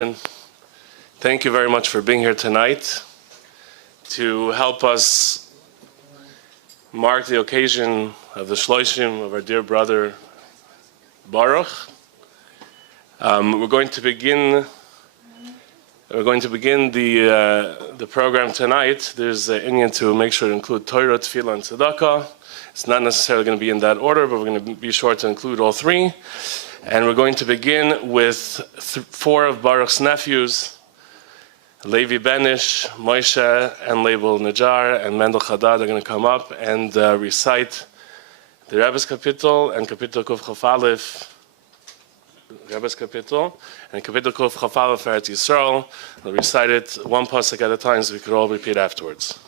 Thank you very much for being here tonight to help us mark the occasion of the Shloshim of our dear brother Baruch. We're going to begin the program tonight. There's an Indian to make sure to include Torah, Tefilla, and tzedaka. It's not necessarily going to be in that order, but we're going to be sure to include all three. And we're going to begin with four of Baruch's nephews, Levi Bennish, Moshe, and Label Najjar, and Mendel Haddad are going to come up and recite the Rebbe's Kapitel and Kapitel Kuf Chaf Aleph, Rebbe's Kapitel, and Kapitel Kuf Chaf Aleph for Eretz Yisrael. We'll recite it one pasuk at a time so we could all repeat afterwards.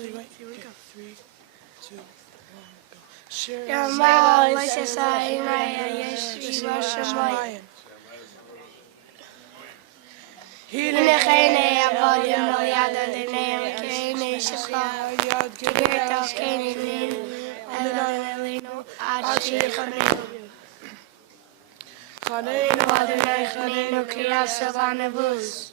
Right, here we go. 3, 2, 1, go. Yamal Shesai Maya Yeshiva Shamayim. Hinechene Avodim Al Yad Adonai Kene Shechla Kibirta Kene Lin Adonai Elinu Ad Shechanenu Chanenu Adonai Chanenu Kriyas Avanavuz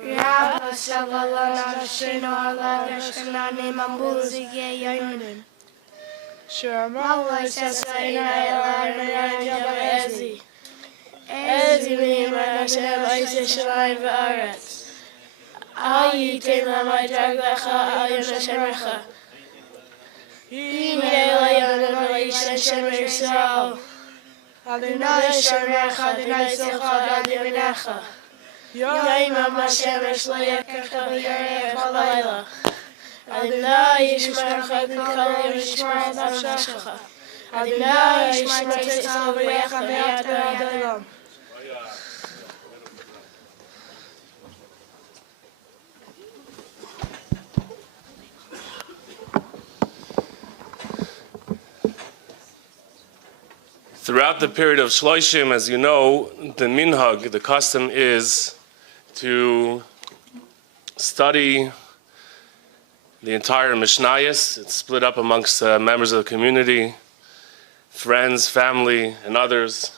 Rabba Savalana Shino Allah Yashkanani Mambuzi Yayonin Shirama Sasaina Elarna Ezi Ezi Mima Hashem Isa Shalayim V'aretz Al Yitim Lamai Draglecha Al Yom Hashemecha Yimei Layon Malish Hashem Yisrael Adonai Shamecha Adonai Silcha Ad Yaminecha Yaim HaShemesh Lo Yekecha V'Yarech Halayla Adonai Yishmerecha V'Kol Yom Yishmer Nafshecha Adonai Yishmer Tzitzel V'Yecha V'Yat V'Adolam. Throughout the period of Shloshim, as you know, the minhag, the custom is to study the entire Mishnayos. It's split up amongst members of the community, friends, family, and others,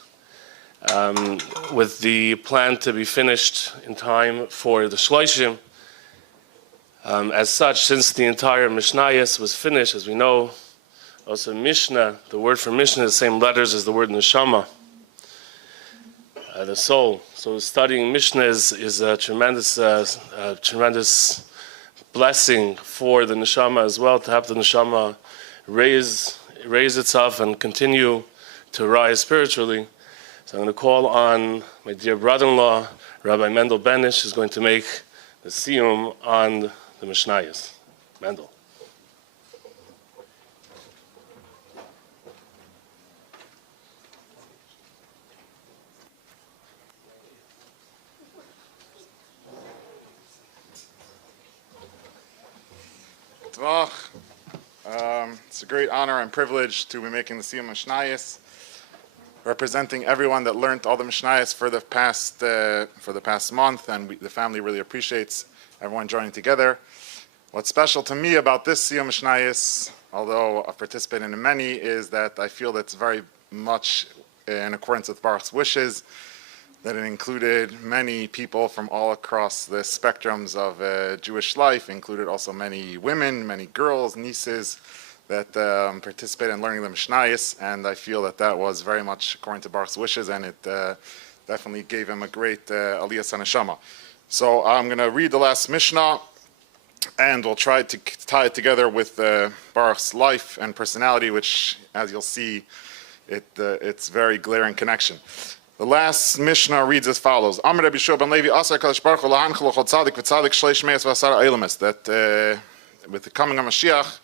with the plan to be finished in time for the Shloshim. As such, since the entire Mishnayos was finished, as we know, also Mishnah, the word for Mishnah is the same letters as the word Neshama, the soul. So studying Mishnah is a tremendous blessing for the Neshama as well, to have the Neshama raise itself and continue to rise spiritually. So I'm going to call on my dear brother-in-law, Rabbi Mendel Bennish, who's going to make the Siyum on the Mishnayos. Mendel. It's a great honor and privilege to be making the Siyum Mishnayos, representing everyone that learned all the Mishnayos for the past month, and the family really appreciates everyone joining together. What's special to me about this Siyum Mishnayos, although I participate in many, is that I feel that it's very much in accordance with Baruch's wishes, that it included many people from all across the spectrums of Jewish life, included also many women, many girls, nieces that participated in learning the Mishnayos, and I feel that that was very much according to Baruch's wishes, and it definitely gave him a great aliyas haneshama. So I'm going to read the last Mishnah, and we'll try to tie it together with Baruch's life and personality, which, as you'll see, it's very glaring connection. The last Mishnah reads as follows: Amar Rabbi Shua ben Levi Asar Kadosh Baruch Hu lahanchel l'chol tzadik v'tzadik shleish meis v'asar eilemes. That with the coming of Moshiach,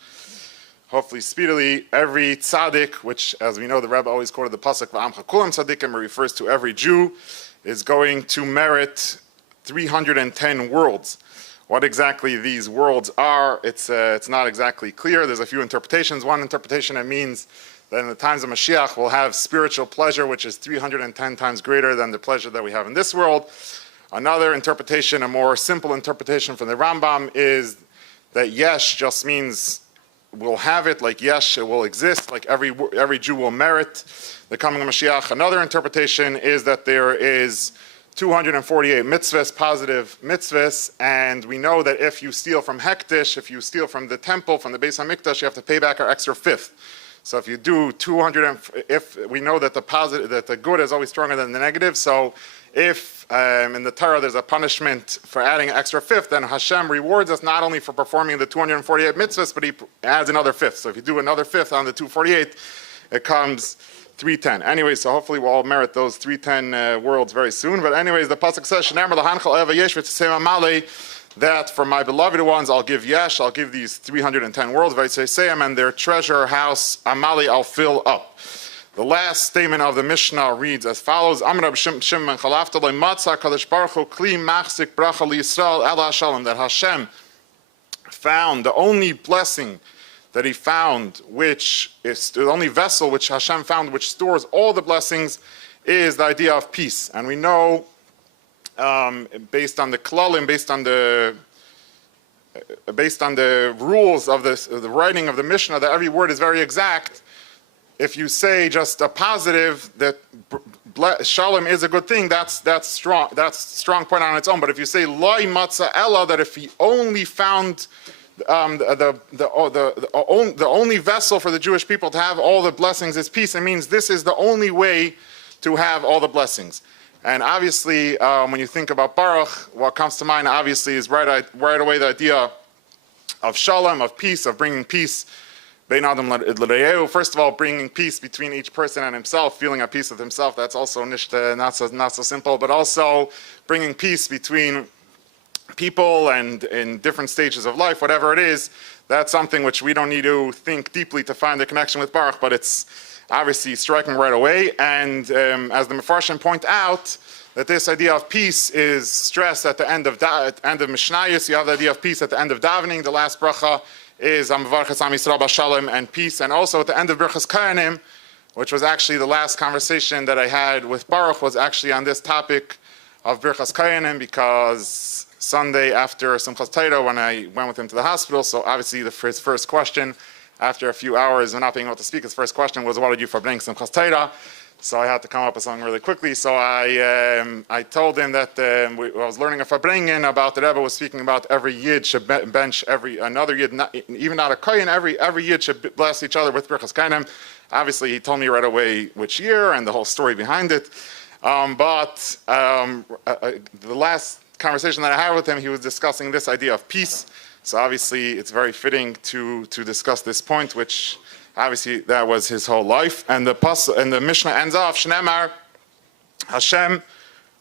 hopefully speedily, every tzaddik, which, as we know, the Rebbe always quoted the pasuk v'amcha kulam tzadikim, refers to every Jew, is going to merit 310 worlds. What exactly these worlds are, it's not exactly clear. There's a few interpretations. One interpretation, it means that in the times of Moshiach we'll have spiritual pleasure, which is 310 times greater than the pleasure that we have in this world. Another interpretation, a more simple interpretation from the Rambam, is that yesh just means we'll have it, like yesh, it will exist, like every Jew will merit the coming of Mashiach. Another interpretation is that there is 248 mitzvahs, positive mitzvahs, and we know that if you steal from Hektish, if you steal from the temple, from the Beis HaMikdash, you have to pay back our extra fifth. So if you do 200, if we know that the good is always stronger than the negative, so if in the Torah there's a punishment for adding an extra fifth, then Hashem rewards us not only for performing the 248 mitzvahs, but he adds another fifth. So if you do another fifth on the 248, it comes 310. Anyway, so hopefully we'll all merit those 310 worlds very soon. But anyways, the pasuk says, "Shneimar lahanchal eva yesh v'tzesem amale," that for my beloved ones I'll give yesh, I'll give these 310 worlds, v'tzesem, and their treasure house amale I'll fill up. The last statement of the Mishnah reads as follows: Amar Shimon Chalafta leMatzah Kadosh Baruch Hu Kli Machzik Bracha LiYisrael Ela Shalom, that Hashem found the only blessing that he found, which is the only vessel which Hashem found, which stores all the blessings, is the idea of peace. And we know, based on the klalim, based on the rules of the writing of the Mishnah, that every word is very exact. If you say just a positive, that shalom is a good thing, that's strong. That's a strong point on its own. But if you say loy matzah ella, that if he only found the only vessel for the Jewish people to have all the blessings is peace, it means this is the only way to have all the blessings. And obviously, when you think about Baruch, what comes to mind obviously is right away the idea of shalom, of peace, of bringing peace. First of all, bringing peace between each person and himself, feeling at peace with himself. That's also not so simple, but also bringing peace between people and in different stages of life, whatever it is. That's something which we don't need to think deeply to find the connection with Baruch, but it's obviously striking right away. And as the Mefarshim point out, that this idea of peace is stressed at the end of Mishnayos. You have the idea of peace at the end of davening. The last bracha is Amavarchas Am Yisrael B'Shalom and peace. And also at the end of Birchas Kohanim, which was actually the last conversation that I had with Baruch, was actually on this topic of Birchas Kohanim, because Sunday after Simchas Torah, when I went with him to the hospital, so obviously his first question, after a few hours of not being able to speak, his first question was, what did you Farbrengen Simchas Torah? So I had to come up with something really quickly. So I told him that I was learning a Farbrengen about the Rebbe was speaking about every Yid should bench another Yid, even not a Kohen, every Yid should bless each other with Birchas Kohanim. Obviously, he told me right away which year and the whole story behind it. But the last conversation that I had with him, he was discussing this idea of peace. So obviously, it's very fitting to discuss this point, which obviously that was his whole life. And the Mishnah ends off, Shneimar, Hashem,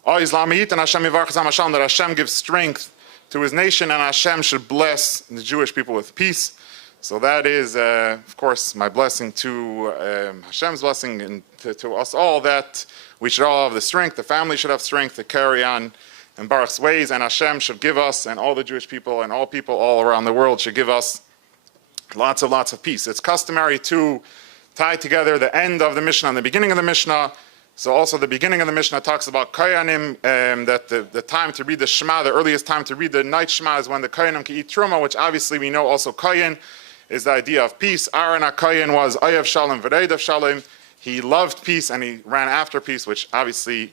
Islamiyit, and Hashem Yivarchas Am Hashem, that Hashem gives strength to his nation, and Hashem should bless the Jewish people with peace. So that is, of course, my blessing to Hashem's blessing and to us all, that we should all have the strength, the family should have strength to carry on in Baruch's ways, and Hashem should give us, and all the Jewish people and all people all around the world should give us lots of peace. It's customary to tie together the end of the Mishnah and the beginning of the Mishnah. So also the beginning of the Mishnah talks about Kohanim, that the time to read the Shema, the earliest time to read the night Shema is when the Kohanim can eat Truma, which obviously we know also Kohen is the idea of peace. Aaron HaKohen was Oyev Shalom V'Reid of Shalom. He loved peace and he ran after peace, which obviously,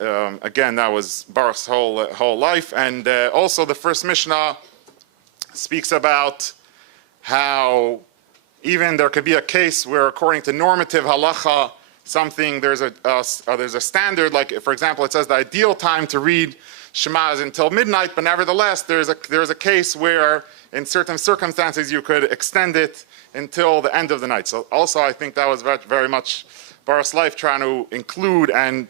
again, that was Baruch's whole life. And also the first Mishnah speaks about how even there could be a case where, according to normative halacha, there's a standard, like for example, it says the ideal time to read Shema is until midnight, but nevertheless there's a case where in certain circumstances you could extend it until the end of the night. So also I think that was very much Baruch's life, trying to include and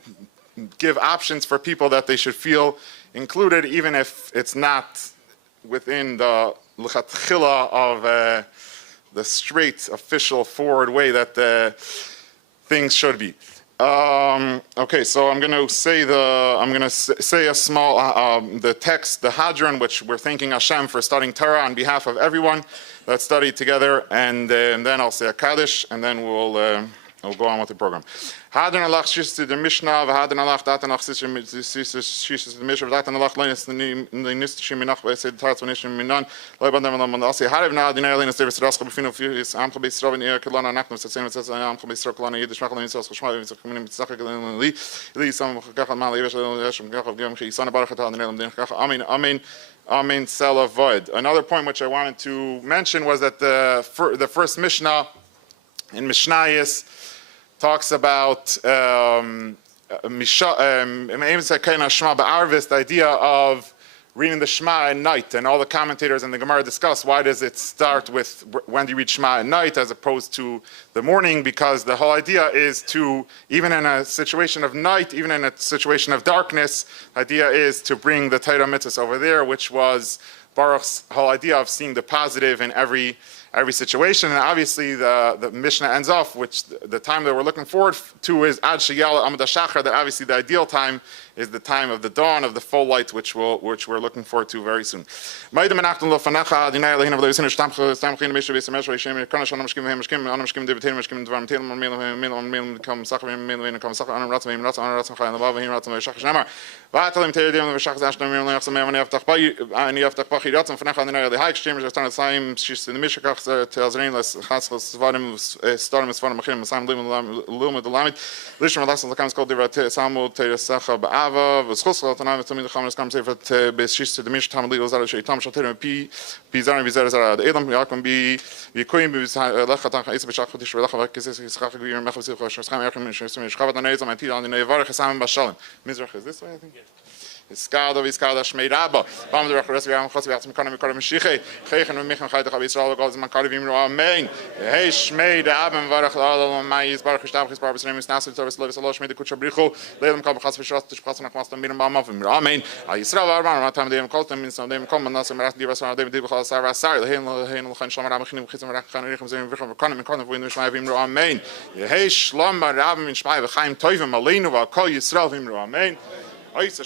give options for people that they should feel included, even if it's not within the l'chatchila of the straight official forward way that things should be. Okay, so I'm going to say a small the text, the Hadron, which we're thanking Hashem for studying Torah on behalf of everyone. Let's study together, and then I'll say a Kaddish, and then we'll go on with the program. Hadron alach shis to the Mishnah, v'hadron alach datan alach shis to the Mishnah, v'datan alach leinis the nistishim minach v'esed tarz v'nishim minan, leibandem v'lam I'll say harav na adinay leinis devis rascha b'finu fiyis amcha b'yisrav in ir kelana nachnu s'atzim v'tzatz amcha b'yisrav kelana yidish machal yitzos chashma v'yitzos k'minim b'tzachak li sam kach mal yevesh yeshem kach v'gam chisana baruch Thaler adinay lam kach amen amen amen selavod. Another point which I wanted to mention was that the first Mishnah in Mishnayos talks about the idea of reading the Shema at night, and all the commentators in the Gemara discuss why does it start with when do you read Shema at night as opposed to the morning, because the whole idea is to, even in a situation of night, even in a situation of darkness, the idea is to bring the Torah mitzvahs over there, which was Baruch's whole idea of seeing the positive in every situation. And obviously the Mishnah ends off, which the time that we're looking forward to is Ad Sheyala Amud HaShachar, that obviously the ideal time is the time of the dawn, of the full light, which we're looking forward to very soon. Mizrach is this way, I think? Iskada Viskada Shmei Rabba. Bam the Rest Ram Khosbi Atzim Kana Mikara Mishiche. Khaychen und Michen Khayde Khabi Israel Goz Man Kalim Ro Amen. Hey Shmei Rabben Varach Allah Mai Baruch Shtab Khis Barbas Remis Nasel Service Levis Allah Shmei Kutcha Bricho. Leilem Kab Khas Fishras Tishkhas Nach Mas Miram Bam Amen. Israel Arban Matam Dem Koltem Min Sam Dem Kom Nas Ras Divas Dem Dem Khas Sar Sar Hein Khan Shama Ram Khim Khis Rak Khan Rikhim Zem Vikham Kana Min Kana Vin Shmei Vim Ro Amen. Hey Shlam Rabben Min Shmei Vchaim Toivem Aleinu Va Kol Yisrael Vim Ro Amen. Amen.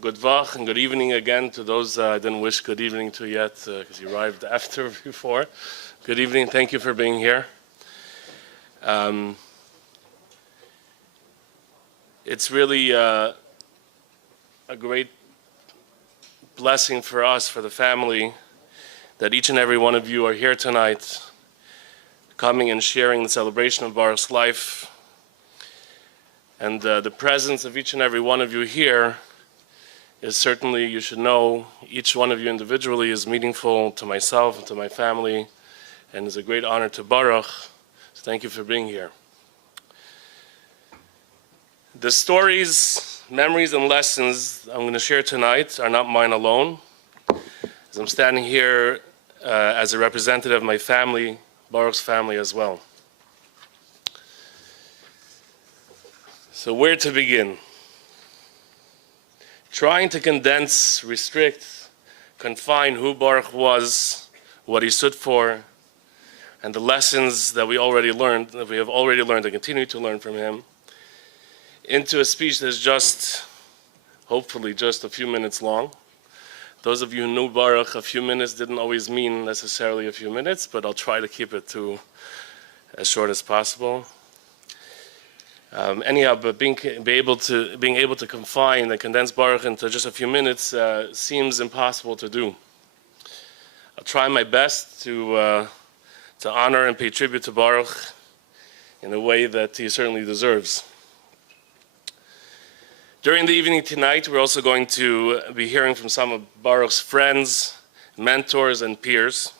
Good vach and good evening again to those I didn't wish good evening to yet because you arrived after before. Good evening. Thank you for being here. It's really a great blessing for us, for the family, that each and every one of you are here tonight, coming and sharing the celebration of Baruch's life. And the presence of each and every one of you here is certainly, you should know, each one of you individually is meaningful to myself and to my family, and is a great honor to Baruch. So thank you for being here. The stories, memories, and lessons I'm going to share tonight are not mine alone, as I'm standing here as a representative of my family, Baruch's family as well. So where to begin? Trying to condense, restrict, confine who Baruch was, what he stood for, and the lessons that we have already learned and continue to learn from him, into a speech that's just, hopefully, just a few minutes long. Those of you who knew Baruch, a few minutes didn't always mean necessarily a few minutes, but I'll try to keep it to as short as possible. Anyhow, but being able to confine and condense Baruch into just a few minutes seems impossible to do. I'll try my best to honor and pay tribute to Baruch in a way that he certainly deserves. During the evening tonight, we're also going to be hearing from some of Baruch's friends, mentors, and peers.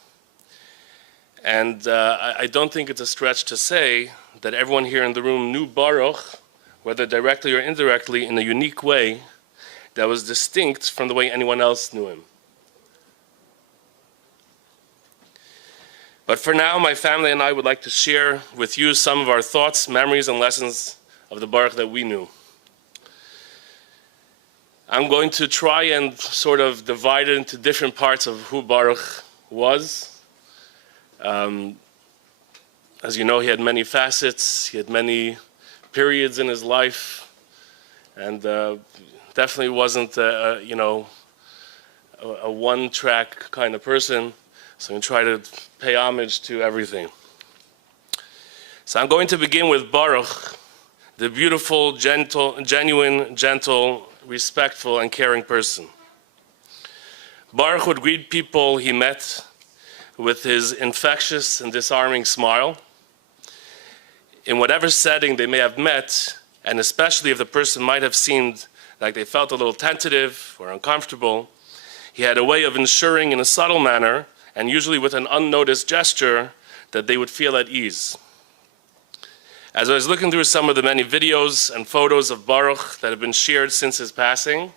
And I don't think it's a stretch to say that everyone here in the room knew Baruch, whether directly or indirectly, in a unique way that was distinct from the way anyone else knew him. But for now, my family and I would like to share with you some of our thoughts, memories, and lessons of the Baruch that we knew. I'm going to try and sort of divide it into different parts of who Baruch was. As you know, he had many facets, he had many periods in his life, and definitely wasn't, a one-track kind of person. So I'm going to try to pay homage to everything. So I'm going to begin with Baruch, the beautiful, genuine, gentle, respectful, and caring person. Baruch would greet people he met with his infectious and disarming smile. In whatever setting they may have met, and especially if the person might have seemed like they felt a little tentative or uncomfortable, he had a way of ensuring in a subtle manner, and usually with an unnoticed gesture, that they would feel at ease. As I was looking through some of the many videos and photos of Baruch that have been shared since his passing,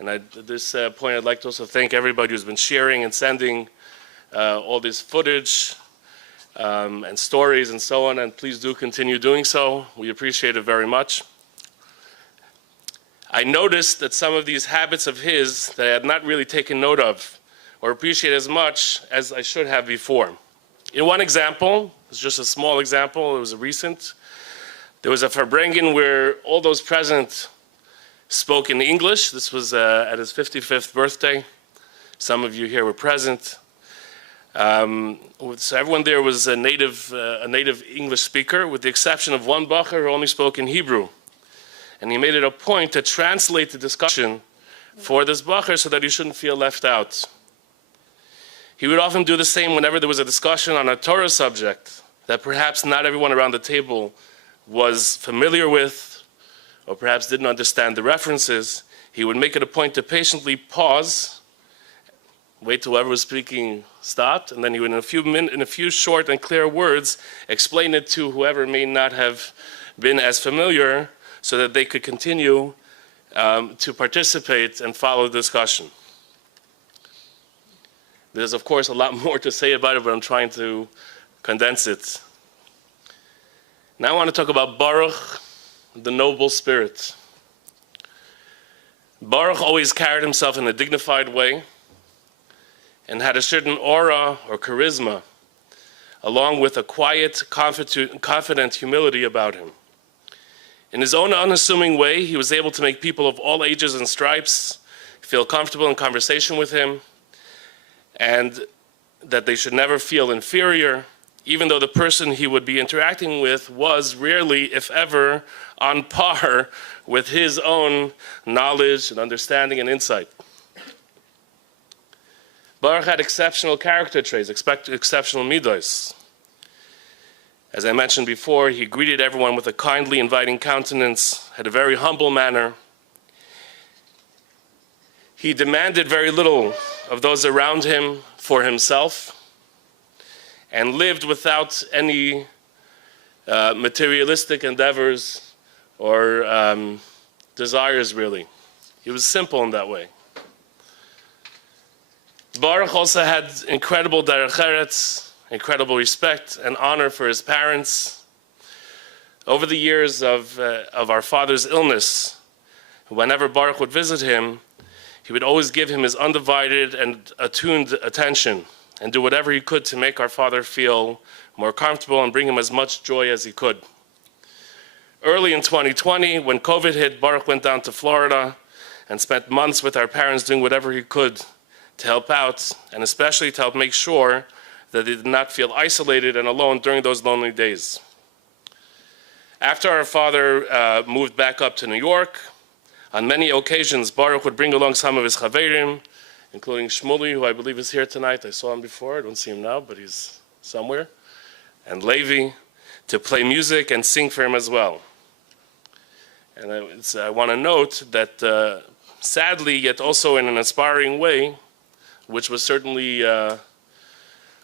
and at this point I'd like to also thank everybody who's been sharing and sending all this footage and stories and so on, and please do continue doing so. We appreciate it very much. I noticed that some of these habits of his that I had not really taken note of or appreciate as much as I should have before. In one example, it's just a small example, it was recent, there was a Farbrengen where all those present spoke in English. This was at his 55th birthday. Some of you here were present. So everyone there was a native English speaker, with the exception of one bacher who only spoke in Hebrew. And he made it a point to translate the discussion for this bacher so that he shouldn't feel left out. He would often do the same whenever there was a discussion on a Torah subject that perhaps not everyone around the table was familiar with, or perhaps didn't understand the references. He would make it a point to patiently pause, wait till whoever was speaking stopped, and then he would, in a few short and clear words, explain it to whoever may not have been as familiar, so that they could continue to participate and follow the discussion. There's, of course, a lot more to say about it, but I'm trying to condense it. Now I want to talk about Baruch, the noble spirit. Baruch always carried himself in a dignified way and had a certain aura or charisma, along with a quiet, confident humility about him. In his own unassuming way, he was able to make people of all ages and stripes feel comfortable in conversation with him, and that they should never feel inferior, even though the person he would be interacting with was rarely, if ever, on par with his own knowledge and understanding and insight. Baruch had exceptional character traits, exceptional midos. As I mentioned before, he greeted everyone with a kindly, inviting countenance, had a very humble manner. He demanded very little of those around him for himself, and lived without any materialistic endeavors or desires, really. He was simple in that way. Baruch also had incredible derech eretz, incredible respect and honor for his parents. Over the years of our father's illness, whenever Baruch would visit him, he would always give him his undivided and attuned attention and do whatever he could to make our father feel more comfortable and bring him as much joy as he could. Early in 2020, when COVID hit, Baruch went down to Florida and spent months with our parents doing whatever he could to help out, and especially to help make sure that they did not feel isolated and alone during those lonely days. After our father moved back up to New York, on many occasions, Baruch would bring along some of his chaverim, including Shmuley, who I believe is here tonight. I saw him before, I don't see him now, but he's somewhere, and Levi, to play music and sing for him as well. And I want to note that sadly, yet also in an inspiring way, which was certainly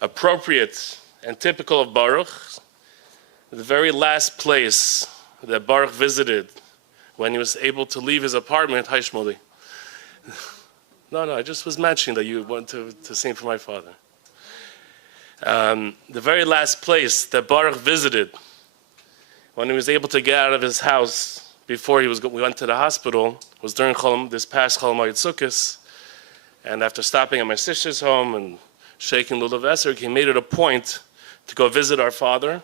appropriate and typical of Baruch, the very last place that Baruch visited when he was able to leave his apartment. Hi, Shmuley. No, I just was mentioning that you want to sing for my father. The very last place that Baruch visited when he was able to get out of his house before we went to the hospital was during this past Chol Moed Sukkos. And after stopping at my sister's home and shaking Lulav Esrog, he made it a point to go visit our father,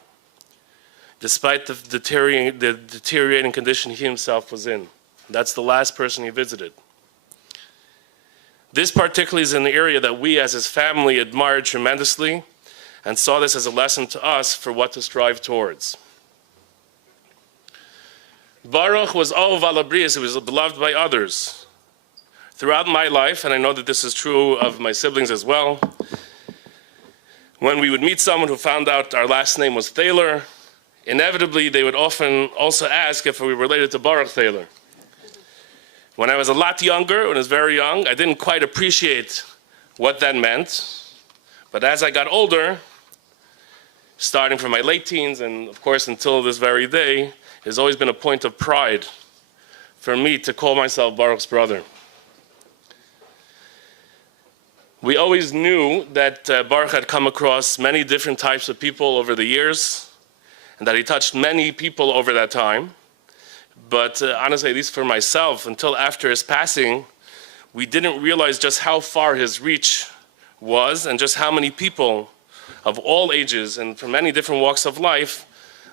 despite the deteriorating condition he himself was in. That's the last person he visited. This particularly is an area that we as his family admired tremendously and saw this as a lesson to us for what to strive towards. Baruch was Ohov Alabrius, he was beloved by others. Throughout my life, and I know that this is true of my siblings as well, when we would meet someone who found out our last name was Thaler, inevitably they would often also ask if we were related to Baruch Thaler. When I was a lot younger, when I was very young, I didn't quite appreciate what that meant. But as I got older, starting from my late teens and of course until this very day, it has always been a point of pride for me to call myself Baruch's brother. We always knew that Baruch had come across many different types of people over the years and that he touched many people over that time. But honestly, at least for myself, until after his passing, we didn't realize just how far his reach was and just how many people of all ages and from many different walks of life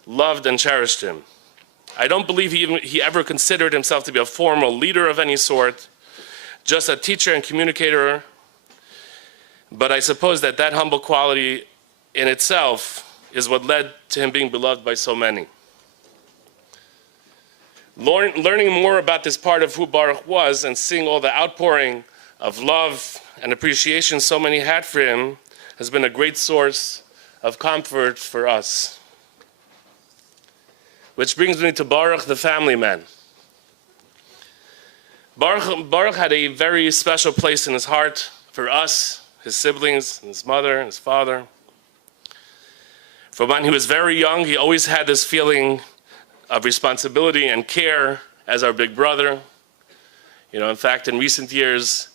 loved and cherished him. I don't believe he ever considered himself to be a formal leader of any sort, just a teacher and communicator. But I suppose that humble quality in itself is what led to him being beloved by so many. Learning more about this part of who Baruch was and seeing all the outpouring of love and appreciation so many had for him has been a great source of comfort for us. Which brings me to Baruch, the family man. Baruch had a very special place in his heart for us, his siblings, and his mother, and his father. From when he was very young, he always had this feeling of responsibility and care as our big brother. You know, in fact, in recent years,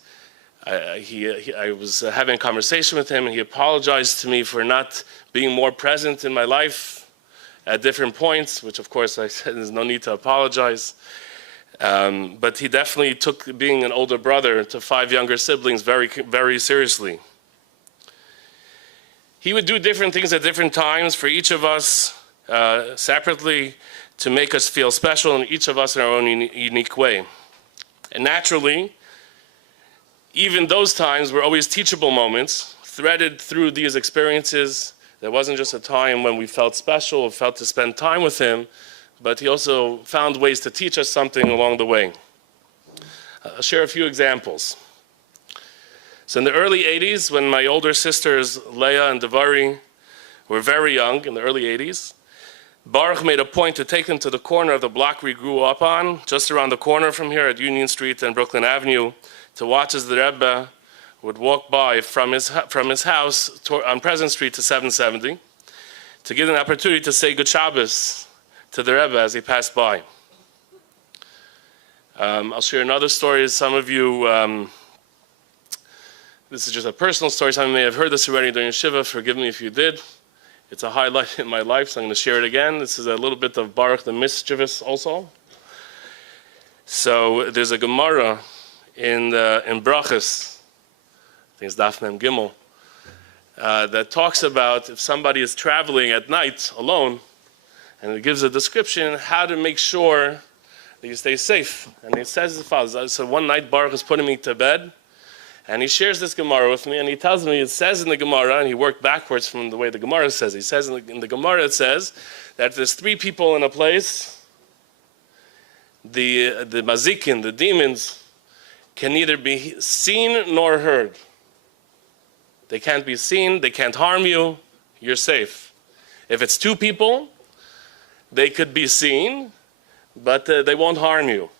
I was having a conversation with him, and he apologized to me for not being more present in my life at different points, which of course I said there's no need to apologize. But he definitely took being an older brother to 5 younger siblings very, very seriously. He would do different things at different times for each of us separately to make us feel special, and each of us in our own unique way. And naturally, even those times were always teachable moments, threaded through these experiences. There wasn't just a time when we felt special or felt to spend time with him, but he also found ways to teach us something along the way. I'll share a few examples. So in the early 80s, when my older sisters, Leah and Devari, were very young, in the early 80s, Baruch made a point to take them to the corner of the block we grew up on, just around the corner from here at Union Street and Brooklyn Avenue, to watch as the Rebbe would walk by from his house on Pleasant Street to 770, to give them an opportunity to say Good Shabbos to the Rebbe as he passed by. I'll share another story. Some of you, this is just a personal story. Some of you may have heard this already during Shiva. Forgive me if you did. It's a highlight in my life, so I'm going to share it again. This is a little bit of Baruch the mischievous also. So there's a Gemara in Brachos, I think it's Daf Mem Gimel, that talks about if somebody is traveling at night alone, and it gives a description how to make sure that you stay safe. And it says as follows. So one night Baruch is putting me to bed, and he shares this Gemara with me, and he tells me, it says in the Gemara, and he worked backwards from the way the Gemara says. He says in the Gemara, it says that if there's 3 people in a place, the mazikin, the demons, can neither be seen nor heard. They can't be seen, they can't harm you, you're safe. If it's 2 people, they could be seen, but they won't harm you.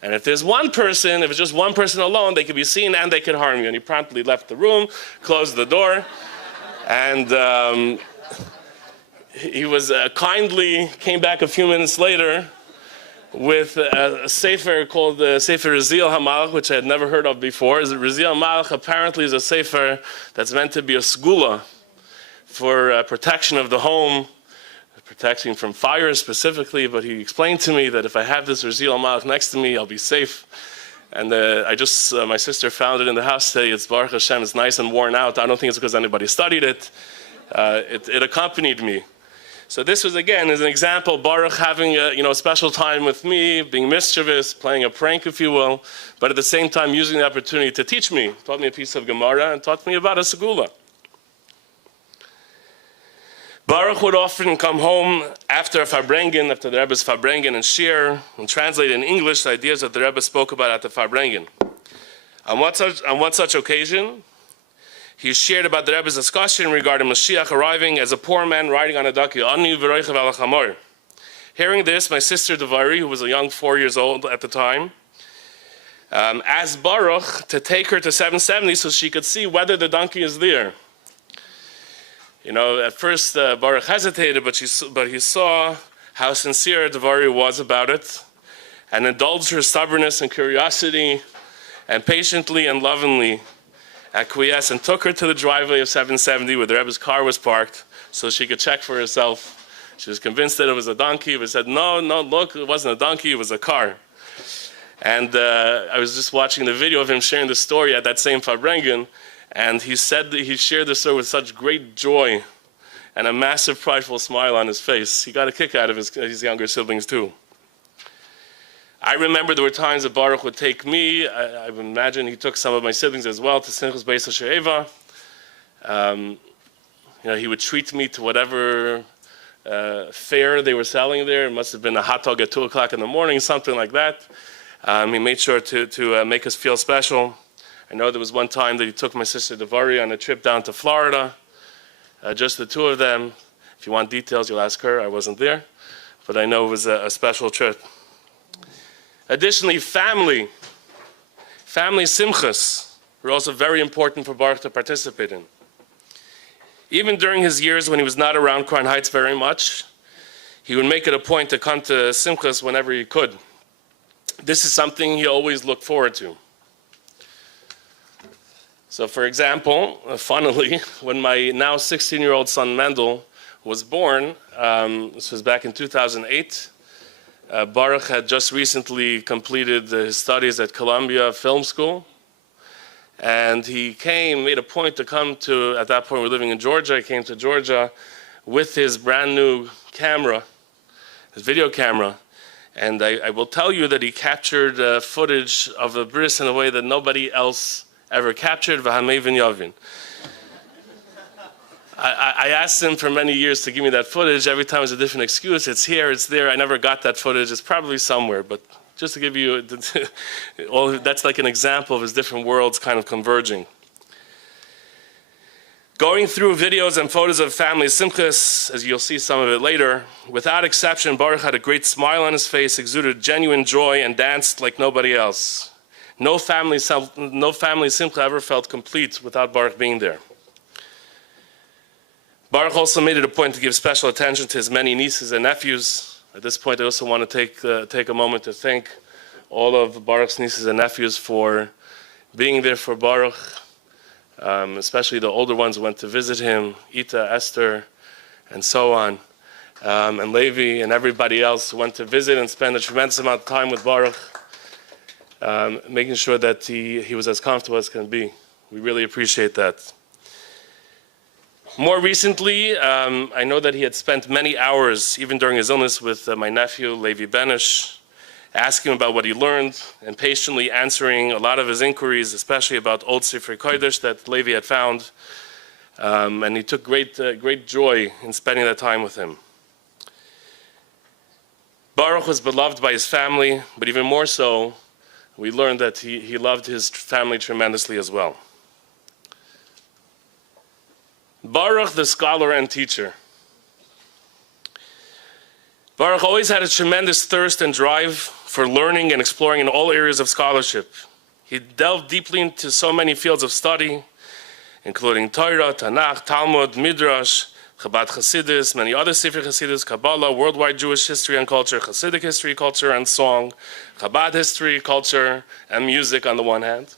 And if there's 1 person, if it's just 1 person alone, they could be seen and they could harm you. And he promptly left the room, closed the door, and he was kindly came back a few minutes later with a sefer called Sefer Reziel HaMalach, which I had never heard of before. Reziel HaMalach apparently is a sefer that's meant to be a segula for protection of the home, protecting from fire specifically, but he explained to me that if I have this Rizil Malach next to me, I'll be safe. And my sister found it in the house today. It's Baruch Hashem, it's nice and worn out. I don't think it's because anybody studied it. It accompanied me. So this was, again, is an example, Baruch having a special time with me, being mischievous, playing a prank, if you will, but at the same time using the opportunity to teach me. Taught me a piece of Gemara and taught me about a segula. Baruch would often come home after Farbrengen, after the Rebbe's Farbrengen, and share and translate in English the ideas that the Rebbe spoke about at the Farbrengen. On one such occasion, he shared about the Rebbe's discussion regarding Moshiach arriving as a poor man riding on a donkey. Hearing this, my sister Devari, who was a young 4 years old at the time, asked Baruch to take her to 770 so she could see whether the donkey is there. At first Baruch hesitated, but he saw how sincere Devari was about it, and indulged her stubbornness and curiosity, and patiently and lovingly acquiesced and took her to the driveway of 770 where the Rebbe's car was parked so she could check for herself. She was convinced that it was a donkey, but said, no, look, it wasn't a donkey, it was a car. And I was just watching the video of him sharing the story at that same Farbrengen, and he said that he shared the story with such great joy and a massive prideful smile on his face. He got a kick out of his younger siblings too. I remember there were times that Baruch would take me, I would imagine he took some of my siblings as well, to Simchas Beis HaShe'eva. He would treat me to whatever fare they were selling there. It must have been a hot dog at 2 o'clock in the morning, something like that. He made sure to make us feel special. I know there was one time that he took my sister Devari on a trip down to Florida, just the two of them. If you want details, you'll ask her. I wasn't there, but I know it was a special trip. Additionally, family simchas were also very important for Baruch to participate in. Even during his years when he was not around Crown Heights very much, he would make it a point to come to simchas whenever he could. This is something he always looked forward to. So, for example, funnily, when my now 16-year-old son Mendel was born, this was back in 2008, Baruch had just recently completed his studies at Columbia Film School, and he made a point to come to, at that point we were living in Georgia, he came to Georgia with his brand new camera, his video camera, and I will tell you that he captured footage of the bris in a way that nobody else ever captured. I asked him for many years to give me that footage. Every time it was a different excuse. It's here, it's there. I never got that footage. It's probably somewhere, but just to give you, that's like an example of his different worlds kind of converging. Going through videos and photos of family simchas, as you'll see some of it later, without exception, Baruch had a great smile on his face, exuded genuine joy, and danced like nobody else. No family simcha ever felt complete without Baruch being there. Baruch also made it a point to give special attention to his many nieces and nephews. At this point, I also want to take a moment to thank all of Baruch's nieces and nephews for being there for Baruch, especially the older ones who went to visit him, Ita, Esther, and so on, and Levi, and everybody else who went to visit and spend a tremendous amount of time with Baruch, making sure that he was as comfortable as can be. We really appreciate that. More recently, I know that he had spent many hours, even during his illness, with my nephew, Levi Bennish, asking him about what he learned and patiently answering a lot of his inquiries, especially about old Sifrei Kodesh that Levi had found. And he took great joy in spending that time with him. Baruch was beloved by his family, but even more so, we learned that he loved his family tremendously as well. Baruch, the scholar and teacher. Baruch always had a tremendous thirst and drive for learning and exploring in all areas of scholarship. He delved deeply into so many fields of study, including Torah, Tanakh, Talmud, Midrash, Chabad Hasidus, many other Sifrei Hasidus, Kabbalah, worldwide Jewish history and culture, Hasidic history, culture, and song, Chabad history, culture, and music on the one hand.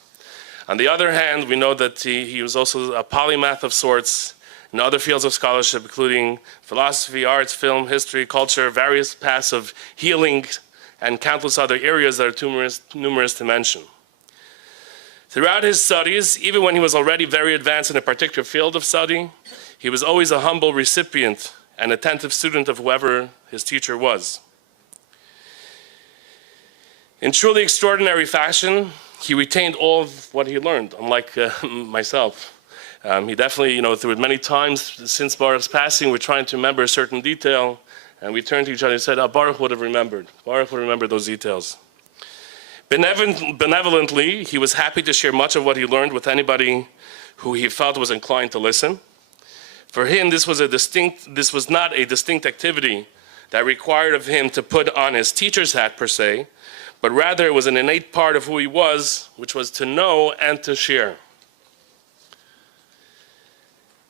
On the other hand, we know that he was also a polymath of sorts, in other fields of scholarship, including philosophy, arts, film, history, culture, various paths of healing, and countless other areas that are numerous to mention. Throughout his studies, even when he was already very advanced in a particular field of study, he was always a humble recipient and attentive student of whoever his teacher was. In truly extraordinary fashion, he retained all of what he learned, unlike myself. He definitely, through many times since Baruch's passing, we're trying to remember a certain detail, and we turned to each other and said, Baruch would have remembered. Baruch would remember those details. Benevolently, he was happy to share much of what he learned with anybody who he felt was inclined to listen. For him, this was not a distinct activity that required of him to put on his teacher's hat per se, but rather it was an innate part of who he was, which was to know and to share.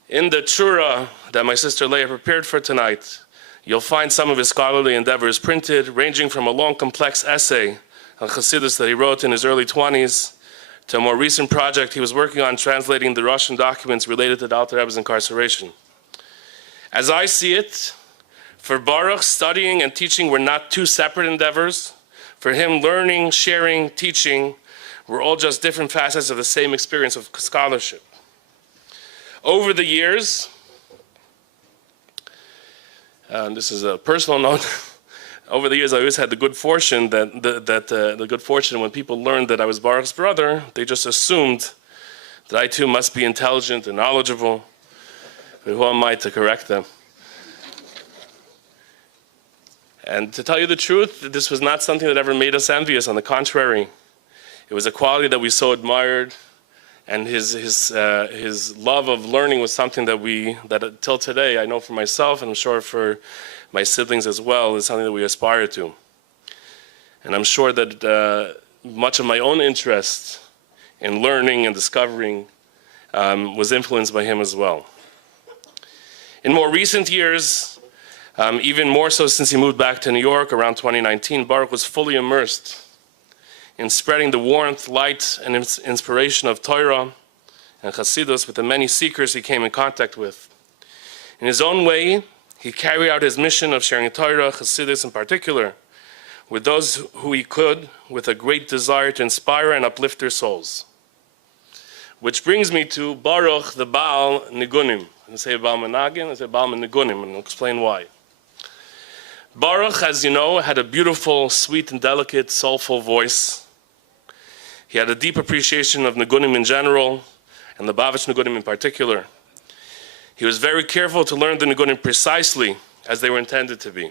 In the Torah that my sister Leah prepared for tonight, you'll find some of his scholarly endeavors printed, ranging from a long, complex essay on Chassidus that he wrote in his early 20s, to a more recent project he was working on translating the Russian documents related to the Alter Rebbe's incarceration. As I see it, for Baruch, studying and teaching were not two separate endeavors. For him, learning, sharing, teaching were all just different facets of the same experience of scholarship. Over the years, and this is a personal note, over the years I always had the good fortune when people learned that I was Baruch's brother, they just assumed that I too must be intelligent and knowledgeable. But who am I to correct them? And to tell you the truth, this was not something that ever made us envious. On the contrary, it was a quality that we so admired, and his love of learning was something that till today, I know for myself, and I'm sure for my siblings as well, is something that we aspire to. And I'm sure that much of my own interest in learning and discovering was influenced by him as well. In more recent years, even more so since he moved back to New York around 2019, Baruch was fully immersed in spreading the warmth, light, and inspiration of Torah and Chassidus with the many seekers he came in contact with. In his own way, he carried out his mission of sharing Torah, Chassidus in particular, with those who he could, with a great desire to inspire and uplift their souls. Which brings me to Baruch, the Baal Nigunim. I say Baal Menagin, I say Baal Nigunim, and I'll explain why. Baruch, as you know, had a beautiful, sweet, and delicate, soulful voice. He had a deep appreciation of nigunim in general, and the Bavitch nigunim in particular. He was very careful to learn the nigunim precisely as they were intended to be.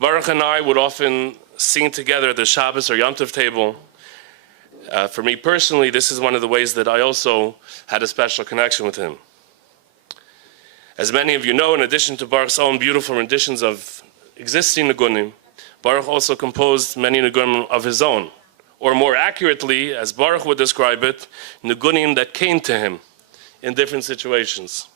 Baruch and I would often sing together at the Shabbos or Yom Tov table. For me personally, this is one of the ways that I also had a special connection with him. As many of you know, in addition to Baruch's own beautiful renditions of existing nigunim, Baruch also composed many nigunim of his own, or more accurately, as Baruch would describe it, nigunim that came to him in different situations.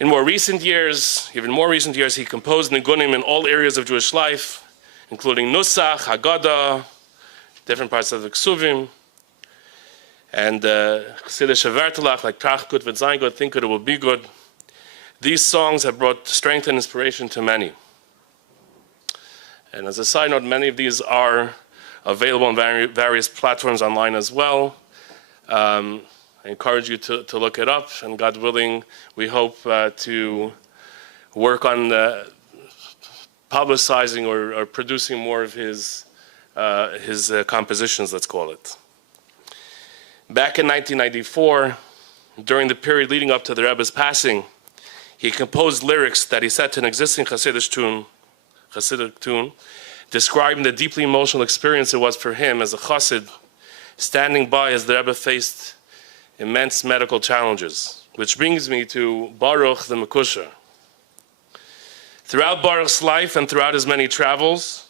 In more recent years, even more recent years, he composed nigunim in all areas of Jewish life, including Nusach, Haggadah, different parts of the Ksuvim, and Chassidish Vertelach, like Trach Gut Wird Sein Gut, Think Good It Will Be Good. These songs have brought strength and inspiration to many. And as a side note, many of these are available on various platforms online as well. I encourage you to look it up, and God willing, we hope to work on publicizing or producing more of his compositions, let's call it. Back in 1994, during the period leading up to the Rebbe's passing, he composed lyrics that he set to an existing Hasidic tune, describing the deeply emotional experience it was for him as a Chassid, standing by as the Rebbe faced immense medical challenges. Which brings me to Baruch the Mekusher. Throughout Baruch's life and throughout his many travels,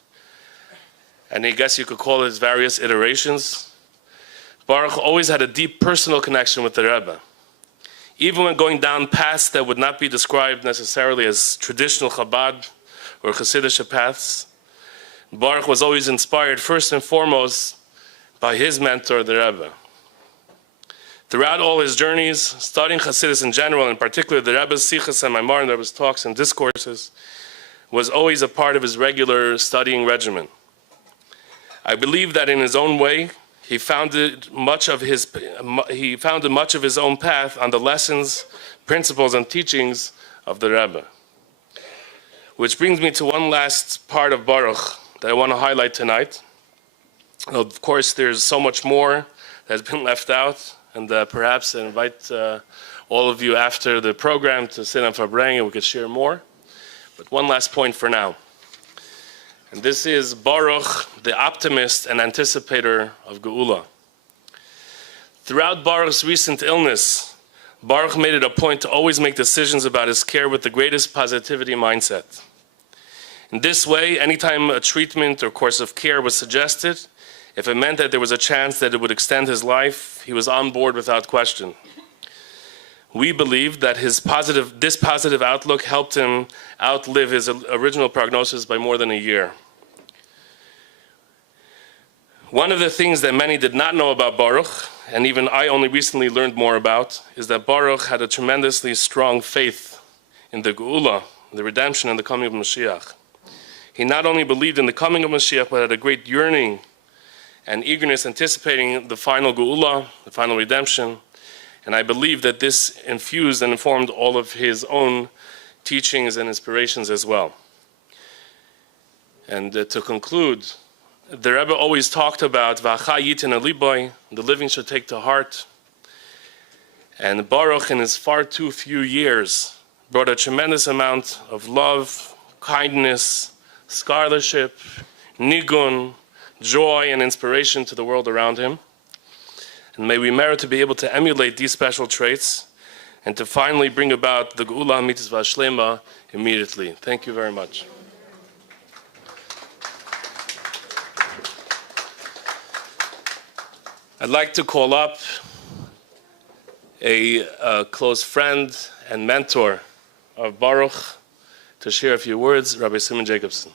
and I guess you could call it his various iterations, Baruch always had a deep personal connection with the Rebbe. Even when going down paths that would not be described necessarily as traditional Chabad or Hasidic paths, Baruch was always inspired first and foremost by his mentor, the Rebbe. Throughout all his journeys, studying Hasidus in general, in particular the Rebbe's Sichas and Maimar and the Rebbe's talks and discourses, was always a part of his regular studying regimen. I believe that in his own way, he founded much of his own path on the lessons, principles, and teachings of the Rebbe. Which brings me to one last part of Baruch that I want to highlight tonight. Of course, there's so much more that has been left out, and perhaps I invite all of you after the program to sit on Farbrengen and we could share more. But one last point for now. And this is Baruch, the optimist and anticipator of Geula. Throughout Baruch's recent illness, Baruch made it a point to always make decisions about his care with the greatest positivity mindset. In this way, anytime a treatment or course of care was suggested, if it meant that there was a chance that it would extend his life, he was on board without question. We believe that this positive outlook helped him outlive his original prognosis by more than a year. One of the things that many did not know about Baruch, and even I only recently learned more about, is that Baruch had a tremendously strong faith in the Geula, the redemption and the coming of Moshiach. He not only believed in the coming of Moshiach, but had a great yearning and eagerness anticipating the final Geula, the final redemption. And I believe that this infused and informed all of his own teachings and inspirations as well. And to conclude, the Rebbe always talked about V'acha yitin aliboy, the living should take to heart. And Baruch, in his far too few years, brought a tremendous amount of love, kindness, scholarship, niggun, joy, and inspiration to the world around him. And may we merit to be able to emulate these special traits and to finally bring about the Geula Mitzvah Shlema immediately. Thank you very much. I'd like to call up a close friend and mentor of Baruch to share a few words, Rabbi Simon Jacobson.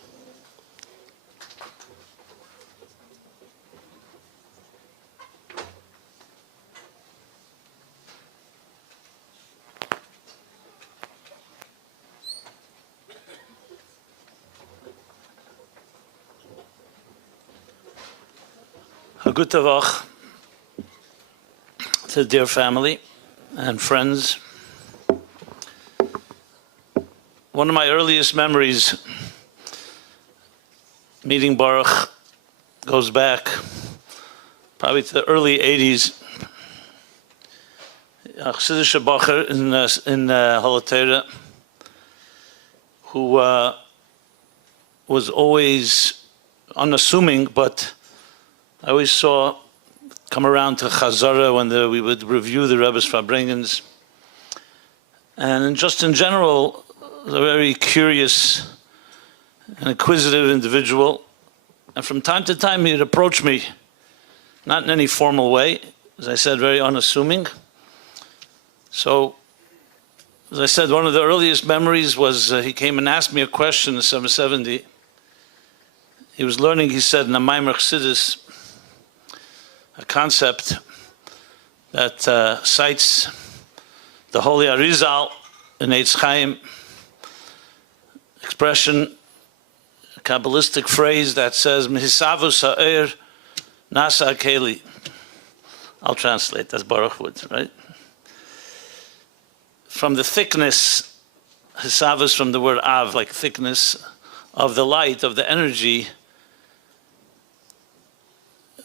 Good Tavach to the dear family and friends. One of my earliest memories meeting Baruch goes back probably to the early 80s. A Chassidish Bacher in Halatera who was always unassuming, but I always saw come around to Chazara when we would review the Rebbe's Farbrengens. And just in general, a very curious and inquisitive individual. And from time to time, he'd approach me, not in any formal way, as I said, very unassuming. So, as I said, one of the earliest memories was he came and asked me a question in 770. He was learning, he said, in a Maimer Chassidus, a concept that cites the Holy Arizal in Eitz Chaim, expression, a Kabbalistic phrase that says, Mehisavus ha'er nasa keli. I'll translate, that's Baruch wood, right? From the thickness, Hisavus from the word av, like thickness of the light, of the energy,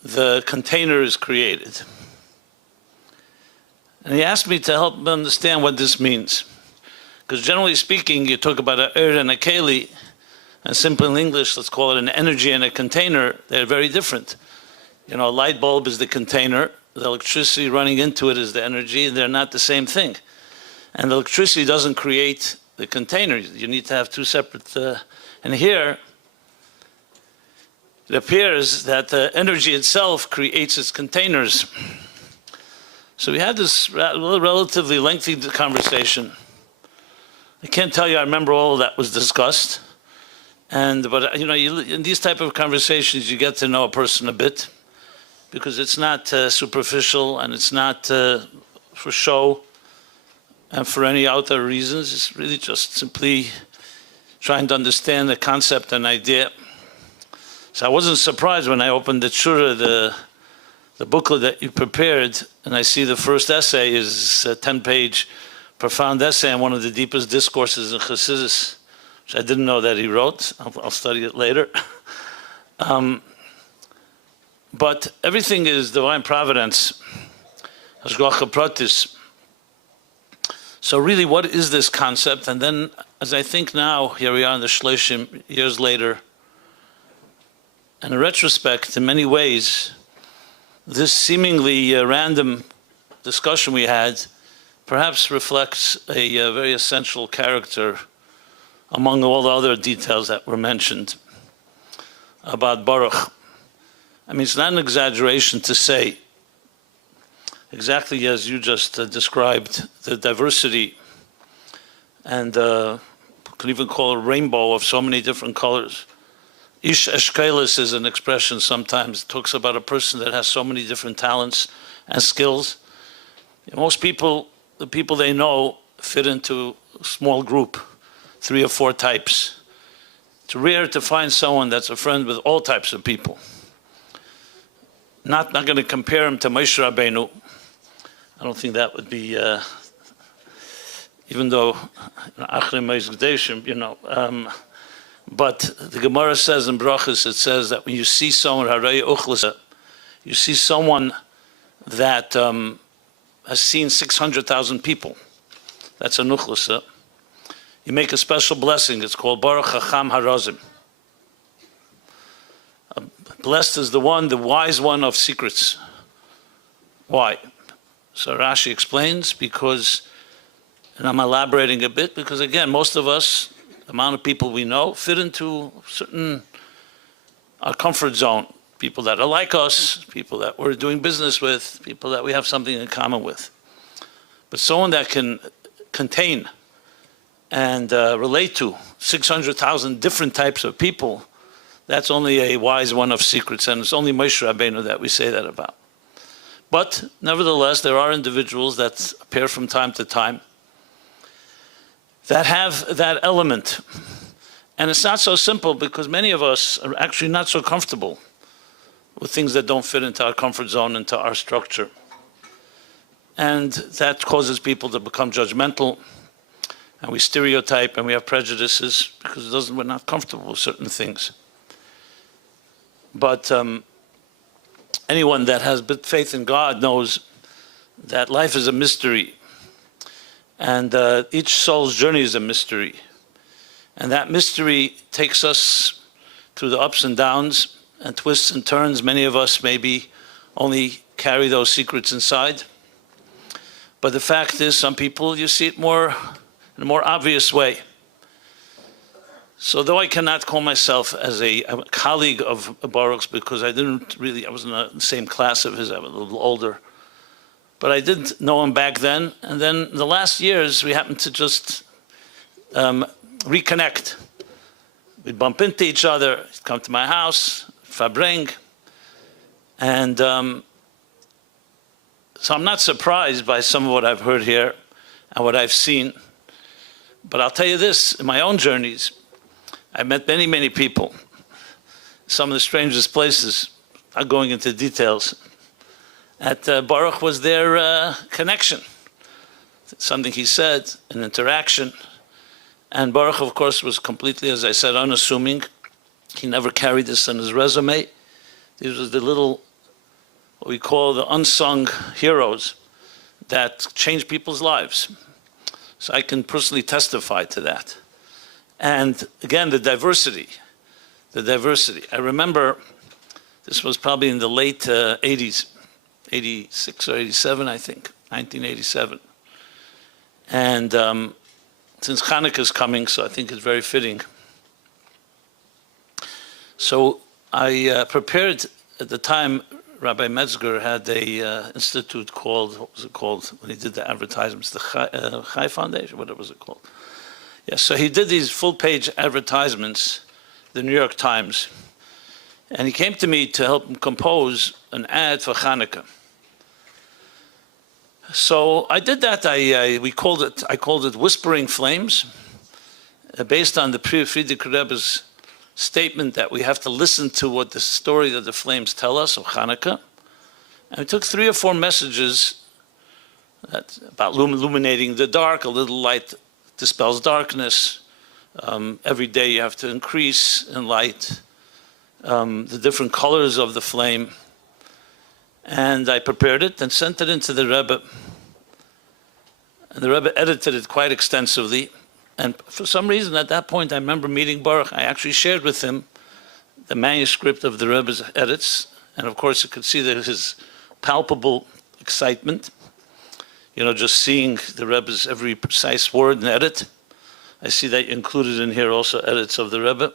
the container is created. And he asked me to help him understand what this means. Because generally speaking, you talk about an and a keli, and simple in English, let's call it an energy and a container, they're very different. You know, a light bulb is the container, the electricity running into it is the energy, and they're not the same thing. And the electricity doesn't create the container. You need to have two separate, and here, it appears that the energy itself creates its containers. So we had this relatively lengthy conversation. I can't tell you I remember all that was discussed. But you know, in these type of conversations, you get to know a person a bit. because it's not superficial and it's not for show and for any other reasons. It's really just simply trying to understand the concept and idea. So I wasn't surprised when I opened the Shura, the booklet that you prepared, and I see the first essay is a 10-page profound essay on one of the deepest discourses in Chassidus, which I didn't know that he wrote. I'll study it later. But everything is divine providence, Hashgacha Pratis. So really, what is this concept? And then, as I think now, here we are in the Shloshim, years later, and in retrospect, in many ways, this seemingly random discussion we had perhaps reflects a very essential character among all the other details that were mentioned about Baruch. I mean, it's not an exaggeration to say, exactly as you just described, the diversity and could even call a rainbow of so many different colors. Ish Eshkelis is an expression sometimes. It talks about a person that has so many different talents and skills. Most people, the people they know, fit into a small group, 3 or 4 types. It's rare to find someone that's a friend with all types of people. Not going to compare him to Moshe Rabbeinu. I don't think that would be, even though Achrim Meis Gdeshim, but the Gemara says in Brachos, it says that when you see someone, you see someone that has seen 600,000 people. That's a nuchlasa. You make a special blessing. It's called Baruch Chacham Harazim. Blessed is the one, the wise one of secrets. Why? So Rashi explains, because, and I'm elaborating a bit, because again, most of us, the amount of people we know, fit into certain our comfort zone. People that are like us, people that we're doing business with, people that we have something in common with. But someone that can contain and relate to 600,000 different types of people, that's only a wise one of secrets, and it's only Moshe Rabbeinu that we say that about. But nevertheless, there are individuals that appear from time to time that have that element. And it's not so simple, because many of us are actually not so comfortable with things that don't fit into our comfort zone, into our structure. And that causes people to become judgmental, and we stereotype and we have prejudices because we're not comfortable with certain things. But anyone that has faith in God knows that life is a mystery, and each soul's journey is a mystery. And that mystery takes us through the ups and downs and twists and turns. Many of us maybe only carry those secrets inside. But the fact is, some people, you see it more in a more obvious way. So though I cannot call myself as a colleague of Baruch's, because I was in the same class of his, I was a little older, but I did know him back then. And then the last years, we happened to just reconnect. We'd bump into each other, he'd come to my house, Farbrengen. And so I'm not surprised by some of what I've heard here and what I've seen. But I'll tell you this, in my own journeys, I met many, many people, some of the strangest places, not going into details. At Baruch was their connection, something he said, an interaction. And Baruch, of course, was completely, as I said, unassuming. He never carried this on his resume. These were the little, what we call the unsung heroes that change people's lives. So I can personally testify to that. And again, the diversity. I remember, this was probably in the late 80s, 86 or 87, I think, 1987. And since Hanukkah is coming, so I think it's very fitting. So I prepared, at the time, Rabbi Metzger had a institute called, what was it called, when he did the advertisements, the Chai Foundation, what was it called? Yeah, so he did these full-page advertisements, the New York Times, And he came to me to help him compose an ad for Hanukkah. So I did that. I called it Whispering Flames, based on the Friedrich Rebbe's statement that we have to listen to what the story that the flames tell us of Hanukkah. And we took 3 or 4 messages about illuminating the dark. A little light dispels darkness. Every day you have to increase in light. The different colors of the flame. And I prepared it and sent it into the Rebbe. And the Rebbe edited it quite extensively. And for some reason at that point I remember meeting Baruch. I actually shared with him the manuscript of the Rebbe's edits. And of course you could see that his palpable excitement. Just seeing the Rebbe's every precise word and edit. I see that you included in here also edits of the Rebbe.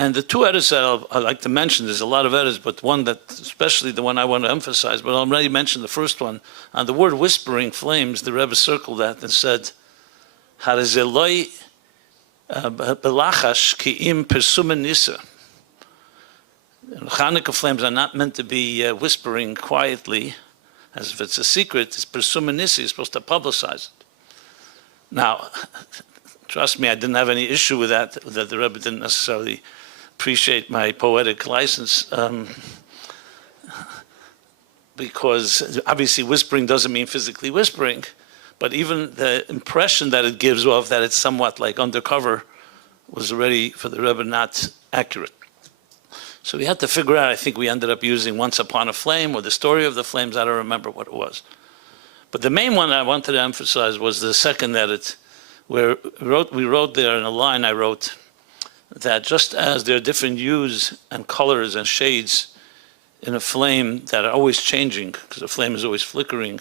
And the 2 edits that I'd like to mention, there's a lot of edits, but one that, especially the one I want to emphasize, but I'll already mention the first one. On the word whispering flames, the Rebbe circled that and said, Harazeloi belachash ki'im persumen nisa. Hanukkah flames are not meant to be whispering quietly, as if it's a secret. It's persumen nisa, you're supposed to publicize it. Now, trust me, I didn't have any issue with that the Rebbe didn't necessarily appreciate my poetic license, because obviously whispering doesn't mean physically whispering, but even the impression that it gives off that it's somewhat like undercover was already, for the Rebbe, not accurate. So we had to figure out, I think we ended up using Once Upon a Flame or the Story of the Flames, I don't remember what it was. But the main one I wanted to emphasize was the second edit, where we wrote there in a line I wrote, that just as there are different hues and colors and shades in a flame that are always changing, because the flame is always flickering,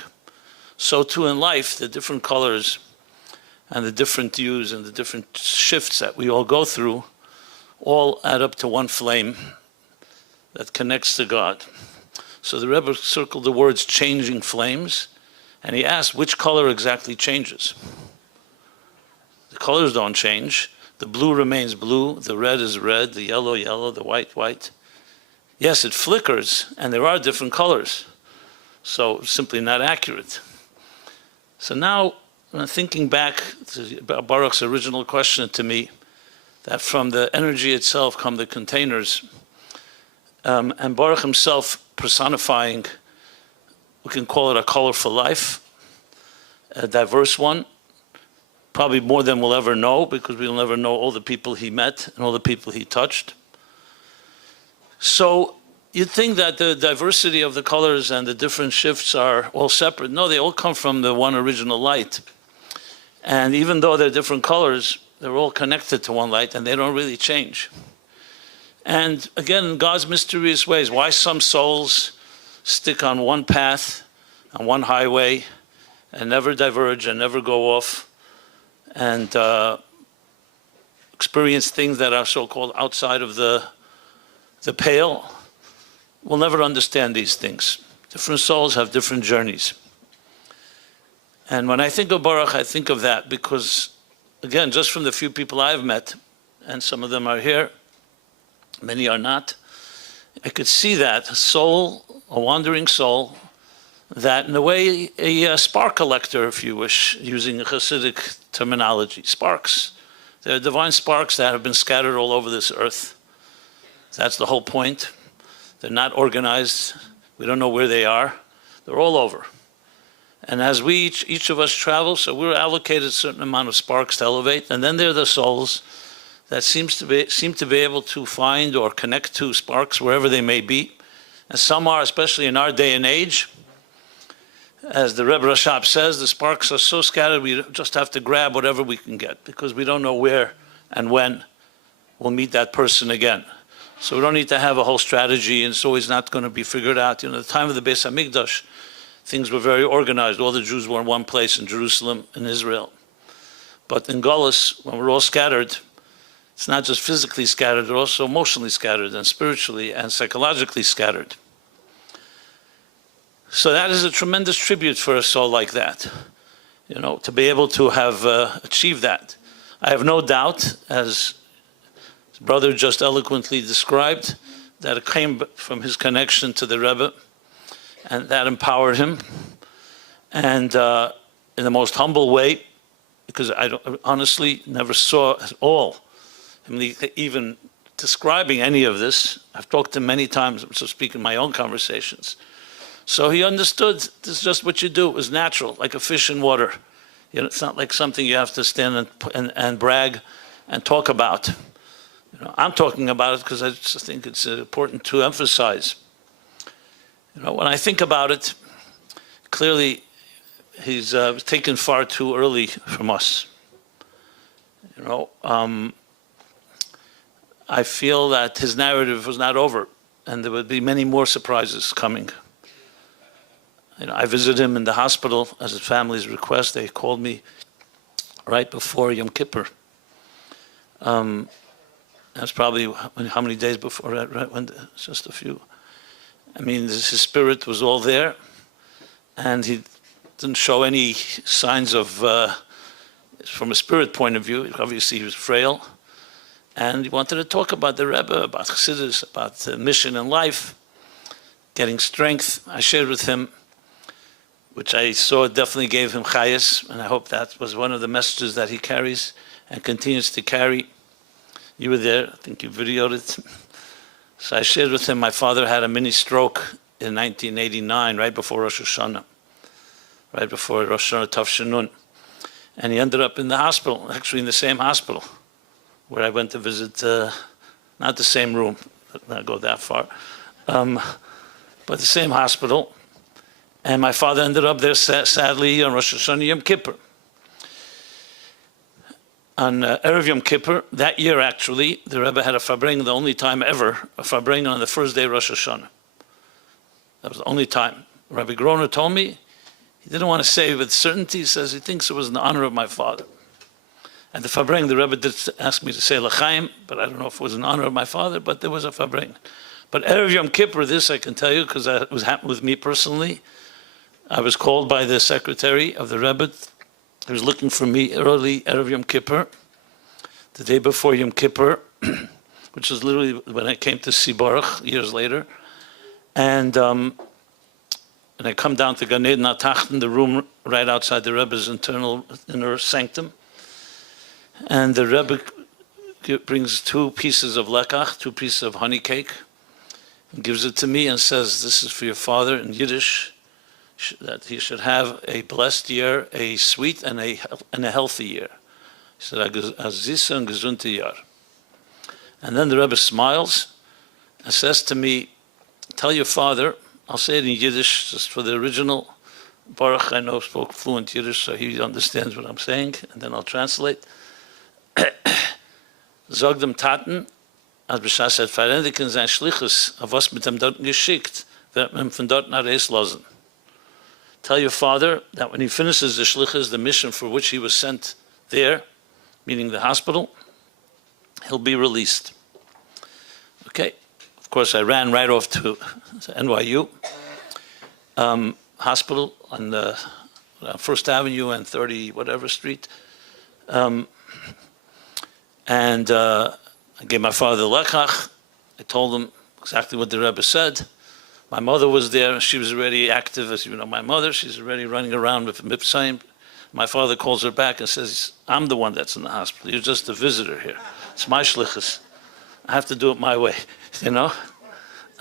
so too in life, the different colors and the different hues and the different shifts that we all go through all add up to one flame that connects to God. So the Rebbe circled the words changing flames, and he asked which color exactly changes. The colors don't change. The blue remains blue, the red is red, the yellow, yellow, the white, white. Yes, it flickers, and there are different colors. So simply not accurate. So now, thinking back to Baruch's original question to me, that from the energy itself come the containers, and Baruch himself personifying, we can call it a colorful life, a diverse one, probably more than we'll ever know, because we'll never know all the people he met and all the people he touched. So you'd think that the diversity of the colors and the different shifts are all separate. No, they all come from the one original light. And even though they're different colors, they're all connected to one light and they don't really change. And again, in God's mysterious ways, why some souls stick on one path, on one highway, and never diverge and never go off, and experience things that are so-called outside of the pale. We'll never understand these things. Different souls have different journeys. And when I think of Baruch, I think of that because, again, just from the few people I've met, and some of them are here, many are not, I could see that a soul, a wandering soul, that in a way, a spark collector, if you wish, using a Hasidic terminology. Sparks. They're divine sparks that have been scattered all over this earth. That's the whole point. They're not organized. We don't know where they are. They're all over. And as we, each of us travel, so we're allocated a certain amount of sparks to elevate, and then there are the souls that seem to be able to find or connect to sparks wherever they may be. And some are, especially in our day and age, as the Rebbe Rashab says, the sparks are so scattered we just have to grab whatever we can get because we don't know where and when we'll meet that person again. So we don't need to have a whole strategy and it's always not going to be figured out. You know, the time of the Beis HaMikdash, things were very organized. All the Jews were in one place in Jerusalem, in Israel. But in Golus, when we're all scattered, it's not just physically scattered, they're also emotionally scattered and spiritually and psychologically scattered. So that is a tremendous tribute for a soul like that, you know, to be able to have achieved that. I have no doubt, as His brother just eloquently described that it came from his connection to the Rebbe, and that empowered him. And in the most humble way, because I honestly never saw at all him even describing any of this. I've talked to him many times, so speak in my own conversations. So he understood this is just what you do. It was natural, like a fish in water. You know, it's not like something you have to stand and brag and talk about. You know, I'm talking about it because I just think it's important to emphasize. You know, when I think about it, clearly he's taken far too early from us. You know, I feel that his narrative was not over, and there would be many more surprises coming. You know, I visited him in the hospital as his family's request. They called me right before Yom Kippur. That's probably how many days before that, right? When, just a few. I mean, his spirit was all there, and he didn't show any signs of, from a spirit point of view, obviously he was frail, and he wanted to talk about the Rebbe, about Yechidus, about the mission in life, getting strength. I shared with him, which I saw definitely gave him chayas, and I hope that was one of the messages that he carries and continues to carry. You were there, I think you videoed it. So I shared with him, my father had a mini stroke in 1989, right before Rosh Hashanah, right before Rosh Hashanah Tavshinun. And he ended up in the hospital, actually in the same hospital, where I went to visit, not the same room, not go that far, but the same hospital. And my father ended up there, sadly, on Rosh Hashanah Yom Kippur. On Erev Yom Kippur, that year actually, the Rebbe had a Farbrengen, the only time ever, a Farbrengen on the first day of Rosh Hashanah. That was the only time. Rabbi Groner told me, he didn't want to say with certainty, he says he thinks it was in the honor of my father. And the Farbrengen, the Rebbe did ask me to say L'chaim, but I don't know if it was in honor of my father, but there was a Farbrengen. But Erev Yom Kippur, this I can tell you, because it was happened with me personally. I was called by the secretary of the Rebbe. He was looking for me early Erev Yom Kippur, the day before Yom Kippur, which was literally when I came to see Baruch years later. And I come down to Gan Eden HaTachten, the room right outside the Rebbe's inner sanctum. And the Rebbe brings 2 pieces of lekach, 2 pieces of honey cake, and gives it to me and says, this is for your father in Yiddish, that he should have a blessed year, a sweet and a healthy year. He said, Azisa and gesunte Jahr. And then the Rebbe smiles and says to me, tell your father, I'll say it in Yiddish, just for the original. Baruch, I know, spoke fluent Yiddish, so he understands what I'm saying, and then I'll translate. Sag dem Taten, als Bescheid hat verendigt sein Schlichus, auf was mit dem dort geschickt, wird man von dort nach Reis losen. Tell your father that when he finishes the shlichus, the mission for which he was sent there, meaning the hospital, he'll be released. Okay. Of course, I ran right off to NYU hospital on the First Avenue and 30 whatever street. And I gave my father the lekach. I told him exactly what the Rebbe said. My mother was there. She was already active, as you know, my mother. She's already running around with Mitzvah. My father calls her back and says, I'm the one that's in the hospital. You're just a visitor here. It's my shlichus. I have to do it my way, you know?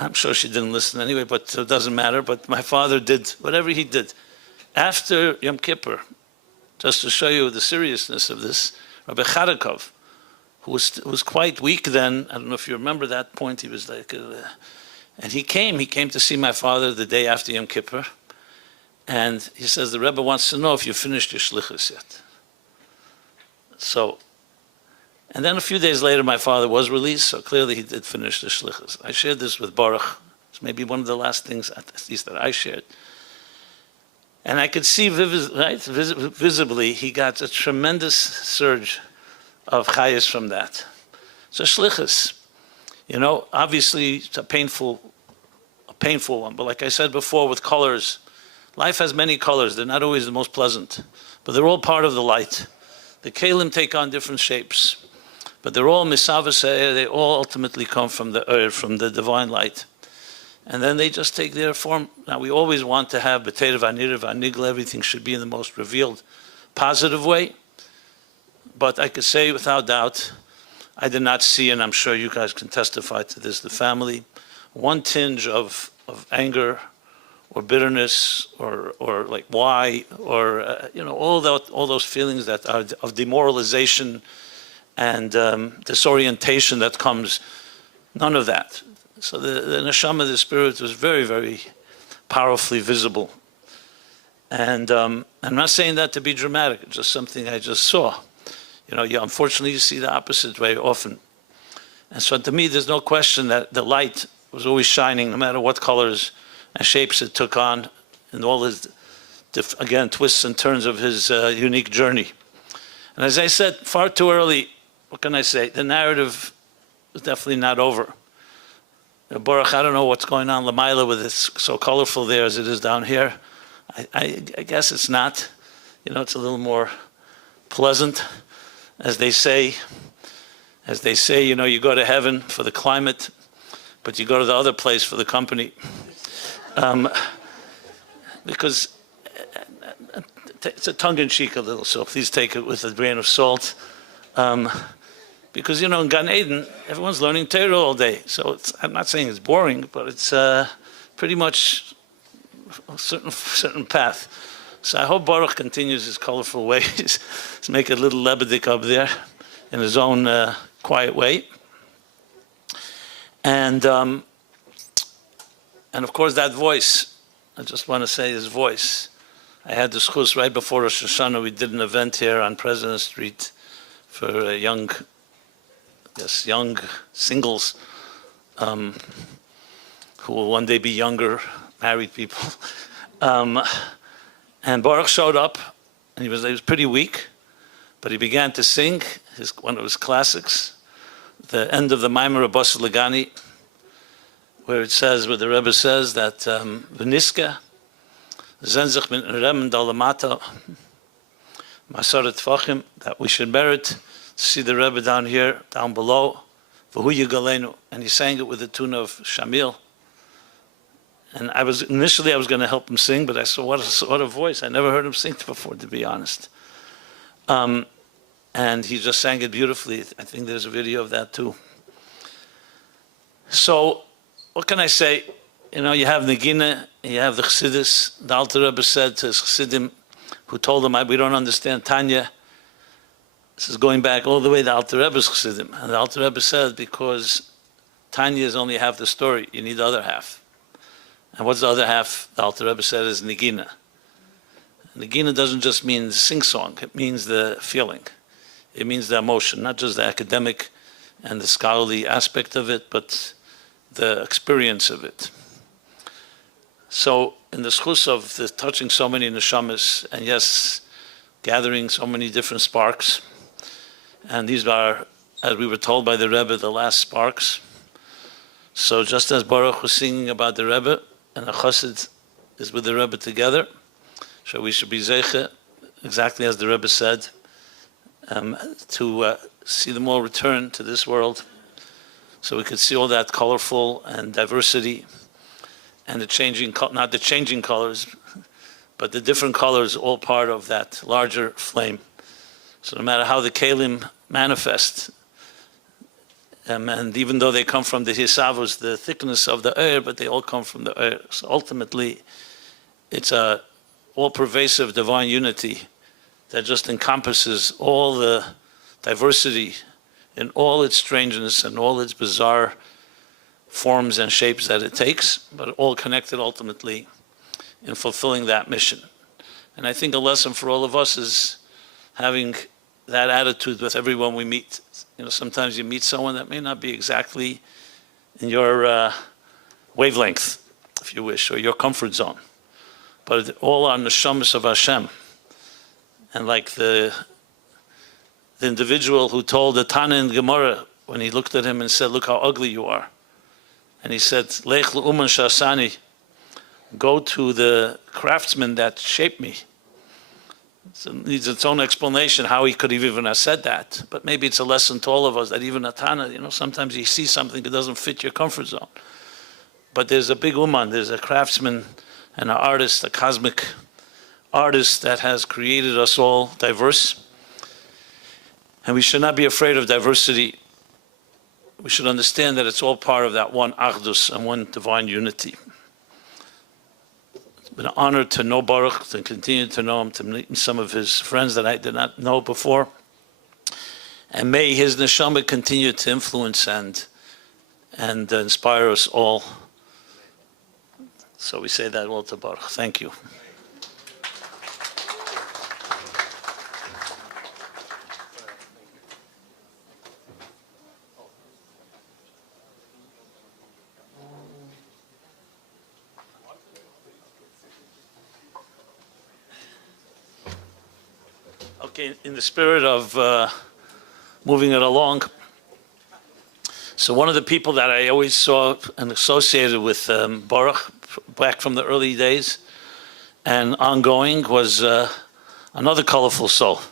I'm sure she didn't listen anyway, but it doesn't matter. But my father did whatever he did. After Yom Kippur, just to show you the seriousness of this, Rabbi Charakov, who was quite weak then, I don't know if you remember that point, he was like... and he came to see my father the day after Yom Kippur, and he says, the Rebbe wants to know if you finished your shlichus yet. So, and then a few days later, my father was released, so clearly he did finish the shlichus. I shared this with Baruch. It's maybe one of the last things, at least that I shared. And I could see visibly, he got a tremendous surge of chayas from that. So shlichus. You know, obviously it's a painful one, but like I said before with colors, life has many colors. They're not always the most pleasant, but they're all part of the light. The kelim take on different shapes. But they're all misavos ha'er, they all ultimately come from the from the divine light. And then they just take their form. Now we always want to have b'teirav v'nirav v'nigla, everything should be in the most revealed, positive way. But I could say without doubt, I did not see, and I'm sure you guys can testify to this, the family, one tinge of anger or bitterness or like why, or all those feelings that are of demoralization and disorientation that comes, none of that. So the neshama, the spirit, was very, very powerfully visible. And I'm not saying that to be dramatic, it's just something I just saw. Unfortunately you see the opposite very often. And so to me there's no question that the light was always shining no matter what colors and shapes it took on and all his, again, twists and turns of his unique journey. And as I said, far too early, what can I say? The narrative is definitely not over. Baruch, I don't know what's going on Lamaila with it so colorful there as it is down here. I guess it's not. It's a little more pleasant, as they say. You go to heaven for the climate, but you go to the other place for the company. Because it's a tongue-in-cheek a little, so please take it with a grain of salt. Because, in Gan Eden, everyone's learning Torah all day. So I'm not saying it's boring, but it's pretty much a certain path. So I hope Baruch continues his colorful ways. Let's make a little Lebedic up there in his own quiet way. And of course that voice, I just want to say his voice. I had the schus right before Rosh Hashanah. We did an event here on President Street for young singles who will one day be younger, married people. And Baruch showed up, and he was pretty weak, but he began to sing one of his classics, the end of the Maimer of Basar Legani, where the Rebbe says that V'niska zenzich min remen dalamata masaret tfachim, that we should merit to see the Rebbe down here, down below, v'hu yigalenu, and he sang it with the tune of Shamil. And initially I was going to help him sing, but I saw what a voice. I never heard him sing before, to be honest. And he just sang it beautifully. I think there's a video of that too. So, what can I say? You have Negina, you have the Chassidus. The Alter Rebbe said to his Chassidim, who told him, we don't understand Tanya. This is going back all the way to Alter Rebbe's Chassidim. And the Alter Rebbe said, because Tanya is only half the story, you need the other half. And what's the other half? The Alter Rebbe said is Negina. Negina doesn't just mean the sing-song, it means the feeling. It means the emotion, not just the academic and the scholarly aspect of it, but the experience of it. So in the schus of the touching so many neshamas, and yes, gathering so many different sparks, and these are, as we were told by the Rebbe, the last sparks. So just as Baruch was singing about the Rebbe, and the Chassid is with the Rebbe together, so we should be zeiche, exactly as the Rebbe said, to see them all return to this world, so we could see all that colorful and diversity, and the changing, not the changing colors, but the different colors, all part of that larger flame. So no matter how the kelim manifest, and even though they come from the hisavos, the thickness of the air, but they all come from the air. So ultimately, it's a all-pervasive divine unity that just encompasses all the diversity in all its strangeness and all its bizarre forms and shapes that it takes, but all connected ultimately in fulfilling that mission. And I think a lesson for all of us is having that attitude with everyone we meet. Sometimes you meet someone that may not be exactly in your wavelength, if you wish, or your comfort zone, but all are neshamas of Hashem. And like the individual who told the Tana in Gemara, when he looked at him and said, look how ugly you are. And he said, Lech l'uman shasani, go to the craftsman that shaped me. So it needs its own explanation how he could have even have said that. But maybe it's a lesson to all of us that even a Tana, sometimes you see something that doesn't fit your comfort zone. But there's a big uman, there's a craftsman and an artist, a cosmic artist that has created us all diverse. And we should not be afraid of diversity. We should understand that it's all part of that one achdus and one divine unity. It's been an honor to know Baruch, to continue to know him, to meet some of his friends that I did not know before. And may his neshama continue to influence and inspire us all. So we say that all to Baruch. Thank you. Okay, in the spirit of moving it along, so one of the people that I always saw and associated with Baruch back from the early days and ongoing was another colorful soul,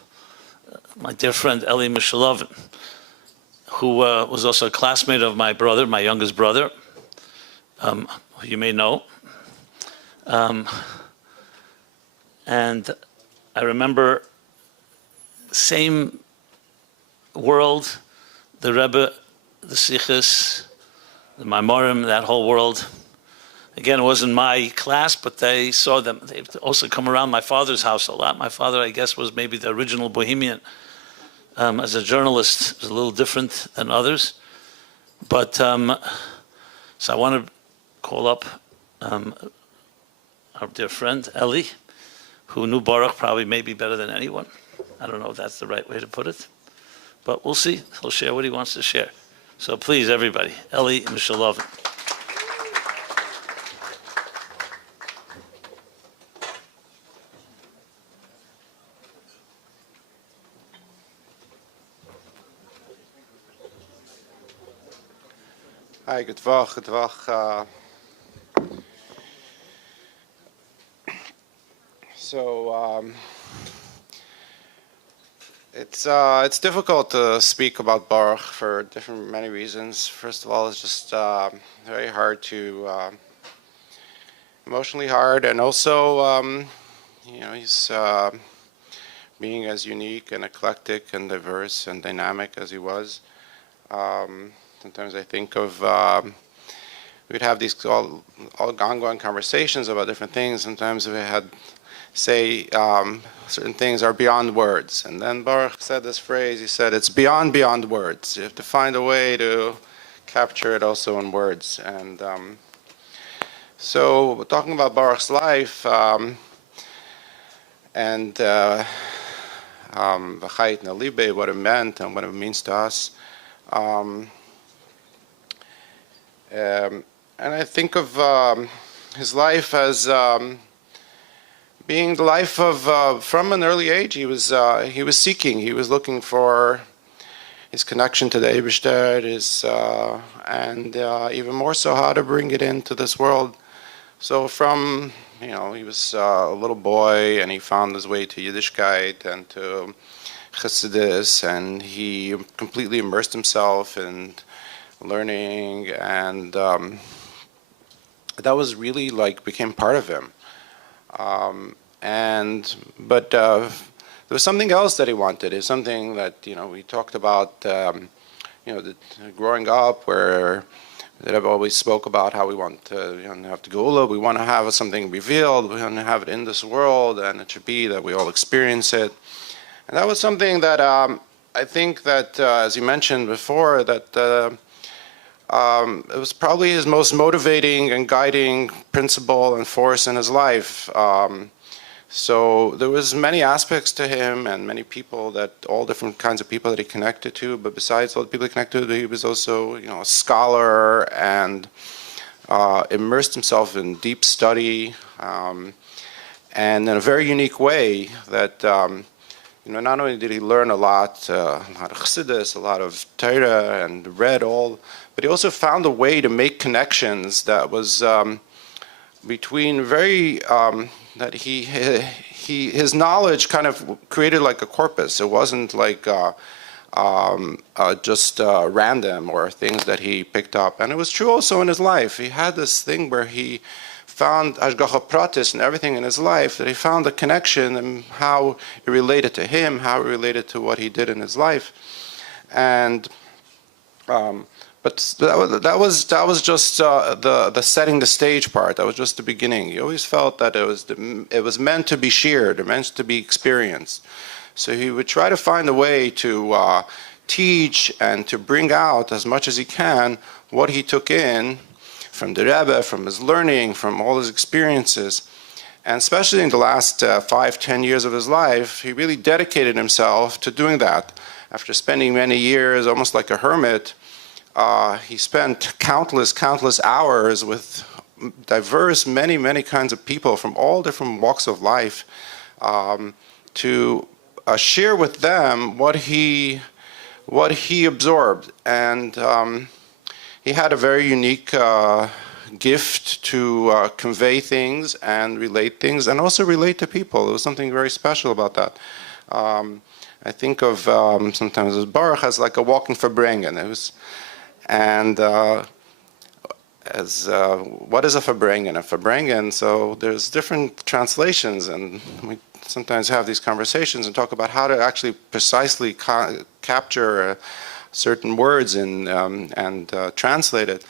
my dear friend Eli Mishulovin, who was also a classmate of my brother, my youngest brother, who you may know. And I remember same world, the Rebbe, the Sichos, the Maimorim, that whole world. Again, it wasn't my class, but they saw them. They also come around my father's house a lot. My father, I guess, was maybe the original Bohemian. As a journalist, was a little different than others. But, so I want to call up our dear friend, Eli, who knew Baruch probably maybe better than anyone. I don't know if that's the right way to put it, but we'll see. He'll share what he wants to share. So please, everybody, Eli Mishulovin. Hi, good Vach. It's difficult to speak about Baruch for many reasons. First of all, it's just very hard to, emotionally hard, and also, he's being as unique and eclectic and diverse and dynamic as he was. Sometimes I think of, we'd have these all ongoing conversations about different things. Sometimes we had say certain things are beyond words. And then Baruch said this phrase, he said, it's beyond words. You have to find a way to capture it also in words. And so we're talking about Baruch's life and V'chayit Nalibe, what it meant and what it means to us. And I think of his life as being the life of, from an early age, he was seeking, he was looking for his connection to the Eibishter, and even more so how to bring it into this world. So from, he was a little boy and he found his way to Yiddishkeit and to Chassidus, and he completely immersed himself in learning, and that was really became part of him. But there was something else that he wanted. It's something that, we talked about, growing up, where that I've always spoke about how we want to, have the Geula, we want to have something revealed, we want to have it in this world, and it should be that we all experience it. And that was something that I think that, as you mentioned before, that it was probably his most motivating and guiding principle and force in his life. So there was many aspects to him and many people all different kinds of people that he connected to, but besides all the people he connected to, he was also, a scholar and immersed himself in deep study and in a very unique way that, not only did he learn a lot of Chassidus, a lot of Torah, and read all, but he also found a way to make connections that was between that he his knowledge kind of created like a corpus. It wasn't like just random or things that he picked up. And it was true also in his life. He had this thing where he found Hashgacha Pratis and everything in his life, that he found the connection and how it related to him, how it related to what he did in his life. And but that was just the setting the stage part. That was just the beginning. He always felt that it was meant to be shared, meant to be experienced. So he would try to find a way to teach and to bring out as much as he can what he took in from the Rebbe, from his learning, from all his experiences. And especially in the last 5-10 years of his life, he really dedicated himself to doing that. After spending many years, almost like a hermit, he spent countless hours with diverse, many kinds of people from all different walks of life to share with them what he absorbed. And he had a very unique gift to convey things and relate things, and also relate to people. There was something very special about that. I think of sometimes as Baruch as like a walking Farbrengen. What is a Farbrengen? A Farbrengen, so there's different translations, and we sometimes have these conversations and talk about how to actually precisely capture certain words and translate it.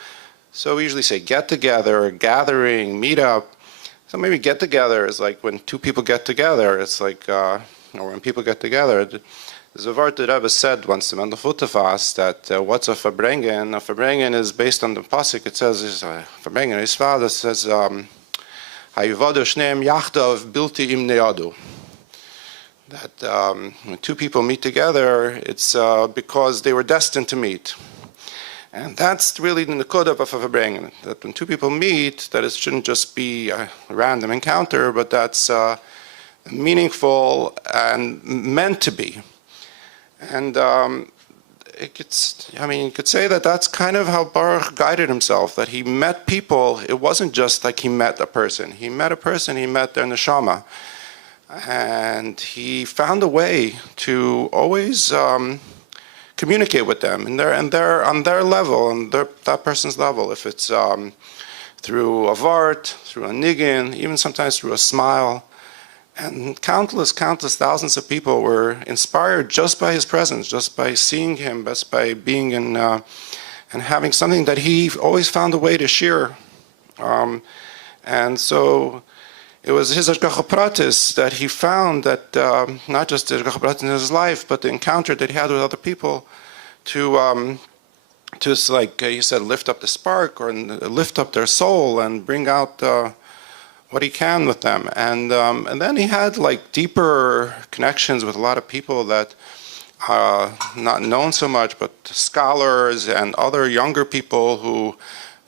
So we usually say get together, gathering, meet up. So maybe get together is like when two people get together. It's like, or when people get together. There's a word that Rebbe said once to Mendel that what's a Farbrengen? A Farbrengen is based on the pasuk. It says, Farbrengen, his father says, Hayivadu shneim yachdav bilti im neadu. That when two people meet together, it's because they were destined to meet. And that's really the niggunim of a Farbrengen. That when two people meet, that it shouldn't just be a random encounter, but that's meaningful and meant to be. And you could say that that's kind of how Baruch guided himself, that he met people. It wasn't just like he met a person. He met a person, he met their neshama. And he found a way to always communicate with them and they're on their level, on that person's level. If it's through a vart, through a niggun, even sometimes through a smile. And countless thousands of people were inspired just by his presence, just by seeing him, just by being in and having something that he always found a way to share. And so it was his Hashgacha Pratis that he found that not just the Hashgacha Pratis in his life, but the encounter that he had with other people to like you said, lift up the spark or lift up their soul and bring out what he can with them. And then he had like deeper connections with a lot of people that are not known so much, but scholars and other younger people who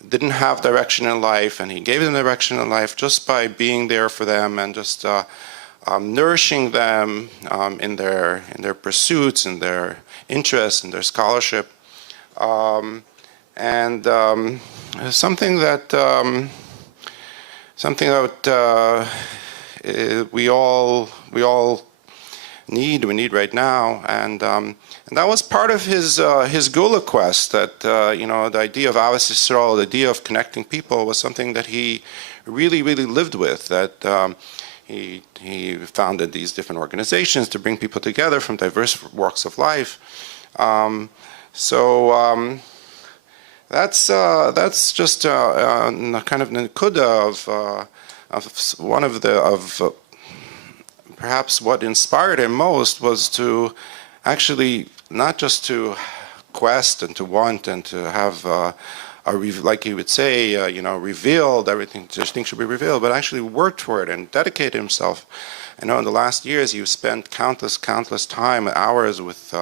didn't have direction in life, and he gave them direction in life just by being there for them and just nourishing them in their pursuits, in their interests, in their scholarship. Something that we all need. We need right now, and that was part of his Gula quest. That the idea of Avos Yisrael, the idea of connecting people, was something that he really lived with. That he founded these different organizations to bring people together from diverse walks of life. That's just a kind of nekuda of one of perhaps what inspired him most was to actually not just to quest and to want and to have like he would say, revealed everything. Things should be revealed, but actually worked for it and dedicated himself. I know in the last years you've spent countless time, hours with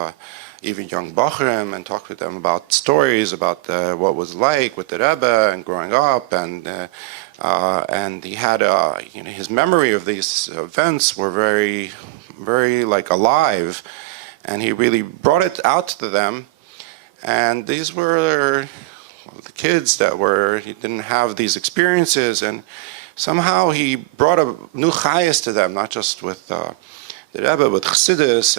even young Bochurim and talked with them about stories about what was like with the Rebbe and growing up, and he had his memory of these events were very like alive, and he really brought it out to them. And these were the kids that he didn't have these experiences, and somehow he brought a new chayas to them, not just with the Rebbe, with Yechidus,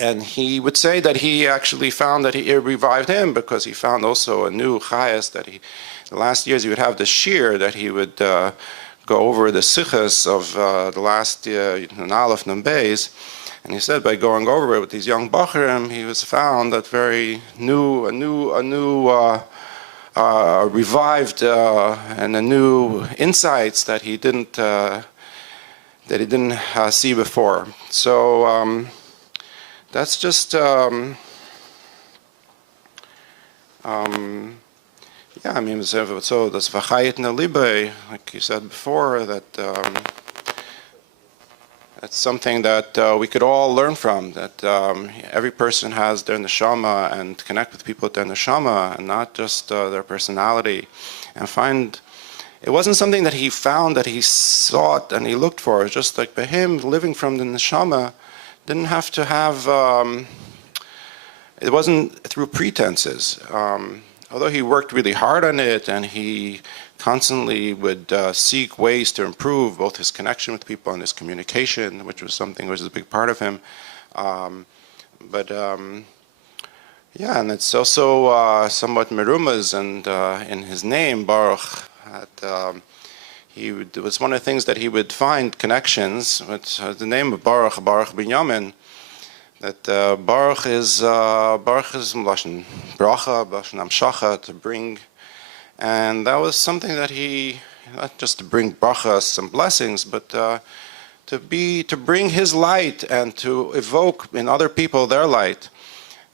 and he would say that he actually found that it revived him because he found also a new chayas that the last years he would have the shir that he would go over the sichas of the last Aleph Nun Beis, and he said by going over it with these young bachurim, he was found that very revived and a new insights that he didn't see before. So that's just yeah, I mean, so that's v'chayit nelibe, like you said before, that that's something that we could all learn from, that every person has their neshama and connect with people with their neshama and not just their personality, and find it wasn't something that he found that he sought and he looked for. It's just like by him living from the neshama didn't have to have, it wasn't through pretenses. Although he worked really hard on it and he constantly would seek ways to improve both his connection with people and his communication, which was something which is a big part of him. Yeah, and it's also somewhat merumaz and in his name, Baruch, that it was one of the things that he would find connections with the name of Baruch Binyamin. That Baruch is Lashon bracha, Lashon amshacha, to bring, and that was something that he, not just to bring brachas, some blessings, but to bring his light and to evoke in other people their light.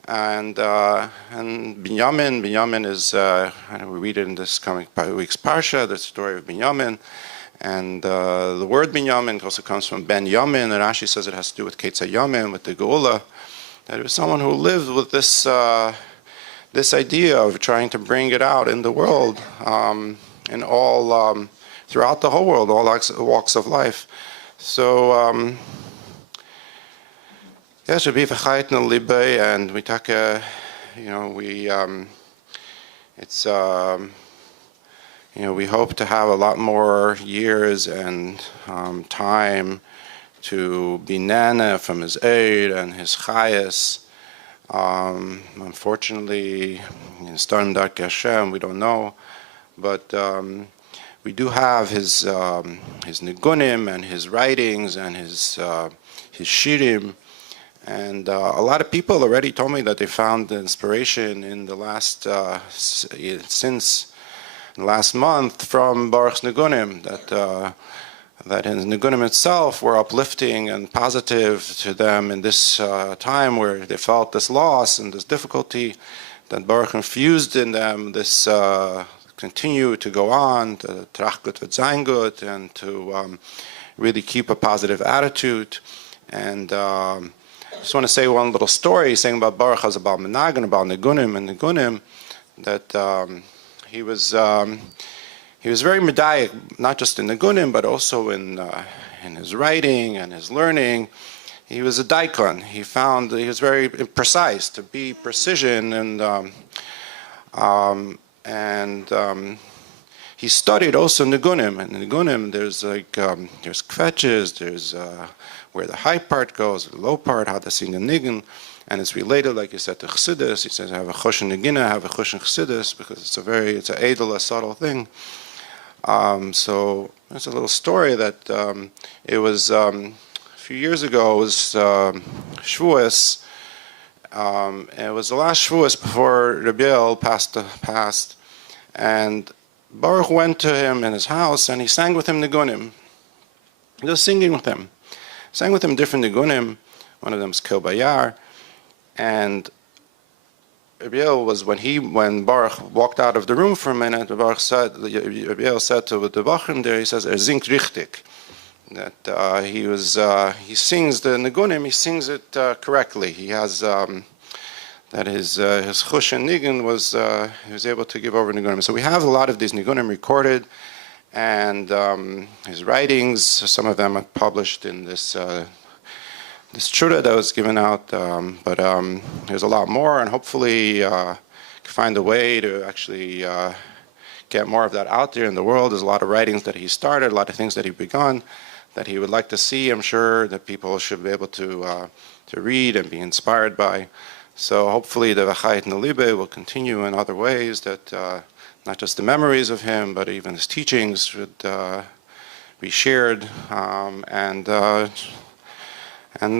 And Binyamin is, we read it in this coming week's parsha, the story of Binyamin. And the word Binyamin also comes from Ben Yamin, and Rashi says it has to do with Ketzah Yamin, with the Geula. That it was someone who lived with this this idea of trying to bring it out in the world, in all throughout the whole world, all walks of life. So yeah, should be v'chayit libe, and we talk, it's. We hope to have a lot more years and time to be nana from his aid and his chayas. Unfortunately, in Starim Darkei Hashem, we don't know, but we do have his niggunim and his writings and his shirim. And a lot of people already told me that they found the inspiration in the last since last month from Baruch's nigunim, that his nigunim itself were uplifting and positive to them in this time where they felt this loss and this difficulty, that Baruch infused in them this continue to go on, to trach gut vet sein gut, and to really keep a positive attitude. And I just want to say one little story, saying about Baruch as about menagan, about nigunim and nigunim, that he was very medayik, not just in nigunim, but also in his writing and his learning. He was a daikon. He was very precise, to be precision, and he studied also nigunim. And nigunim, there's there's kvetches, there's where the high part goes, the low part, how to sing the nigun. And it's related, like you said, to Chassidus. He says, have a choshen negina, have a choshen Chassidus, because it's an edel, a subtle thing. So there's a little story that it was a few years ago. It was Shavuos. It was the last Shavuos before Rebbe passed, and Baruch went to him in his house, and he sang with him nigunim. He was singing with him, sang with him different nigunim. One of them is Kil Bayar. And Rebbe was when Baruch walked out of the room for a minute. Rebbe said to the Bachrim there, he says, singt richtig. That he sings the nigunim, he sings it correctly. He has that his chush and nigun he was able to give over nigunim. So we have a lot of these nigunim recorded, and his writings. Some of them are published in this Torah that was given out, but there's a lot more, and hopefully find a way to actually get more of that out there in the world. There's a lot of writings that he started, a lot of things that he begun, that he would like to see. I'm sure that people should be able to read and be inspired by. So hopefully the V'chayit in the Libe will continue in other ways, that not just the memories of him, but even his teachings should be shared, and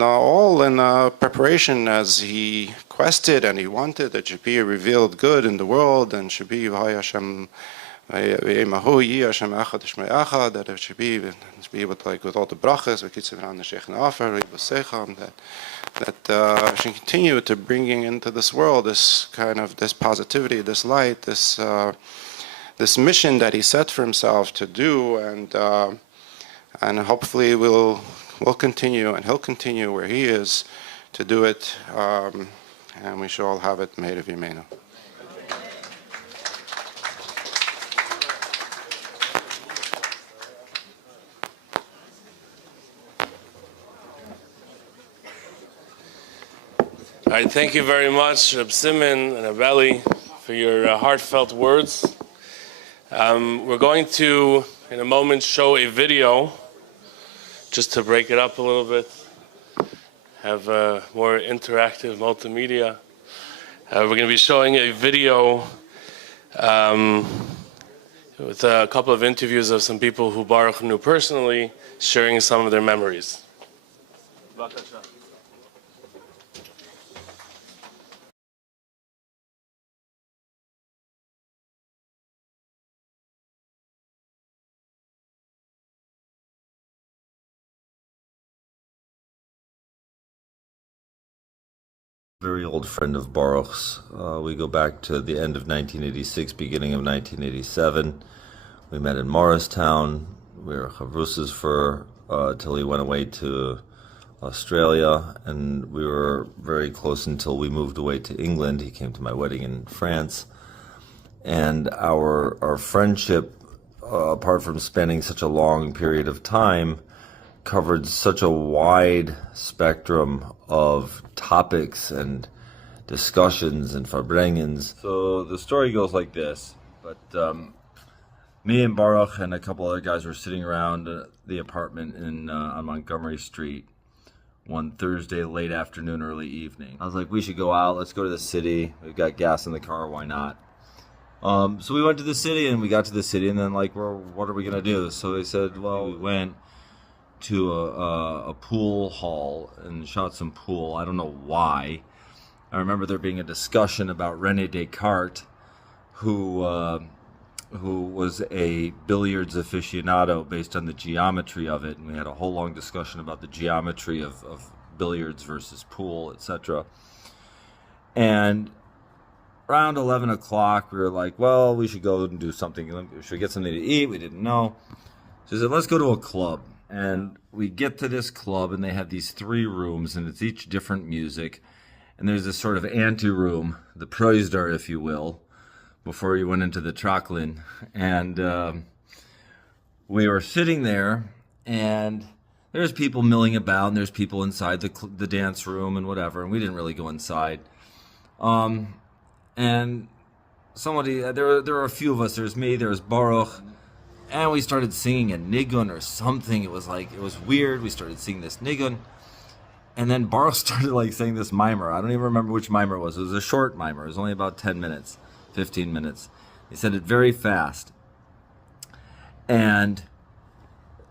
all in preparation as he quested and he wanted that should be a revealed good in the world, and should be that it should be with, like, with all the brachas, that should continue to bringing into this world this kind of this positivity, this light, this mission that he set for himself to do, and hopefully will continue, and he'll continue where he is to do it, and we shall all have it made of Yemenu. All right, thank you very much, Rabbi Simon and Rabbi Eli, for your heartfelt words. We're going to, in a moment, show a video, just to break it up a little bit, have more interactive multimedia. We're going to be showing a video with a couple of interviews of some people who Baruch knew personally, sharing some of their memories. Very old friend of Baruch's. We go back to the end of 1986, beginning of 1987. We met in Morristown. We were chavrusas for till he went away to Australia, and we were very close until we moved away to England. He came to my wedding in France, and our friendship, apart from spanning such a long period of time, covered such a wide spectrum of topics and discussions and Farbrengens. So the story goes like this, but me and Baruch and a couple other guys were sitting around the apartment on Montgomery Street one Thursday late afternoon, early evening. I was like, we should go out, let's go to the city, we've got gas in the car, why not? So we went to the city, and we got to the city, and then, like, well, what are we gonna do? So they said, well, we went to a pool hall and shot some pool. I don't know why. I remember there being a discussion about René Descartes, who was a billiards aficionado based on the geometry of it, and we had a whole long discussion about the geometry of billiards versus pool, etc. And around 11 o'clock, we were like, well, we should go and do something. Should we get something to eat? We didn't know. So I said, let's go to a club. And we get to this club, and they have these 3 rooms, and it's each different music. And there's this sort of ante-room, the Preusdar, if you will, before you went into the Tracklin. And we were sitting there, and there's people milling about, and there's people inside the dance room and whatever, and we didn't really go inside. And somebody, there were a few of us. There's me, there's Baruch, and we started singing a niggun or something. It was weird. We started singing this niggun, and then Baruch started like saying this mimer. I don't even remember which mimer it was. It was a short mimer. It was only about 10 minutes, 15 minutes. He said it very fast, and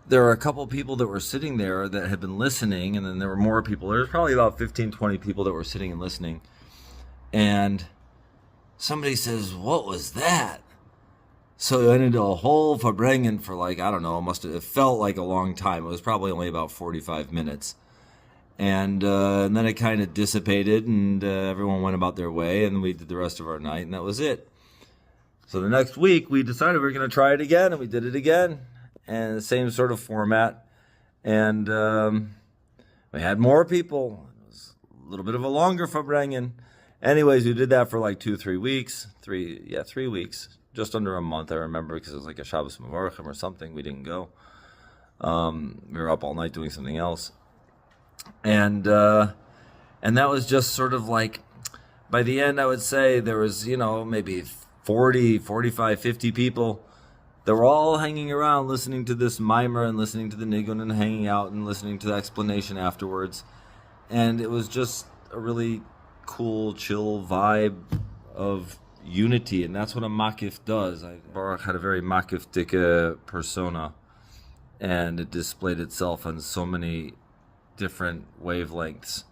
there were a couple people that were sitting there that had been listening, and then there were more people. There was probably about 15, 20 people that were sitting and listening, and somebody says, "What was that?" So it went into a whole Farbrengen for, like, I don't know, it felt like a long time. It was probably only about 45 minutes. And then it kind of dissipated, and everyone went about their way, and we did the rest of our night, and that was it. So the next week, we decided we were going to try it again, and we did it again, and the same sort of format. And we had more people. It was a little bit of a longer Farbrengen. Anyways, we did that for like 2-3 weeks. 3 weeks. Just under a month, I remember, because it was like a Shabbos Mevorachim or something. We didn't go. We were up all night doing something else. And that was just sort of like, by the end, I would say there was, maybe 40, 45, 50 people. They were all hanging around listening to this mimer and listening to the niggunim and hanging out and listening to the explanation afterwards. And it was just a really cool, chill vibe of unity. And that's what a makif does. Baruch had a very makif-dike persona. And it displayed itself on so many different wavelengths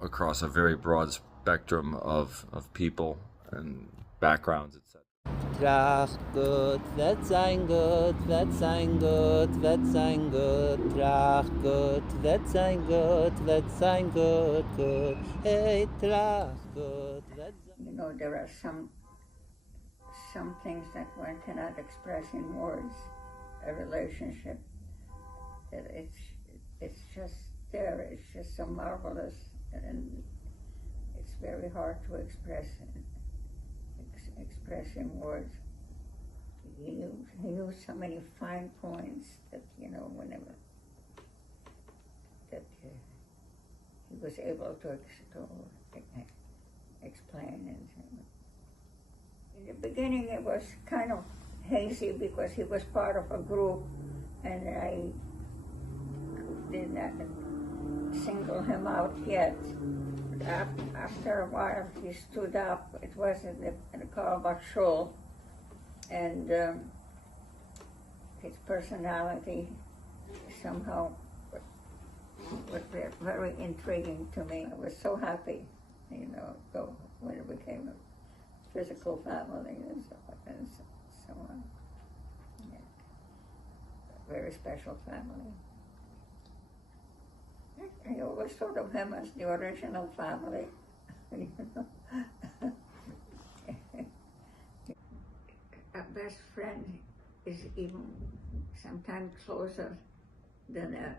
across a very broad spectrum of people and backgrounds, etc. Trach gut, wird sein gut, wird sein gut, wird sein gut. Trach gut, wird sein gut, wird sein gut, gut. Hey, trach gut, wird sein. You know, there are some things that one cannot express in words. A relationship, it's just there. It's just so marvelous, and it's very hard to express in words. He used so many fine points that, you know, whenever that he was able to explain. And in the beginning, it was kind of hazy because he was part of a group, and I did not single him out yet. After a while, he stood up. It was in the Carlebach shul, and his personality somehow was very intriguing to me. I was so happy, you know, when it became a physical family and so on. Yeah. A very special family. I always thought of him as the original family. You know? A best friend is even sometimes closer than a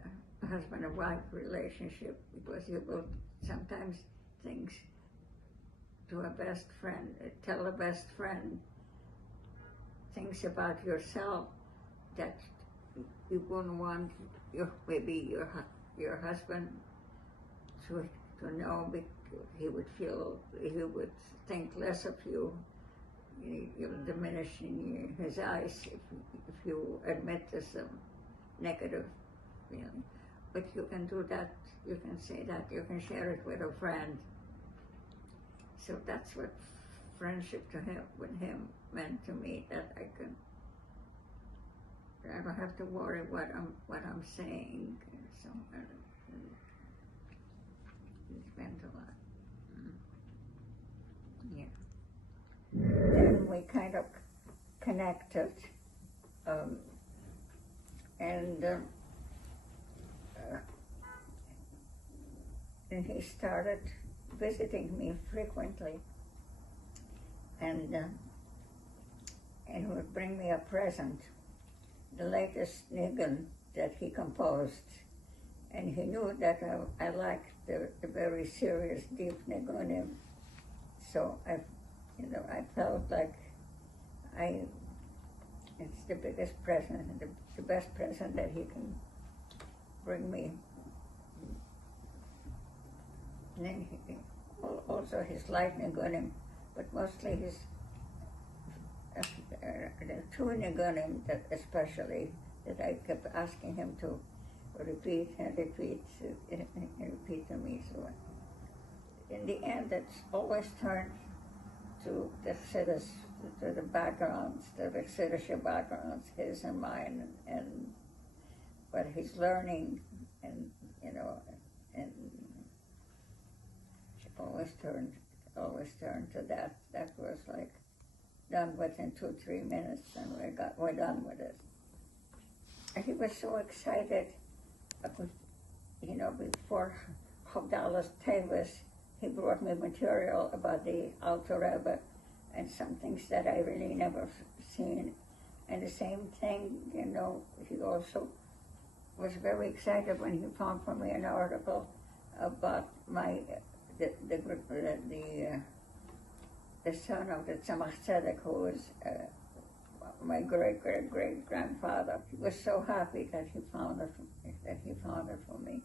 husband and wife relationship, because you will sometimes things to a best friend, tell a best friend things about yourself that you wouldn't want maybe your husband to know, because he would think less of you. You'll diminish in his eyes if you admit to some negative feeling. But you can do that, you can say that, you can share it with a friend. So that's what friendship with him meant to me, that I don't have to worry what I'm saying. So it meant a lot. Yeah. Then we kind of connected, and he started visiting me frequently, and he would bring me a present, the latest niggun that he composed, and he knew that I liked the very serious, deep niggunim. So I felt like it's the biggest present, the best present that he can bring me. And then also his light niggunim, but mostly his the two niggunim that especially that I kept asking him to repeat and repeat to me. So in the end, it's always turned to the Yechidus, to the backgrounds, the Yechidus backgrounds, his and mine, and what he's learning, and and always turned to that. That was like done within 2-3 minutes, and we're done with it. And he was so excited. Before Baruch Thaler, he brought me material about the Alter Rebbe and some things that I really never seen. And the same thing, he also was very excited when he found for me an article about the son of the Tzemach Tzedek, who was my great-great-great-grandfather. He was so happy that he found it for me.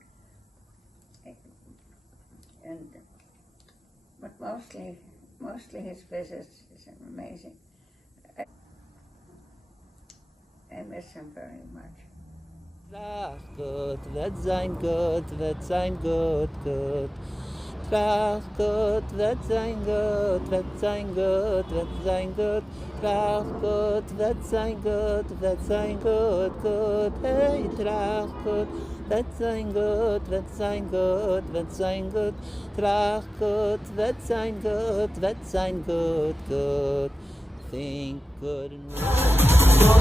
But mostly mostly his visits is amazing. I miss him very much. Trach gut, wird sein gut, wird sein gut, gut. Trach gut, wird sein gut, wird sein gut, wird sein gut. Trach gut, wird sein gut, wird sein gut, gut. Hey, trach gut, wird sein gut, wird sein gut, wird sein gut. Trach gut, wird sein gut, wird sein gut, gut. Think good and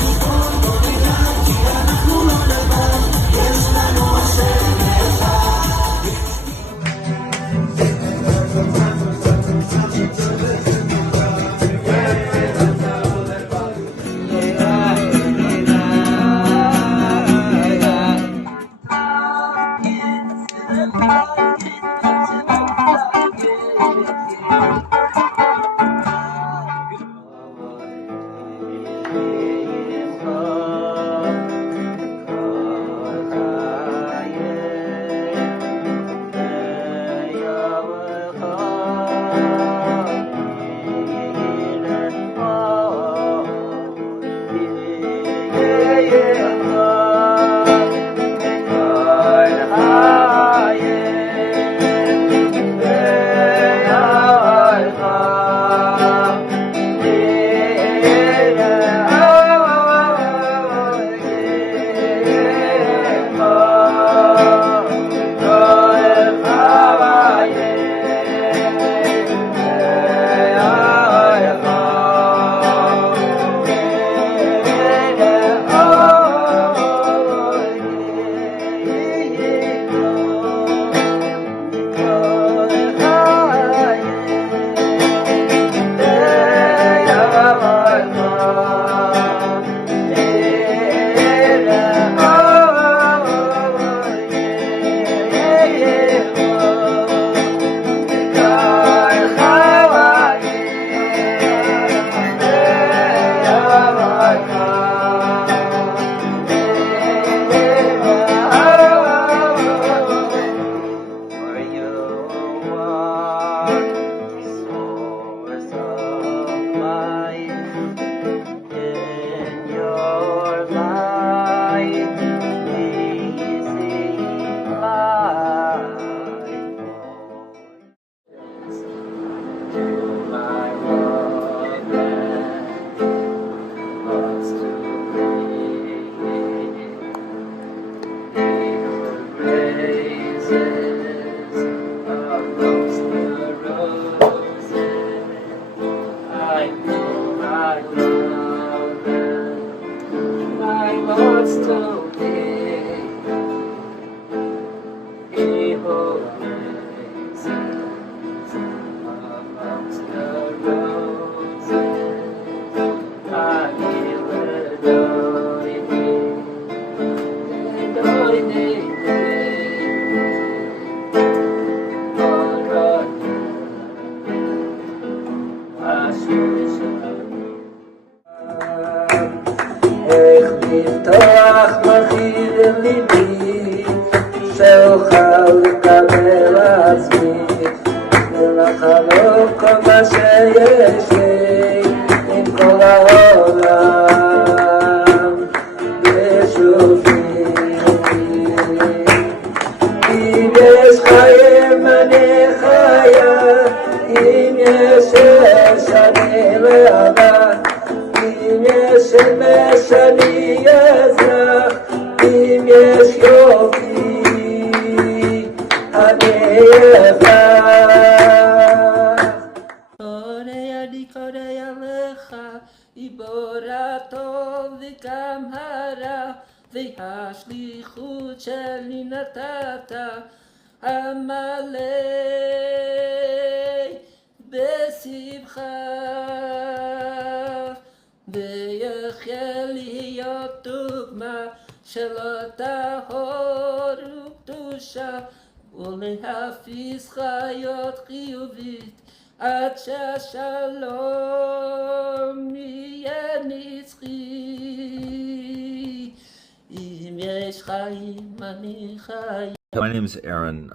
My name is Aaron.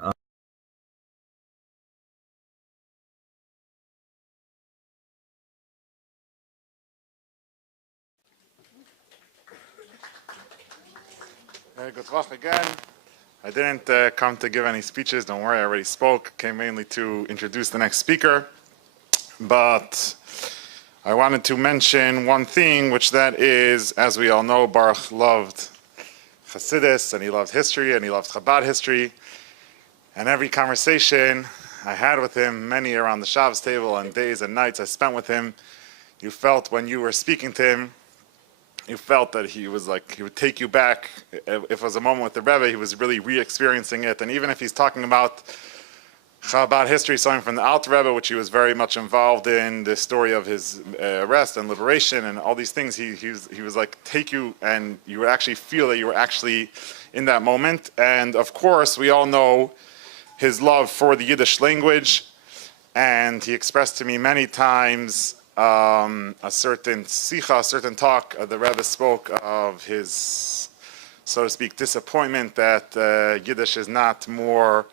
Good luck again. I didn't come to give any speeches. Don't worry, I already spoke. Came mainly to introduce the next speaker. But I wanted to mention one thing, which that is, as we all know, Baruch loved Chassidus, and he loved history, and he loved Chabad history. And every conversation I had with him, many around the Shabbos table, and days and nights I spent with him, you felt when you were speaking to him, you felt that he was like, he would take you back. If it was a moment with the Rebbe, he was really re-experiencing it. And even if he's talking about Chabad history, something from the Alter Rebbe, which he was very much involved in, the story of his arrest and liberation and all these things, he was like, take you, and you would actually feel that you were actually in that moment. And of course, we all know his love for the Yiddish language, and he expressed to me many times a certain sicha, a certain talk. The Rebbe spoke of his, so to speak, disappointment that Yiddish is not more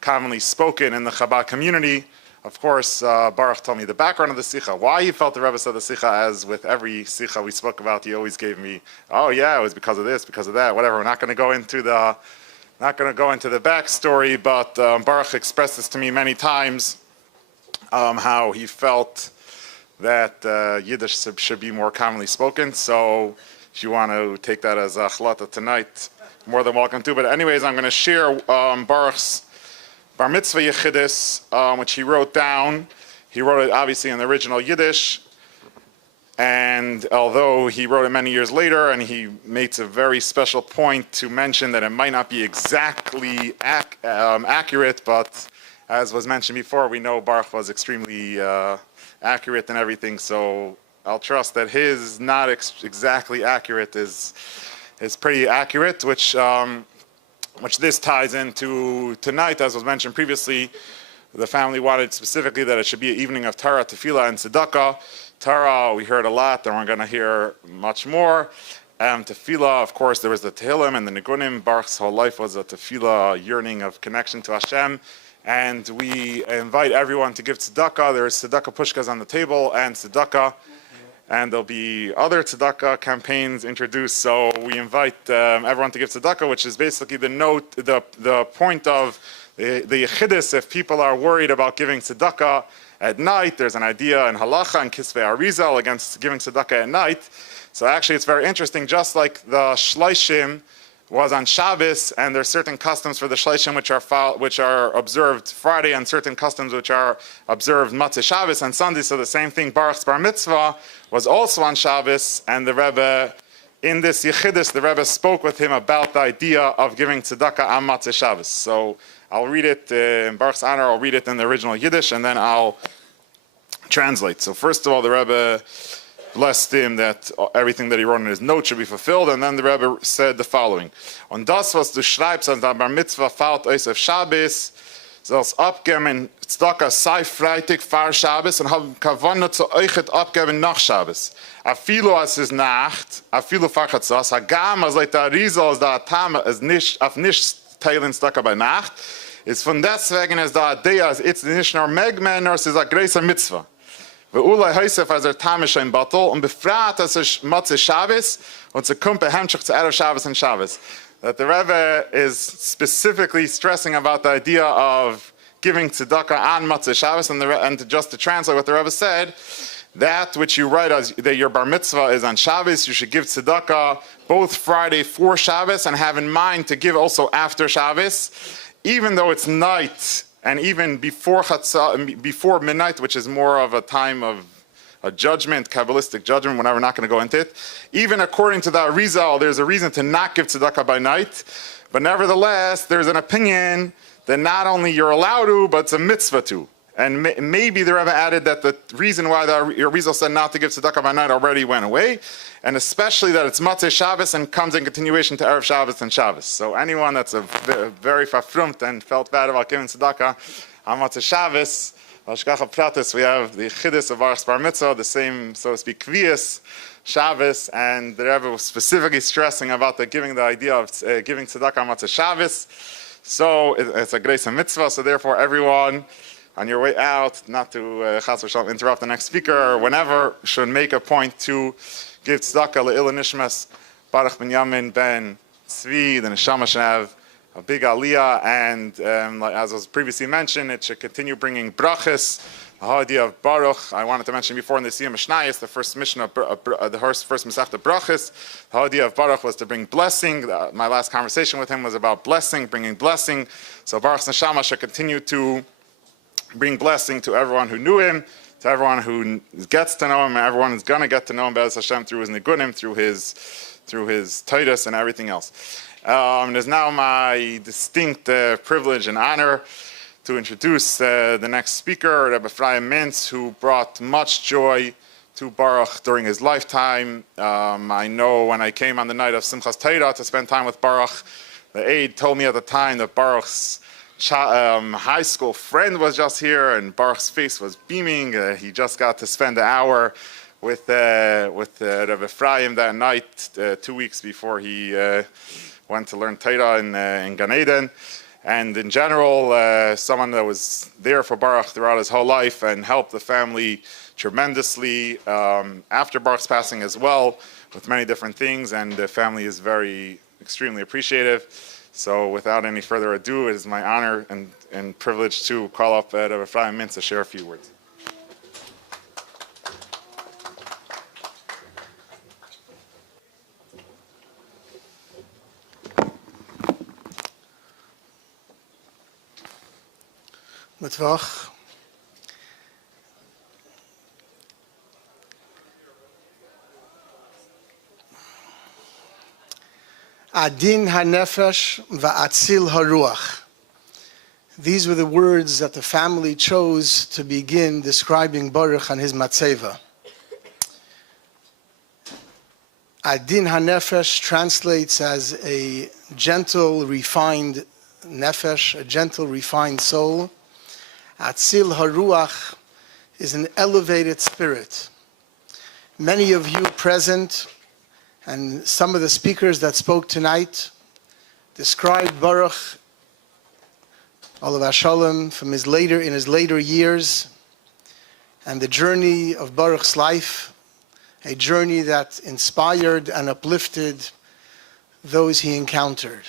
commonly spoken in the Chabad community. Of course, Baruch told me the background of the sicha, why he felt the Rebbe said the sicha. As with every sicha we spoke about, he always gave me, oh yeah, it was because of this, because of that, whatever. We're not going to go into the backstory, but Baruch expressed this to me many times, how he felt that Yiddish should be more commonly spoken. So if you want to take that as a chlata tonight, more than welcome to. But anyways, I'm going to share Baruch's Bar Mitzvah Yechidus, which he wrote down. He wrote it obviously in the original Yiddish, and although he wrote it many years later, and he makes a very special point to mention that it might not be exactly accurate, but as was mentioned before, we know Baruch was extremely accurate in everything, so I'll trust that his not exactly accurate is pretty accurate, which this ties into tonight. As was mentioned previously, the family wanted specifically that it should be an evening of Torah, Tefilla, and tzedaka. Torah, we heard a lot, and we're going to hear much more. Tefilla, of course, there was the Tehillim and the niggunim. Baruch's whole life was a Tefilla, yearning of connection to Hashem. And we invite everyone to give tzedaka. There's tzedaka pushkas on the table and tzedaka. And there'll be other tzedaka campaigns introduced. So we invite everyone to give tzedaka, which is basically the point of the Yechidus. If people are worried about giving tzedaka at night, there's an idea in halacha and kisvei arizal against giving tzedaka at night. So actually it's very interesting, just like the Shloshim was on Shabbos, and there's certain customs for the Shloshim which are observed Friday, and certain customs which are observed Matzah Shabbos and Sunday. So the same thing, Baruch's Bar Mitzvah was also on Shabbos, and the Rebbe, in this Yechidus, the Rebbe spoke with him about the idea of giving tzedakah on Matzah Shabbos. So I'll read it in Baruch's honor, I'll read it in the original Yiddish, and then I'll translate. So first of all, the Rebbe blessed him that everything that he wrote in his note should be fulfilled, and then the Rebbe said the following: Und das, was du schreibst an der Bar Mitzvah fällt aus auf Shabbos, soll's abgeben tzedakah sei Freitag vor Shabbos und haben Kavanah zu euch abgeben nach Shabbos. Afilo as is Nacht, afilo fachatzas, hagam as leit Arizal as da Tame as nicht auf nicht teilen tzedakah bei Nacht, ist von deswegen as da Adea as it's nicht nur Megmen, nor es ist a größer Mitzvah. Ve'ulai Heisef as Tamish ein Battle und befragt as Matzah Shabbos und zu kommt behemschich zu Erev Shabbos and Shabbos. That the Rebbe is specifically stressing about the idea of giving tzedakah on Matzah Shabbos, and just to translate what the Rebbe said, that which you write as that your bar mitzvah is on Shabbos, you should give tzedakah both Friday for Shabbos and have in mind to give also after Shabbos, even though it's night. And even before midnight, which is more of a time of a judgment, Kabbalistic judgment, whenever we're not going to go into it. Even according to the Arizal, there's a reason to not give tzedakah by night. But nevertheless, there's an opinion that not only you're allowed to, but it's a mitzvah to. And maybe the Rebbe added that the reason why the Arizal said not to give tzedakah by night already went away. And especially that it's Matzah Shabbos and comes in continuation to Erev Shabbos and Shabbos. So anyone that's very verfrumt and felt bad about giving tzedakah on Matzah Shabbos, Hashgacha Pratis, we have the Yechidus of Baruch's Bar Mitzvah, the same, so to speak, Kviyas Shabbos, and the Rebbe was specifically stressing about the idea of giving tzedakah on Matzah Shabbos. So it's a grace and mitzvah, so therefore everyone on your way out, not to Chas v'Shalom interrupt the next speaker, or whenever, should make a point to give tzedakah le'il nishmas Baruch Binyamin ben Tzvi, the neshama should have a big aliyah, and like, as was previously mentioned, it should continue bringing brachas. The whole idea of Baruch, I wanted to mention before in the Siyum Mishnayos, the first mission of the first Masechta Brachas, the whole idea of Baruch was to bring blessing. My last conversation with him was about blessing, bringing blessing. So Baruch's neshama should continue to bring blessing to everyone who knew him, to everyone who gets to know him, and everyone is going to get to know him, Be'ez Hashem, through his niggunim, through his Titus and everything else. It is now my distinct privilege and honor to introduce the next speaker, Rabbi Ephraim Mintz, who brought much joy to Baruch during his lifetime. I know when I came on the night of Simchas Torah to spend time with Baruch, the aide told me at the time that Baruch's high school friend was just here, and Baruch's face was beaming. He just got to spend an hour with Rabbi Ephraim that night, 2 weeks before he went to learn Torah in Gan Eden. And in general, someone that was there for Baruch throughout his whole life and helped the family tremendously after Baruch's passing as well, with many different things, and the family is extremely appreciative. So without any further ado, it is my honor and privilege to call up Rabbi Ephraim Mintz to share a few words. Mitzvah. Adin hanefesh va'atzil haruach. These were the words that the family chose to begin describing Baruch and his matzeva. Adin hanefesh translates as a gentle, refined nefesh, a gentle, refined soul. Atzil haruach is an elevated spirit. Many of you present and some of the speakers that spoke tonight described Baruch, Olav Shalom, in his later years, and the journey of Baruch's life, a journey that inspired and uplifted those he encountered.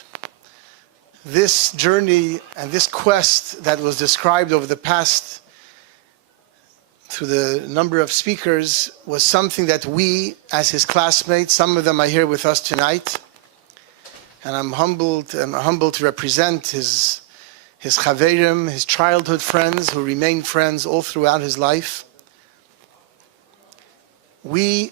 This journey and this quest that was described over the past through the number of speakers was something that we, as his classmates, some of them are here with us tonight, and I'm humbled to represent his chaverim, his childhood friends who remained friends all throughout his life. We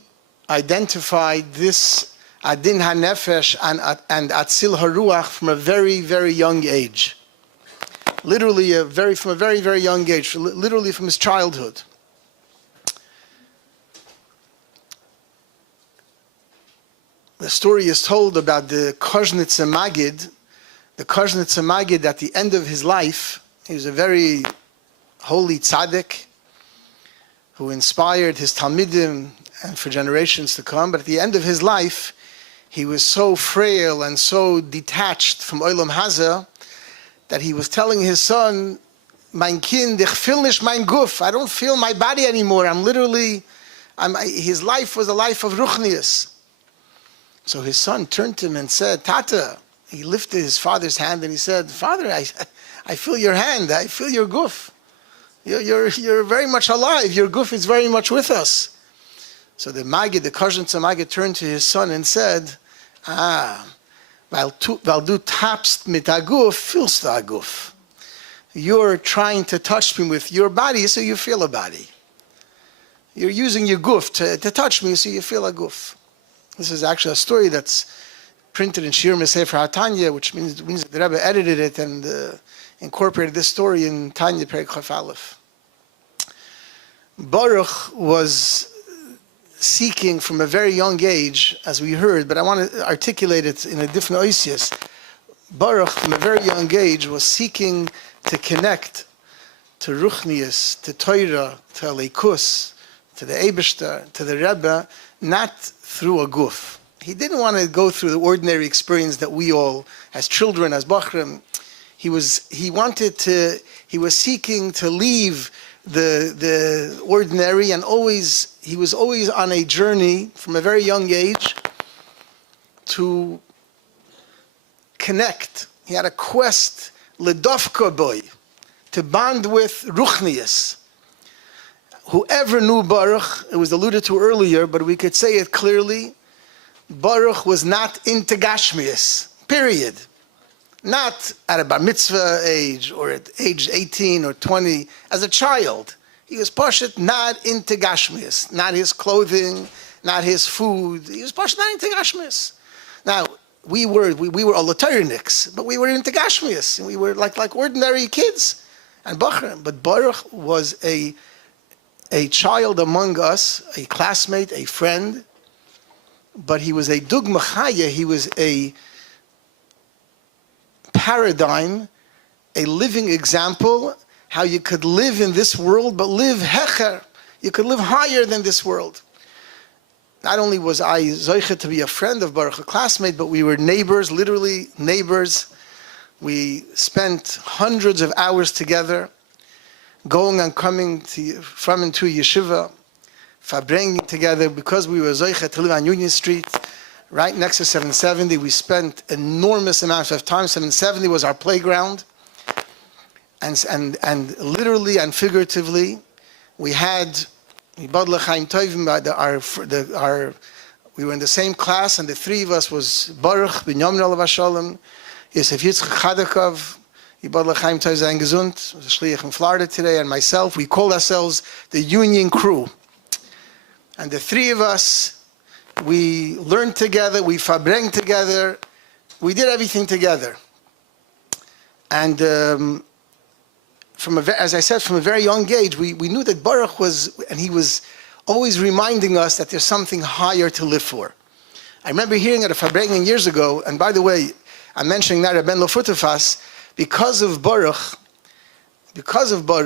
identified this Adin HaNefesh and Atzil HaRuach from a very, very young age. Literally, from a very, very young age, literally from his childhood. The story is told about the Koznitzer Magid. The Koznitzer Magid, at the end of his life, he was a very holy tzaddik who inspired his Talmidim and for generations to come. But at the end of his life, he was so frail and so detached from Olam Hazeh that he was telling his son, "Mein Kind, ich fühl nicht mein Guf. I don't feel my body anymore. His life was a life of Ruchnius." So his son turned to him and said, "Tata," he lifted his father's hand and he said, "Father, I feel your hand. I feel your Guf. You're very much alive. Your Guf is very much with us." So the Koznitzer Magid turned to his son and said, weil du tappst mit a Guf, fühlst du a Guf. You're trying to touch me with your body, so you feel a body. You're using your Guf to touch me, so you feel a Guf. This is actually a story that's printed in Shir Sefer HaTanya, which means the Rebbe edited it and incorporated this story in Tanya Perek Chaf Aleph. Baruch was seeking from a very young age, as we heard, but I want to articulate it in a different oisius. Baruch, from a very young age, was seeking to connect to Ruchnius, to Torah, to Eleikus, to the Eibishter, to the Rebbe, not through a guf. He didn't want to go through the ordinary experience that we all, as children, as Bachrim, he was seeking to leave the ordinary, and he was always on a journey from a very young age to connect. He had a quest, ledofka boy, to bond with Ruchnius. Whoever knew Baruch, it was alluded to earlier, but we could say it clearly, Baruch was not into Gashmias, period. Not at a bar mitzvah age or at age 18 or 20, as a child. He was Pashat not into Gashmias, not his clothing, not his food. He was Pashat not into Gashmias. Now, we were Olatariniks, but we were into Gashmias. And we were like ordinary kids and Bachrim. But Baruch was a child among us, a classmate, a friend, but he was a dugma chaya, he was a paradigm, a living example, how you could live in this world, but live hecher. You could live higher than this world. Not only was I zoiche to be a friend of Baruch, a classmate, but we were neighbors, literally neighbors. We spent hundreds of hours together, going and coming from and to yeshiva, Farbrengen together, because we were zoiche to live on Union Street, right next to 770. We spent enormous amounts of time. 770 was our playground, and literally and figuratively, we had we were in the same class, and the three of us was Baruch Binyamin Olav Shalom, Yosef Yitzchak Chadakov, Yibad L'chaim Tov Zayin Gesund, was a shliach in Florida today, and myself. We called ourselves the Union Crew. And the three of us, we learned together, we Farbrengen together, we did everything together. And as I said, from a very young age, we knew that Baruch was, and he was always reminding us that there's something higher to live for. I remember hearing at a Farbrengen years ago, and by the way, I'm mentioning that Rabbi Mendel Bennish, because of Baruch,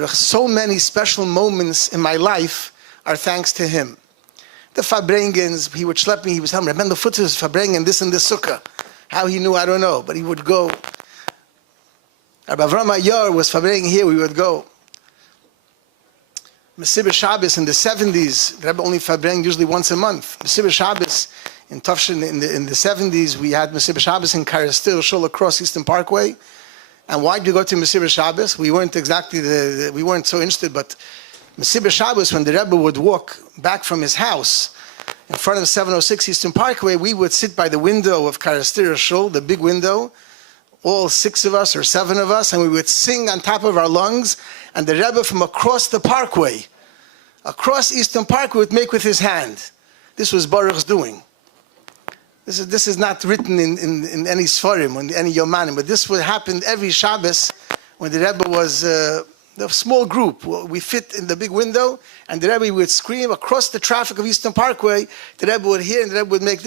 so many special moments in my life are thanks to him. The Farbrengens, he would schlep me, he was telling me, Rabbi Mendel Bennish, Farbrengen, this and this sukkah. How he knew, I don't know, but he would go. Rabbi Ephraim Mintz was Farbrengen here, we would go. Mesiba Shabbos in the 70s, the Rebbe only Farbrengen usually once a month. Mesiba Shabbos in Tufshin in the 70s, we had Mesiba Shabbos in Karastil Shul across Eastern Parkway. And why did you go to Mesiba Shabbos? We weren't exactly we weren't so interested, but Mesiba Shabbos, when the Rebbe would walk back from his house in front of 706 Eastern Parkway, we would sit by the window of Karastil Shul, the big window, all 6 of us or 7 of us, and we would sing on top of our lungs, and the Rebbe from across the parkway, across Eastern Parkway, would make with his hand. This was Baruch's doing. This is not written in any Sfarim, in any Yomanim, but this would happen every Shabbos when the Rebbe was a small group. We fit in the big window, and the Rebbe would scream across the traffic of Eastern Parkway. The Rebbe would hear, and the Rebbe would make,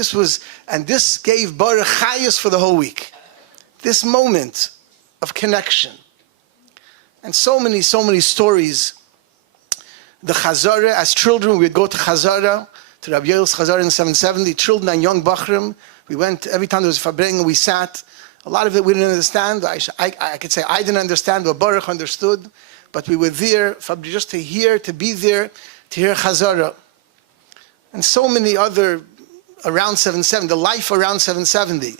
and this gave Baruch chayus for the whole week. This moment of connection. And so many stories. The Chazara, as children, we would go to Chazara, to Rabbi Yoel's Chazara in 770, children and young Bachrim. We went, every time there was Farbrengen, we sat. A lot of it we didn't understand. I could say I didn't understand what Baruch understood, but we were there just to hear, to be there, to hear Chazara. And so many other around 770, the life around 770.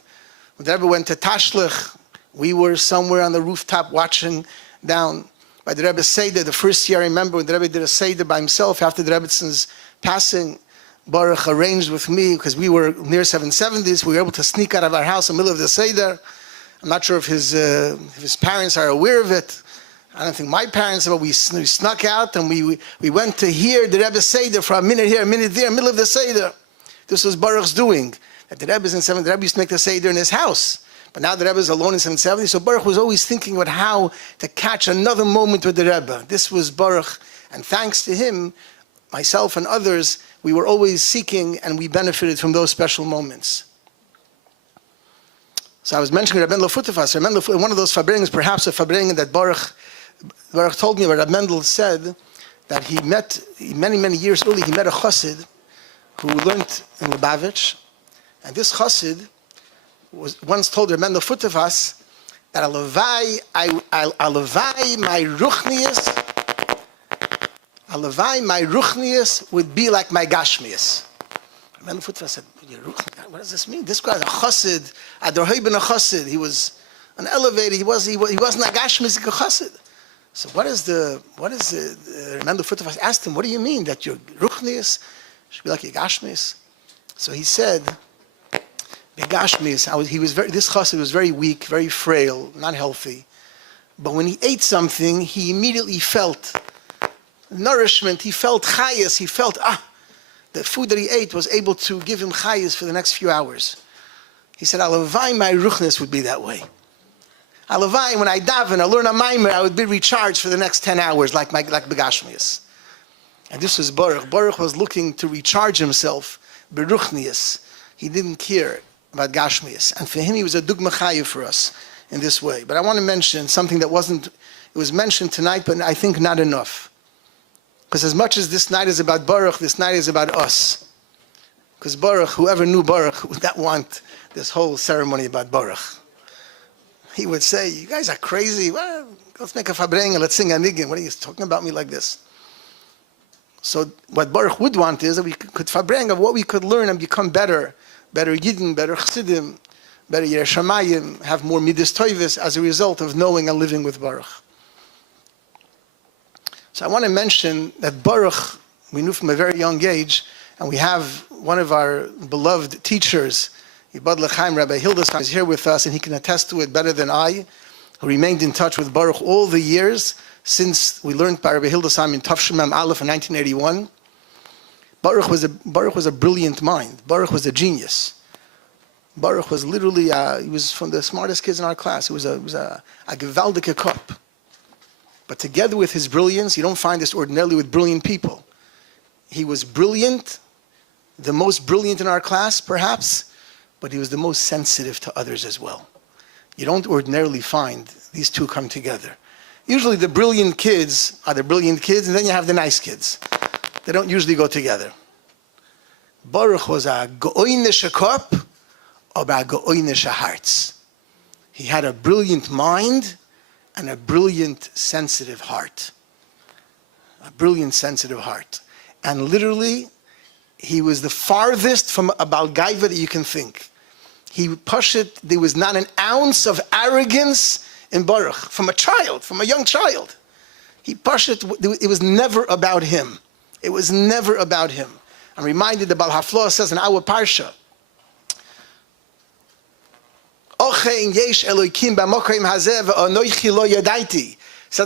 When the Rebbe went to Tashlich, we were somewhere on the rooftop watching down by the Rebbe's Seder. The first year I remember when the Rebbe did a Seder by himself after the Rebbitzin's passing, Baruch arranged with me, because we were near 770s, we were able to sneak out of our house in the middle of the Seder. I'm not sure if his parents are aware of it. I don't think my parents, but we snuck out and we went to hear the Rebbe's Seder for a minute here, a minute there, middle of the Seder. This was Baruch's doing. At the Rebbe's in 7, the Rebbe used to make the Seder in his house. But now the Rebbe is alone in 770, so Baruch was always thinking about how to catch another moment with the Rebbe. This was Baruch, and thanks to him, myself and others, we were always seeking and we benefited from those special moments. So I was mentioning Rabbi Mendel Bennish. One of those Farbrengens, perhaps a Farbrengen that Baruch told me, where Rabbi Mendel said that he met, many years early, he met a chassid who learned in Lubavitch, and this chassid was once told Rabbi Mendel Bennish that alavai my ruchnius would be like my gashmius. Mendel Futva said, what does this mean? This guy is a chassid, Adar Heben a chassid. He was an elevator. He wasn't a gashmis, a chassid. So Mendel Futva asked him, what do you mean that your ruchnius should be like your gashmis? So he said, gashmis, this chassid was very weak, very frail, not healthy. But when he ate something, he immediately felt nourishment. He felt chayas. He felt, the food that he ate was able to give him chayas for the next few hours. He said, alavai, my ruchnis would be that way. Alavai, when I daven, I learn a maimer, I would be recharged for the next 10 hours like begashmias. And this was Baruch. Baruch was looking to recharge himself, beruchnias. He didn't care about gashmias. And for him, he was a dugma chayiv for us in this way. But I want to mention something that it was mentioned tonight, but I think not enough. Because as much as this night is about Baruch, this night is about us. Because Baruch, whoever knew Baruch, would not want this whole ceremony about Baruch. He would say, you guys are crazy. Well, let's make a Farbrengen, let's sing a niggunim. What are you talking about me like this? So what Baruch would want is that we could Farbrengen of what we could learn and become better Yidden, better Chassidim, better Yerei Shamayim, have more Midas Toivis as a result of knowing and living with Baruch. So I want to mention that Baruch, we knew from a very young age, and we have one of our beloved teachers, Yibad L'chaim, Rabbi Hildesheim, is here with us, and he can attest to it better than I, who remained in touch with Baruch all the years since we learned by Rabbi Hildesheim in Tafshim Mem Aleph in 1981. Baruch was a brilliant mind. Baruch was a genius. Baruch was literally, he was from the smartest kids in our class. He was a gewaldige Kop. But together with his brilliance, you don't find this ordinarily with brilliant people. He was brilliant, the most brilliant in our class, perhaps, but he was the most sensitive to others as well. You don't ordinarily find these two come together. Usually the brilliant kids are the brilliant kids, and then you have the nice kids. They don't usually go together. Baruch was a go'oinish kop, or a go'oinish hearts. He had a brilliant mind and a brilliant, sensitive heart. A brilliant, sensitive heart. And literally, he was the farthest from a Balgaiva that you can think. There was not an ounce of arrogance in Baruch, from a young child. It was never about him. It was never about him. I'm reminded the Bal Haflah says in our Parsha, says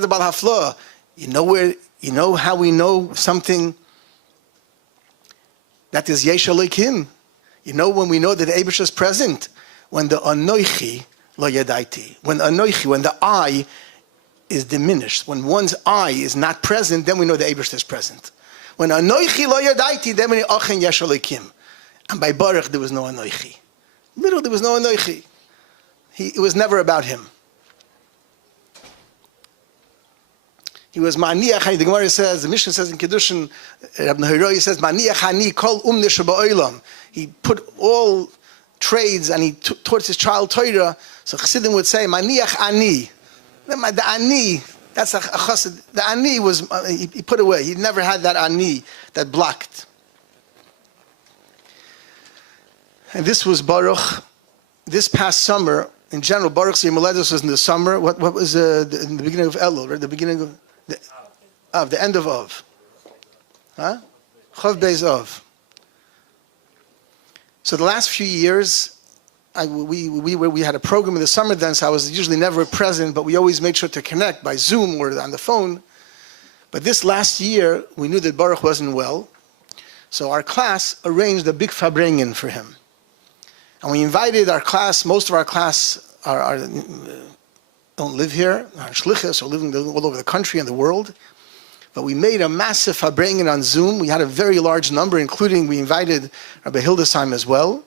the Bal Haflah, you know how we know something that is Yesh Elokim? You know when we know that the Eibush is present? When the Anoichi lo yadaiti. When the I is diminished. When one's I is not present, then we know the Eibush is present. When Anoichi lo yadaiti, then we know Achen Yesh Elokim. And by Baruch there was no Anoichi. Literally there was no Anoichi. It was never about him. He was maniach. The Gemara says, the Mishnah says in Kiddushin, Rabbi Nahiroi says, maniach ani kol umnish ba'olam. He put all trades and he taught his child Torah. So Chassidim would say, maniach ani. The ani, that's a chassid. The ani was, he put away. He never had that ani that blocked. And this was Baruch. This past summer, in general, Baruch's Yom Haledos was in the summer. What was in the beginning of Elul, right? The beginning of the end of Av. Huh? Chav Beis Av. So the last few years, we had a program in the summer then, so I was usually never present, but we always made sure to connect by Zoom or on the phone. But this last year, we knew that Baruch wasn't well, so our class arranged a big Farbrengen for him. And we invited our class, most of our class don't live here, are shlichus, or living all over the country and the world. But we made a massive Farbrengen on Zoom. We had a very large number, including we invited Rabbi Hildesheim as well,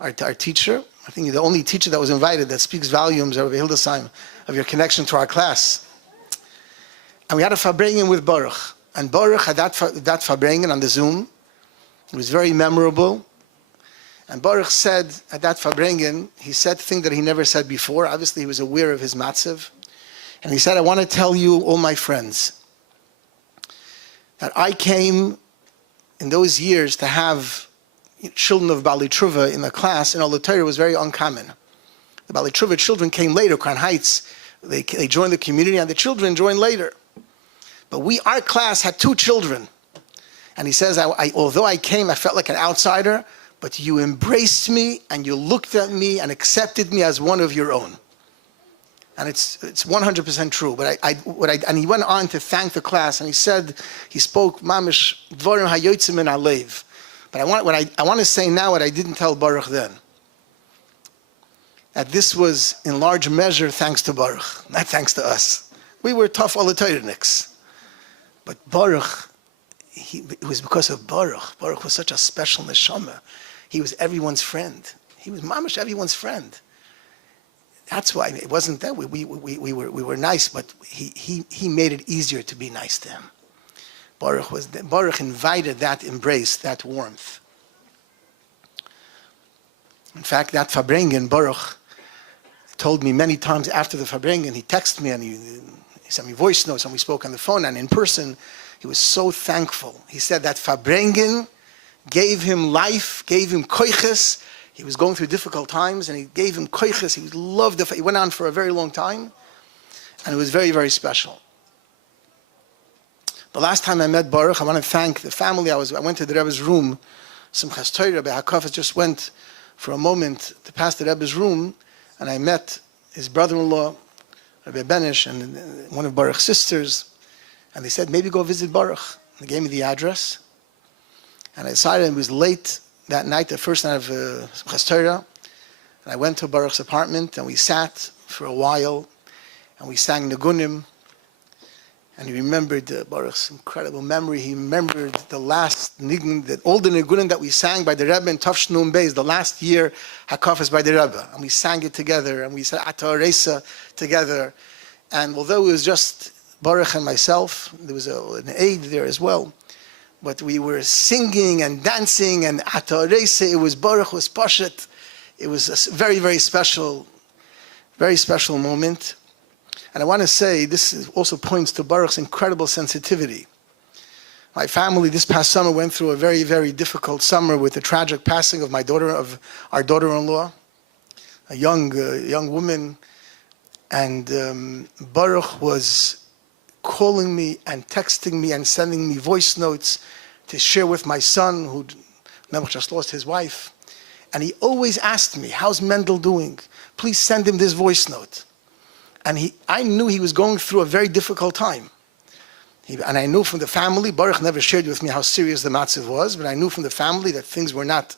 our teacher. I think the only teacher that was invited that speaks volumes, Rabbi Hildesheim, of your connection to our class. And we had a Farbrengen with Baruch. And Baruch had that Farbrengen on the Zoom. It was very memorable. And Baruch said at that Farbrengen, he said a thing that he never said before. Obviously, he was aware of his matziv. And he said, I want to tell you, all my friends, that I came in those years to have children of Bali Truva in the class in Ola Torah was very uncommon. The Bali Truva children came later, Crown Heights. They joined the community, and the children joined later. But our class had 2 children. And he says, although I came, I felt like an outsider, but you embraced me, and you looked at me, and accepted me as one of your own. And it's 100% true. But and he went on to thank the class, and he spoke, Mamish, Dvorim hayotzim min halev. But I want to say now what I didn't tell Baruch then. That this was in large measure thanks to Baruch, not thanks to us. We were tough Olatoriniks. But Baruch, it was because of Baruch. Baruch was such a special neshama. He was everyone's friend. He was mamash everyone's friend. That's why it wasn't that we were nice, but he made it easier to be nice to him. Baruch invited that embrace, that warmth. In fact, that Farbrengen, Baruch told me many times after the Farbrengen, he texted me and he sent me voice notes, and we spoke on the phone and in person. He was so thankful. He said that Farbrengen gave him life, gave him koiches. He was going through difficult times, and he gave him koiches. He loved it. He went on for a very long time, and it was very, very special. The last time I met Baruch, I want to thank the family. I went to the Rebbe's room. Simchas Torah, Rabbi Hakafas just went for a moment to pass the Rebbe's room, and I met his brother-in-law, Rabbi Bennish, and one of Baruch's sisters, and they said, maybe go visit Baruch. They gave me the address, and I decided it was late that night, the first night of Simchas Torah, and I went to Baruch's apartment, and we sat for a while, and we sang niggunim, and he remembered Baruch's incredible memory. He remembered the last niggunim, all the niggunim that we sang by the Rebbe in Tavshnum Beis, the last year Hakafas by the Rebbe. And we sang it together, and we said Ata Aresa together. And although it was just Baruch and myself, there was an aide there as well. But we were singing and dancing, and Ata Aresa, it was Baruch, was Pashat. It was a very, very special moment. And I want to say, this also points to Baruch's incredible sensitivity. My family this past summer went through a very, very difficult summer with the tragic passing of our daughter-in-law, a young woman. And Baruch was calling me and texting me and sending me voice notes to share with my son, who never just lost his wife. And he always asked me, how's Mendel doing? Please send him this voice note. And I knew he was going through a very difficult time. And I knew from the family, Baruch never shared with me how serious the matziv was, but I knew from the family that things were not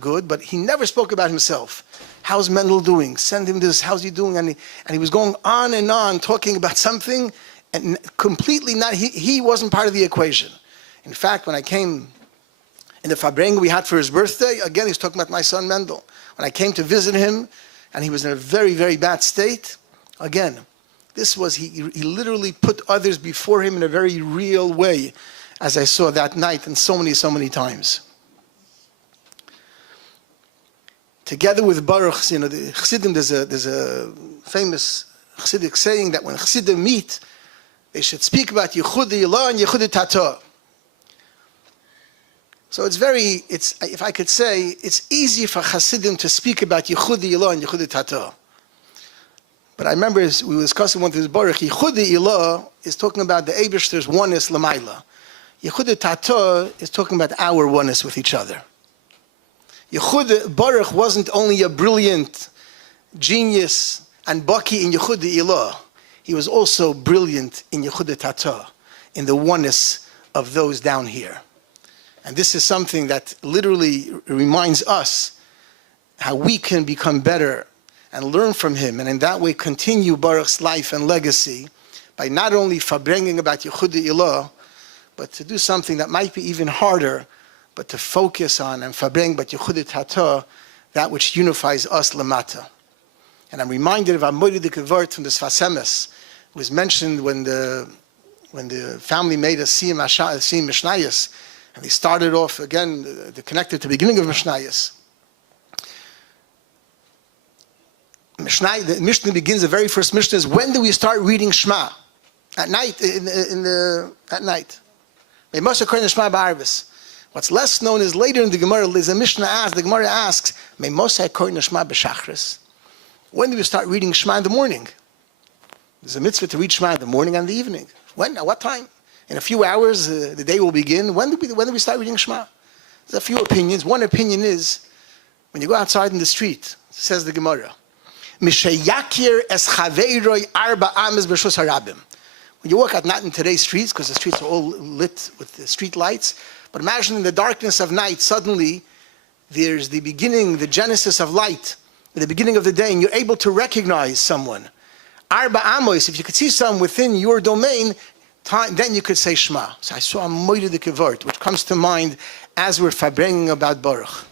good, but he never spoke about himself. How's Mendel doing? Send him this, how's he doing? And he was going on and on, talking about something, and completely not, he wasn't part of the equation. In fact, when I came in the Farbrengen we had for his birthday, again, he's talking about my son Mendel. When I came to visit him, and he was in a very, very bad state, again, this was, he literally put others before him in a very real way, as I saw that night and so many times. Together with Baruch, the Chassidim, there's a famous Chassidic saying that when Chassidim meet, they should speak about Yechudi Ilah and Yechudi Tata. So if I could say, it's easy for Chassidim to speak about Yechudi Ilah and Yechudi Tata. But I remember we were discussing one thing, Baruch, Yechudi Ilah is talking about the Eibishter's oneness Lamaila. Yechudi Tata is talking about our oneness with each other. Baruch wasn't only a brilliant genius and baki in Yechudi Ilah. He was also brilliant in Yechudi Tata, in the oneness of those down here. And this is something that literally reminds us how we can become better and learn from him, and in that way continue Baruch's life and legacy by not only Farbrengen about Yechudi Ilah, but to do something that might be even harder, but to focus on and Farbrengen but Yechudi Tata, that which unifies us lamata. And I'm reminded of a moedic word from the Sfas Emes. It was mentioned when the family made a Siyum Mishnayos, and they started off again, they're connected to the beginning of Mishnayos. The Mishnah begins, the very first Mishnah is, when do we start reading Shema? At night, at night. What's less known is later in the Gemara, the Gemara asks, when do we start reading Shema in the morning? There's a mitzvah to read Shema in the morning and the evening. When? At what time? In a few hours, the day will begin. When do we start reading Shema? There's a few opinions. One opinion is, when you go outside in the street, says the Gemara, when you walk out, not in today's streets, because the streets are all lit with the street lights, but imagine in the darkness of night, suddenly there's the beginning, the genesis of light, the beginning of the day, and you're able to recognize someone. Arba Amos, if you could see someone within your domain, then you could say Shema. So I saw a moide de kevort, which comes to mind as we're Farbrengen about Baruch.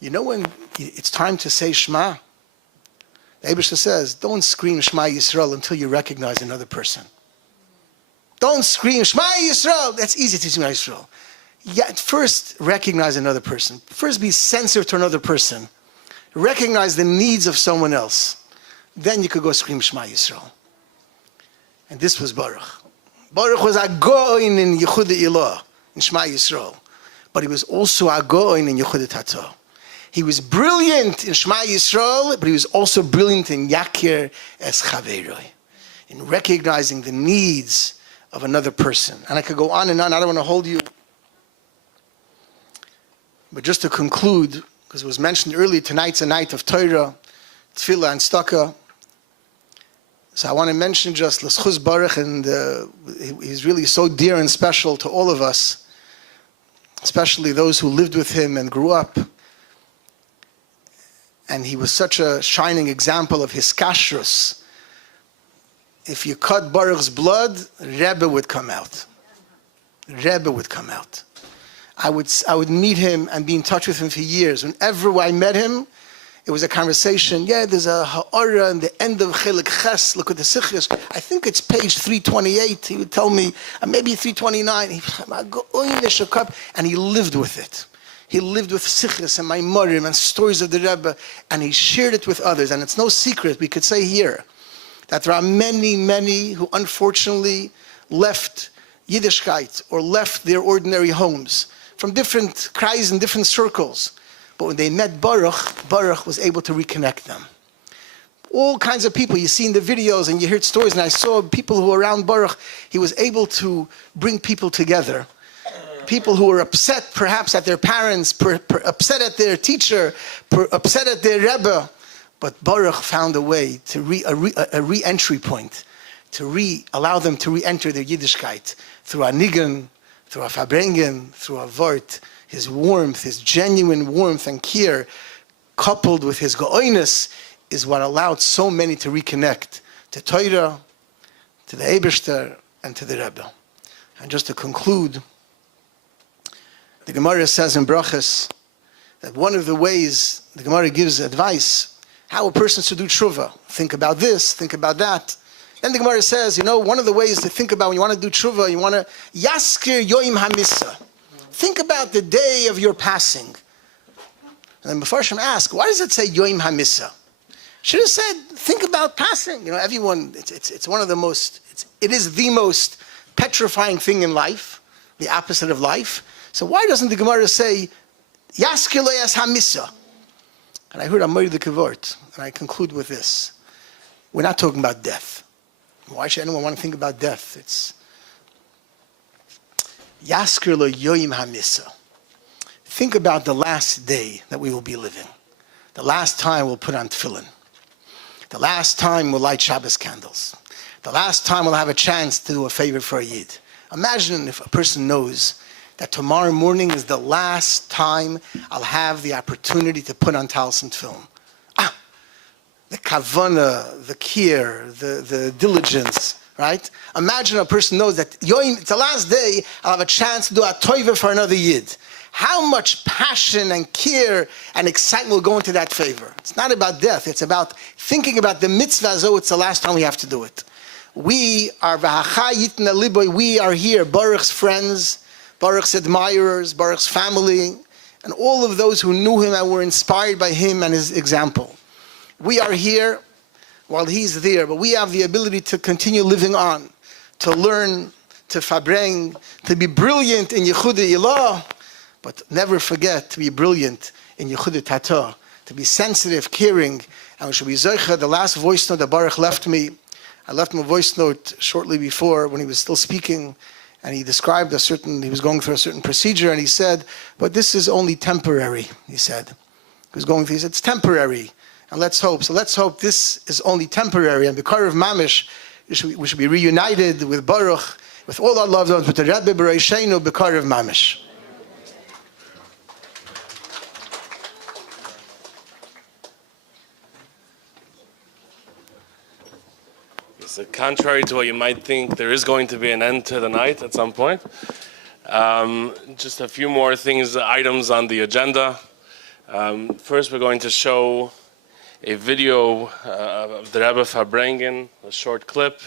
You know when it's time to say Shema? The Eibishter says, don't scream Shema Yisrael until you recognize another person. Don't scream Shema Yisrael. That's easy to Shema Yisrael. Yeah, first recognize another person. First be sensitive to another person. Recognize the needs of someone else. Then you could go scream Shema Yisrael. And this was Baruch. Baruch was a goin in Yechidus Ilah, in Shema Yisrael. But he was also a goin in Yechidus Tato. He was brilliant in Shema Yisrael, but he was also brilliant in Yakir es Chaveroi, in recognizing the needs of another person. And I could go on and on. I don't want to hold you. But just to conclude, because it was mentioned earlier, tonight's a night of Torah, Tefilla and tzedaka. So I want to mention just L'schus Baruch, and he's really so dear and special to all of us, especially those who lived with him and grew up. And he was such a shining example of hiskashrus. If you cut Baruch's blood, Rebbe would come out. Rebbe would come out. I would meet him and be in touch with him for years. Whenever I met him, it was a conversation. Yeah, there's a ha'ara in the end of Chelik Ches. Look at the Sichos. I think it's page 328. He would tell me, maybe 329. And he lived with it. He lived with Sichos and Maimarim and stories of the Rebbe, and he shared it with others. And it's no secret, we could say here, that there are many, many who unfortunately left Yiddishkeit or left their ordinary homes from different kreis and different circles. But when they met Baruch, Baruch was able to reconnect them. All kinds of people, you see in the videos and you heard stories, and I saw people who were around Baruch, he was able to bring people together. People who were upset perhaps at their parents, upset at their teacher, upset at their Rebbe. But Baruch found a way, to a re-entry point, to allow them to re-enter their Yiddishkeit through a niggunim, through a Farbrengen, through a vort. His warmth, his genuine warmth and care, coupled with his go'oinus, is what allowed so many to reconnect to Torah, to the Eibishter, and to the Rebbe. And just to conclude, the Gemara says in Brachas that one of the ways the Gemara gives advice how a person should do tshuva. Think about this, think about that. Then the Gemara says, one of the ways to think about when you want to do tshuva, you want to yaskir yoim hamissa. Think about the day of your passing. And then Mefarshim ask, why does it say yoim hamissa? Should have said, think about passing. Everyone, it's one of the most, it is the most petrifying thing in life, the opposite of life. So why doesn't the Gemara say, yaskir lo yas hamissa? And I heard Amor the Kavort, and I conclude with this. We're not talking about death. Why should anyone want to think about death? It's Yaskir lo yoim hamissa. Think about the last day that we will be living. The last time we'll put on tefillin. The last time we'll light Shabbos candles. The last time we'll have a chance to do a favor for a Yid. Imagine if a person knows that tomorrow morning is the last time I'll have the opportunity to put on talis and tefillin. The kavana, the care, the diligence, right? Imagine a person knows that it's the last day I'll have a chance to do a toiva for another Yid. How much passion and care and excitement will go into that favor? It's not about death. It's about thinking about the mitzvah as though it's the last time we have to do it. We are here, Baruch's friends, Baruch's admirers, Baruch's family, and all of those who knew him and were inspired by him and his example. We are here while he's there, but we have the ability to continue living on, to learn, to Farbrengen, to be brilliant in Yechidus Ilah, but never forget to be brilliant in Yechidus Tata, to be sensitive, caring, and we should be Zoicha. The last voice note that Baruch left me, I left him a voice note shortly before when he was still speaking, and he described he was going through a certain procedure, and he said, but this is only temporary, he said. He said, it's temporary, and let's hope. So let's hope this is only temporary, and because of Mamish, we should be reunited with Baruch, with all our loved ones, with the Rebbe B'Reishenu, because of Mamish. So contrary to what you might think, there is going to be an end to the night at some point. Just a few more items on the agenda. First, we're going to show a video of the Rebbe Farbrengen, a short clip,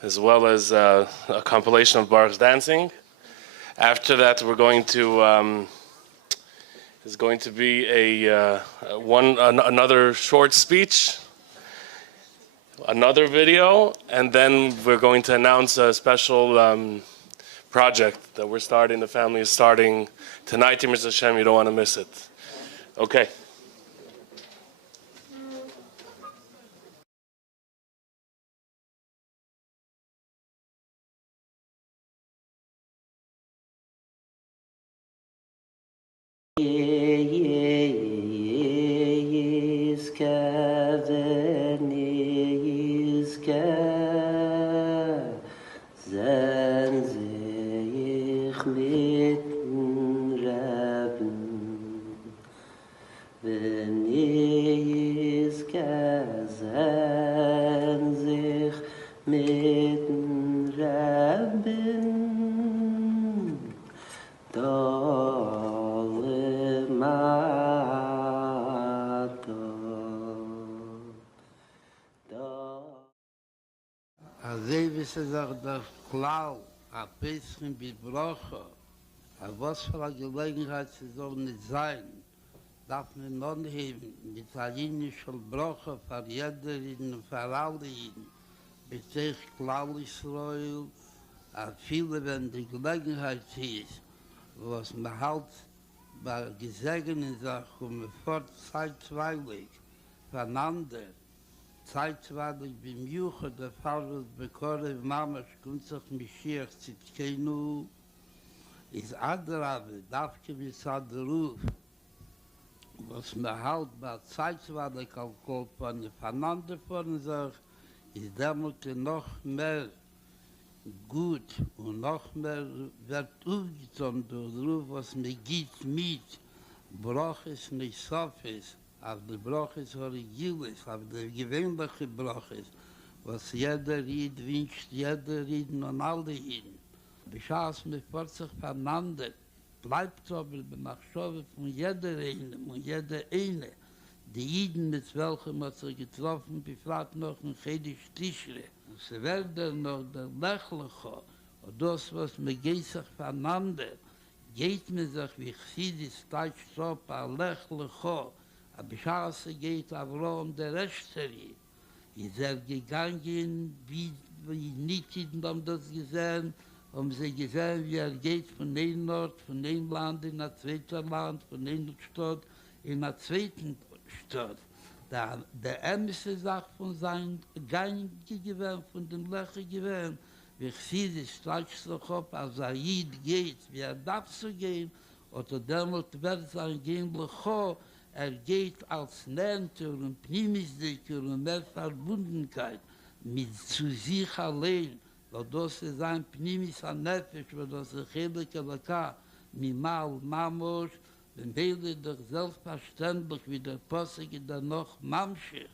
as well as a compilation of Baruch's dancing. After that, there's going to be another short speech, another video, and then we're going to announce a special project that we're starting. The family is starting tonight. Mr. Hashem, you don't want to miss it. Okay. Der Klau, a bisschen Bibrocha, a was für eine Gelegenheit sie soll nicht sein, darf man noch heben, mit italienischer Brocha für jederin und für alle ihn, bezeichnet Klau Israel, a viele, wenn die Gelegenheit ist, was man halt bei gesegenen Sachen, fort zeitweilig, voneinander, zeitweilig bemühen, der Fall wird bekorren, Mama, kommt sich Moshiach, Zitkenu, ist Adrabe, darf gewiss Adruf, was man halt bei zeitweilig Alkohol voneinander von sich, ist damit noch mehr gut und noch mehr wird aufgezogen durch Ruf, was man geht mit, Bruch ist nicht Sofis, auf der Bruch ist Origilis, auf der gewöhnliche Bruch ist, was jeder Ried wünscht, jeder Ried und alle hin. Beschaß mit 40 voneinander, bleibt aber bei Machschowe von jeder eine. Die Jiden, mit welchem hat sich getroffen, befragt noch ein Chedisch Tischre. Und sie werden noch der Lechlecho, und das, was man geht sich voneinander, geht man sich wie Chidis, Teitschop, a Lechlecho, a Beschaße geht aber der Rechteri. Ist gegangen, wie nicht haben das gesehen, haben sie gesehen, wie geht von einem Ort, von einem Land in ein zweites Land, von einer Stadt in einer zweiten Stadt. Der ämste Sache von seinem Gang gewesen, von dem Lecher gewesen, wie Chidis, Teitschop, als Jid geht, wie darf zu gehen, oder damit wird sein gehen, Lecho, geht als Nenter und Pnimisdiker und mehr Verbundenkeit mit zu sich allein, weil das ist ein Pnimis an Nefesh, weil das ist Cheleke Laka, Mimal, Mamosh, wenn beide doch selbstverständlich wie der Posege dann noch Mamschich,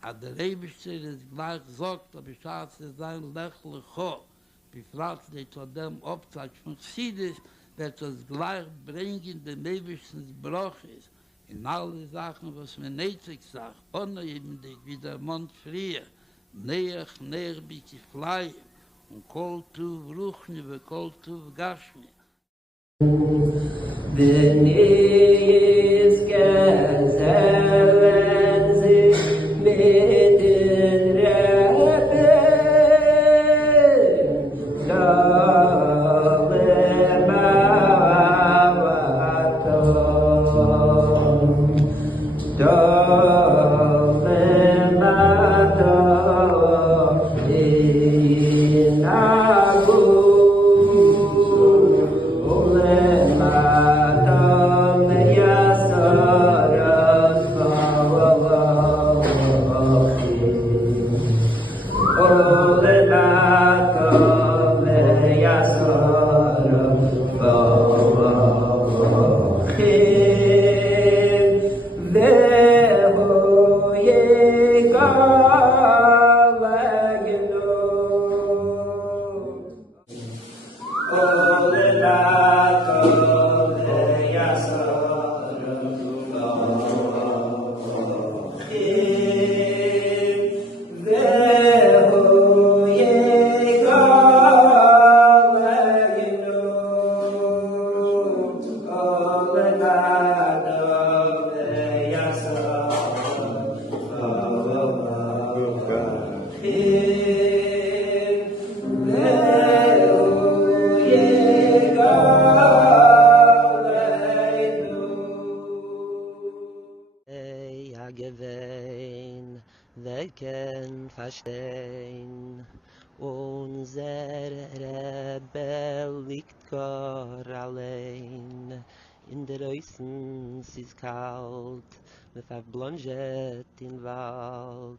aber der Rebischter ist gleich sagt, aber ich hasse sein Lechlecho, befragt nicht von dem Obzeit von Chidis, wird das gleich bringen, den Rebischtens Bruch ist. In alle Sachen, was man nicht sagt, ohne eben wie der Mond früher, näher biki Fly, und kol tuv ruchni, und kol tuv gashmi. Wenn es gesellen sich mit den Rebbe, Verstehen, unser Rebbe liegt gar allein. In der Reusen ist kalt, wir verblonget in Wald.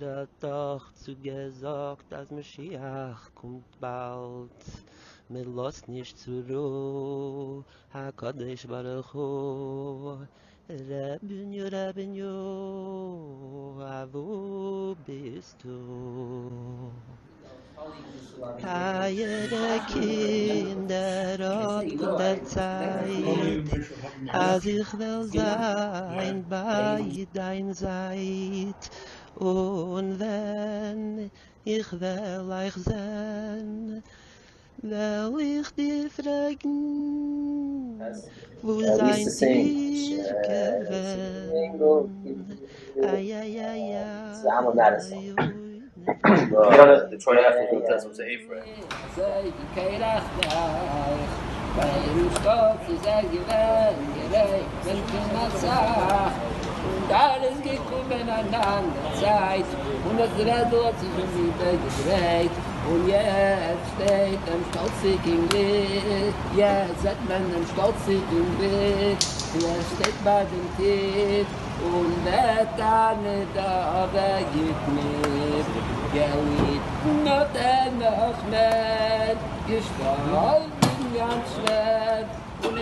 Hat doch zugesagt, dass Moshiach kommt bald. Mir los nicht zur Ruhe, HaKadosh Baruch Rabbeinu, Rabbeinu, wo bist du? Keine Kinder hat von der Zeit, als ich will sein bei dein Seid. Und wenn ich will euch sein, will ich dir fragen, wo seid ihr gewesen? Ay, ay, ay, ay. The Torah after the test was Ephraim. Und alles gekommen an der Zeit und das Rädel hat sich wieder gedreht und jetzt steht ein stolzigen Weg, jetzt hat man einen stolzigen Weg, jetzt steht bei dem Tief und wer kann nicht da weggeht mit Geld, noch noch mehr, gestorben ganz schwer und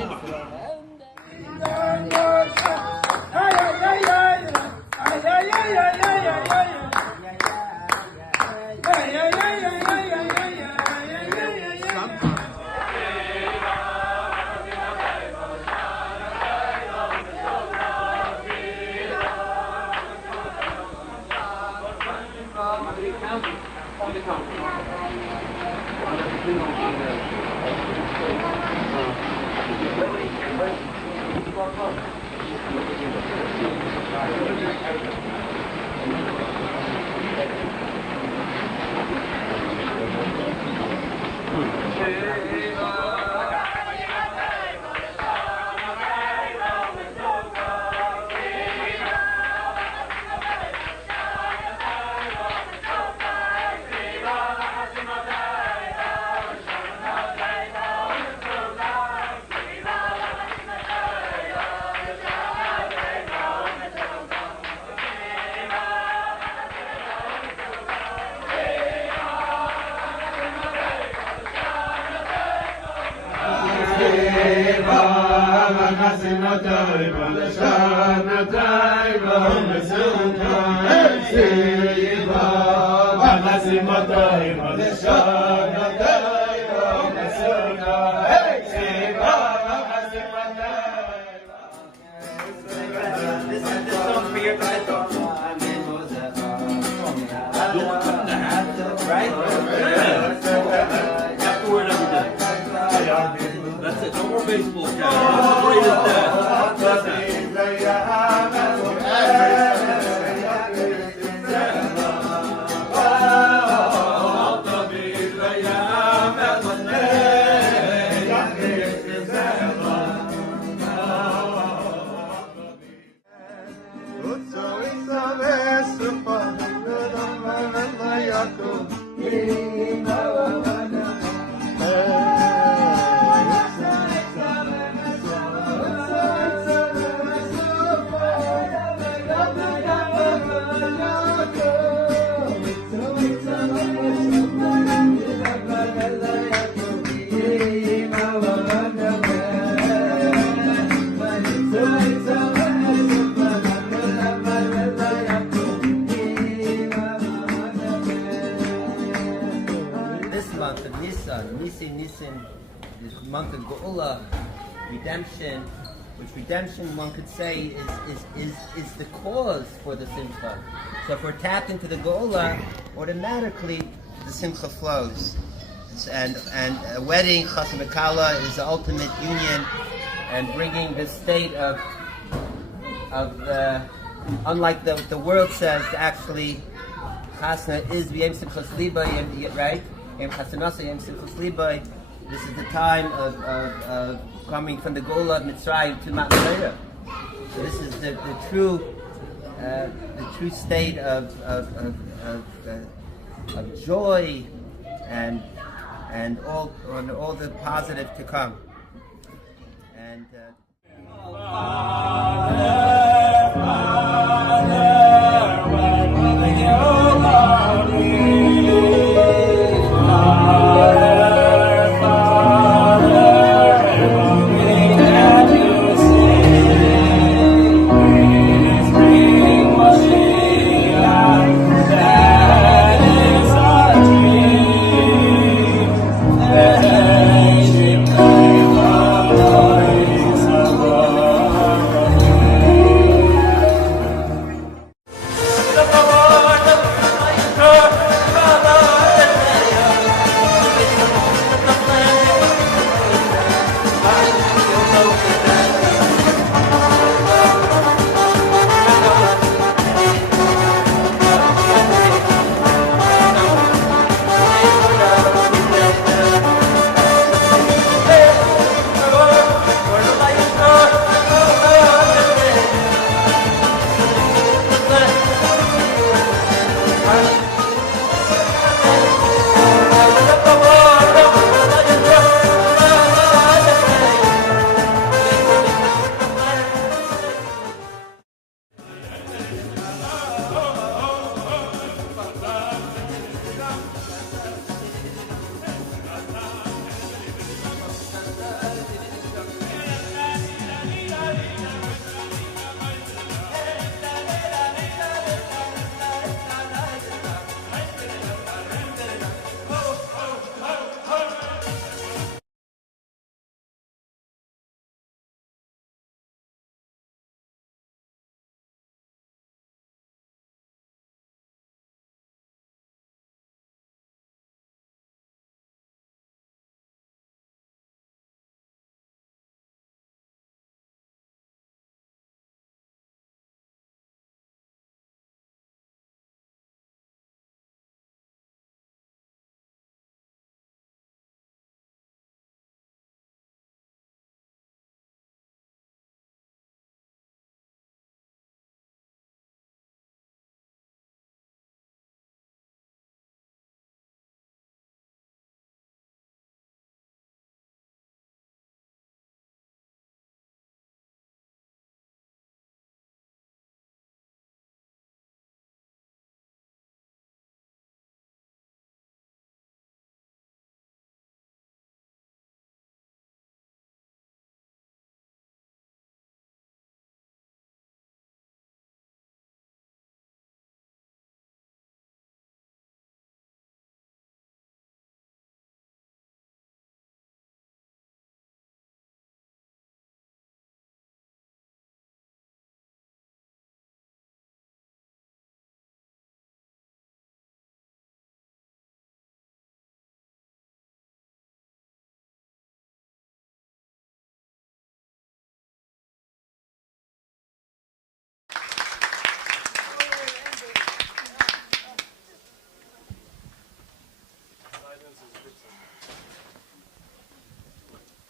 in this month of Geula, redemption, which redemption one could say is the cause for the Simcha. So if we're tapped into the Geula, automatically the Simcha flows. And a wedding, Chas v'Kala, is the ultimate union and bringing this state of unlike the world says, actually Chasna is Yom Simchas Libay, right? Yom Chasanasa, Yom Simchas Libay. This is the time of coming from the Geula of Mitzrayim to Matan Torah. So this is the true state of joy and all the positive to come. And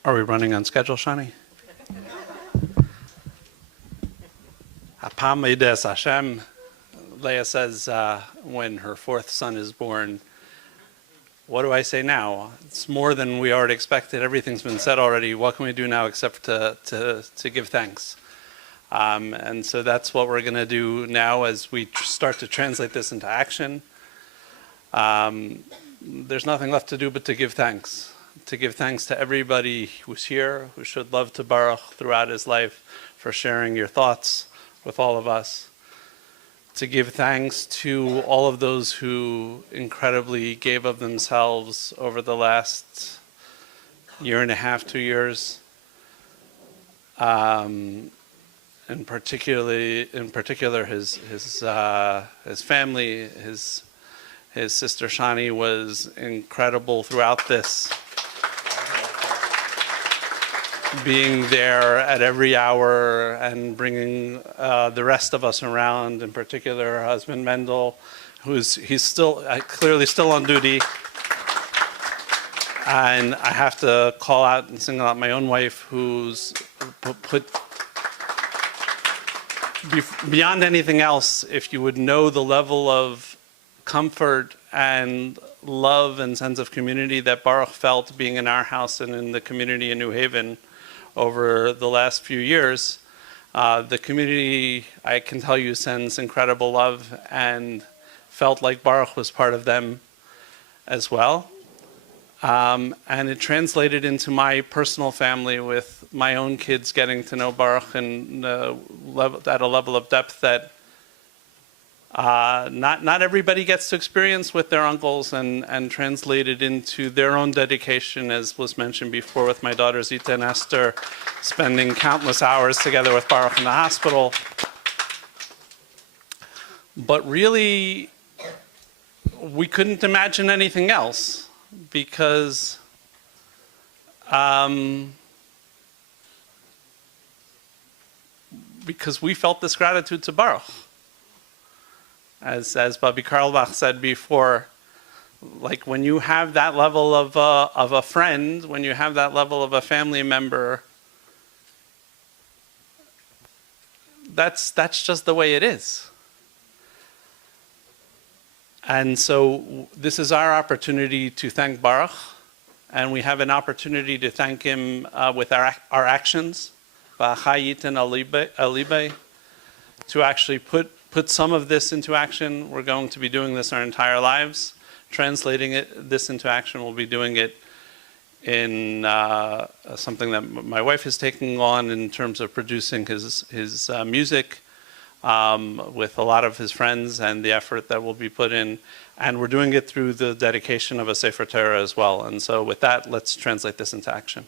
Are we running on schedule, Shani? Hapam Eides Hashem. Leah says when her fourth son is born, what do I say now? It's more than we already expected. Everything's been said already. What can we do now except to give thanks? And so that's what we're going to do now as we start to translate this into action. There's nothing left to do but to give thanks. To give thanks to everybody who's here, who should love to Baruch throughout his life, for sharing your thoughts with all of us. To give thanks to all of those who incredibly gave of themselves over the last year and a half, 2 years. In particular, his family, his sister Shani was incredible throughout this, being there at every hour and bringing the rest of us around. In particular, her husband Mendel, he's still clearly still on duty. And I have to call out and single out my own wife, who's put beyond anything else, if you would know the level of comfort and love and sense of community that Baruch felt being in our house and in the community in New Haven over the last few years. The community, I can tell you, sends incredible love and felt like Baruch was part of them as well. And it translated into my personal family with my own kids getting to know Baruch and at a level of depth that not everybody gets to experience with their uncles, and translated into their own dedication, as was mentioned before, with my daughters Ita and Esther, spending countless hours together with Baruch in the hospital. But really, we couldn't imagine anything else, because we felt this gratitude to Baruch. As Rabbi Carlebach said before, like when you have that level of a friend, when you have that level of a family member, that's just the way it is. And so this is our opportunity to thank Baruch, and we have an opportunity to thank him with our actions, to actually put some of this into action. We're going to be doing this our entire lives, translating this into action. We'll be doing it in something that my wife is taking on in terms of producing his music, with a lot of his friends and the effort that will be put in. And we're doing it through the dedication of a Sefer Torah as well. And so with that, let's translate this into action.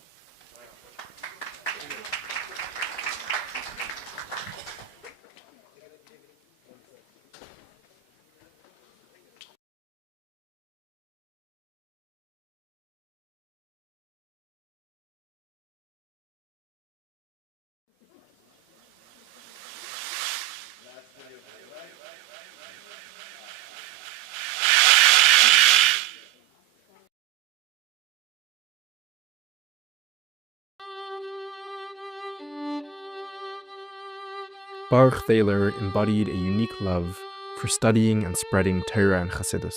Baruch Thaler embodied a unique love for studying and spreading Torah and Chassidus.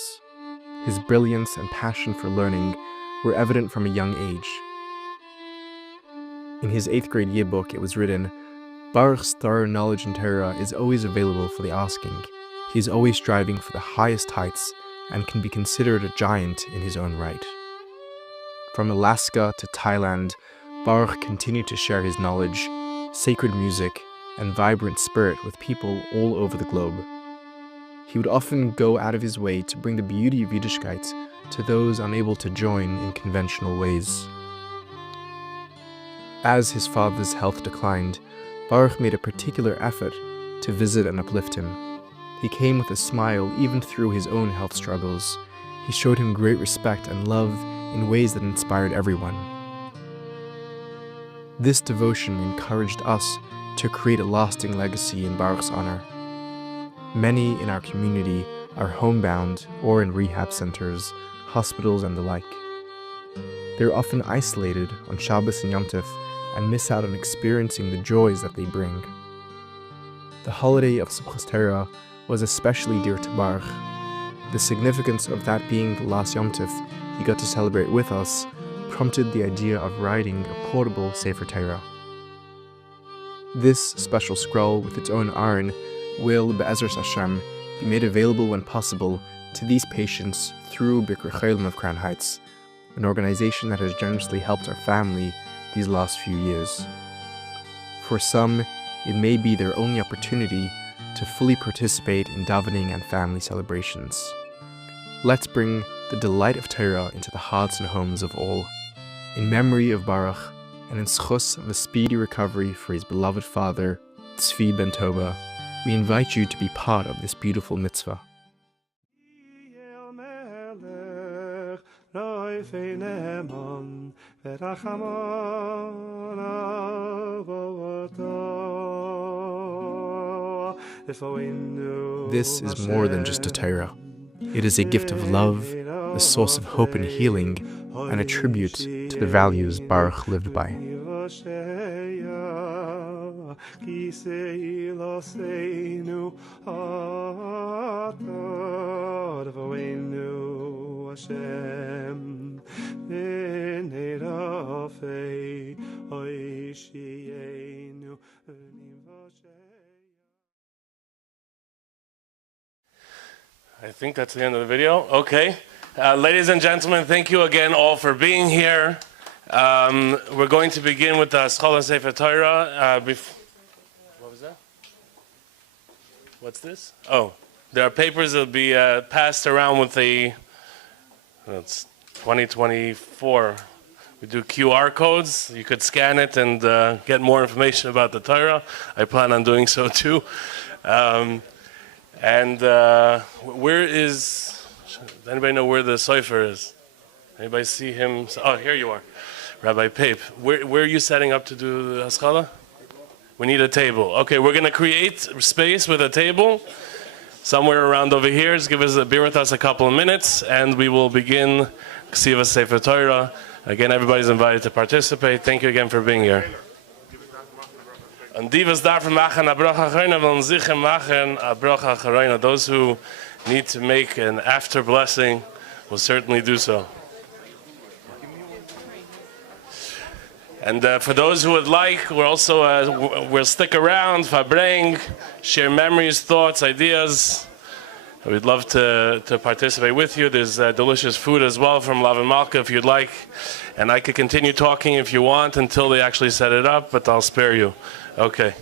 His brilliance and passion for learning were evident from a young age. In his 8th grade yearbook, it was written, "Baruch's thorough knowledge in Torah is always available for the asking. He is always striving for the highest heights and can be considered a giant in his own right." From Alaska to Thailand, Baruch continued to share his knowledge, sacred music, and vibrant spirit with people all over the globe. He would often go out of his way to bring the beauty of Yiddishkeit to those unable to join in conventional ways. As his father's health declined, Baruch made a particular effort to visit and uplift him. He came with a smile even through his own health struggles. He showed him great respect and love in ways that inspired everyone. This devotion encouraged us to create a lasting legacy in Baruch's honor. Many in our community are homebound or in rehab centers, hospitals, and the like. They're often isolated on Shabbos and Yom Tov and miss out on experiencing the joys that they bring. The holiday of Simchas Torah was especially dear to Baruch. The significance of that being the last Yom Tov he got to celebrate with us prompted the idea of writing a portable Sefer Torah. This special scroll with its own Aaron will, Be'ezras Hashem, be made available when possible to these patients through Bikur Chaylim of Crown Heights, an organization that has generously helped our family these last few years. For some, it may be their only opportunity to fully participate in davening and family celebrations. Let's bring the delight of Torah into the hearts and homes of all. In memory of Baruch, and in schus of a speedy recovery for his beloved father, Tzvi ben Toba, we invite you to be part of this beautiful mitzvah. This is more than just a Torah. It is a gift of love, a source of hope and healing, and a tribute to the values Baruch lived by. I think that's the end of the video. Okay. Ladies and gentlemen, thank you again all for being here. We're going to begin with the Schola Sefer Torah. What was that? What's this? Oh, there are papers that will be passed around with the, it's 2024. We do QR codes. You could scan it and get more information about the Torah. I plan on doing so too. Where is, does anybody know where the Sofer is? Anybody see him? Oh, here you are. Rabbi Pape. Where are you setting up to do the Haskalah? We need a table. Okay, we're going to create space with a table somewhere around over here. Just bear with us a couple of minutes, and we will begin Ksivas Sefer Torah. Again, everybody's invited to participate. Thank you again for being here. Those who need to make an after blessing will certainly do so. And for those who would like, we'll stick around, Farbrengen, share memories, thoughts, ideas. We'd love to participate with you. There's delicious food as well from Lav and Malka if you'd like. And I could continue talking if you want until they actually set it up, but I'll spare you. Okay.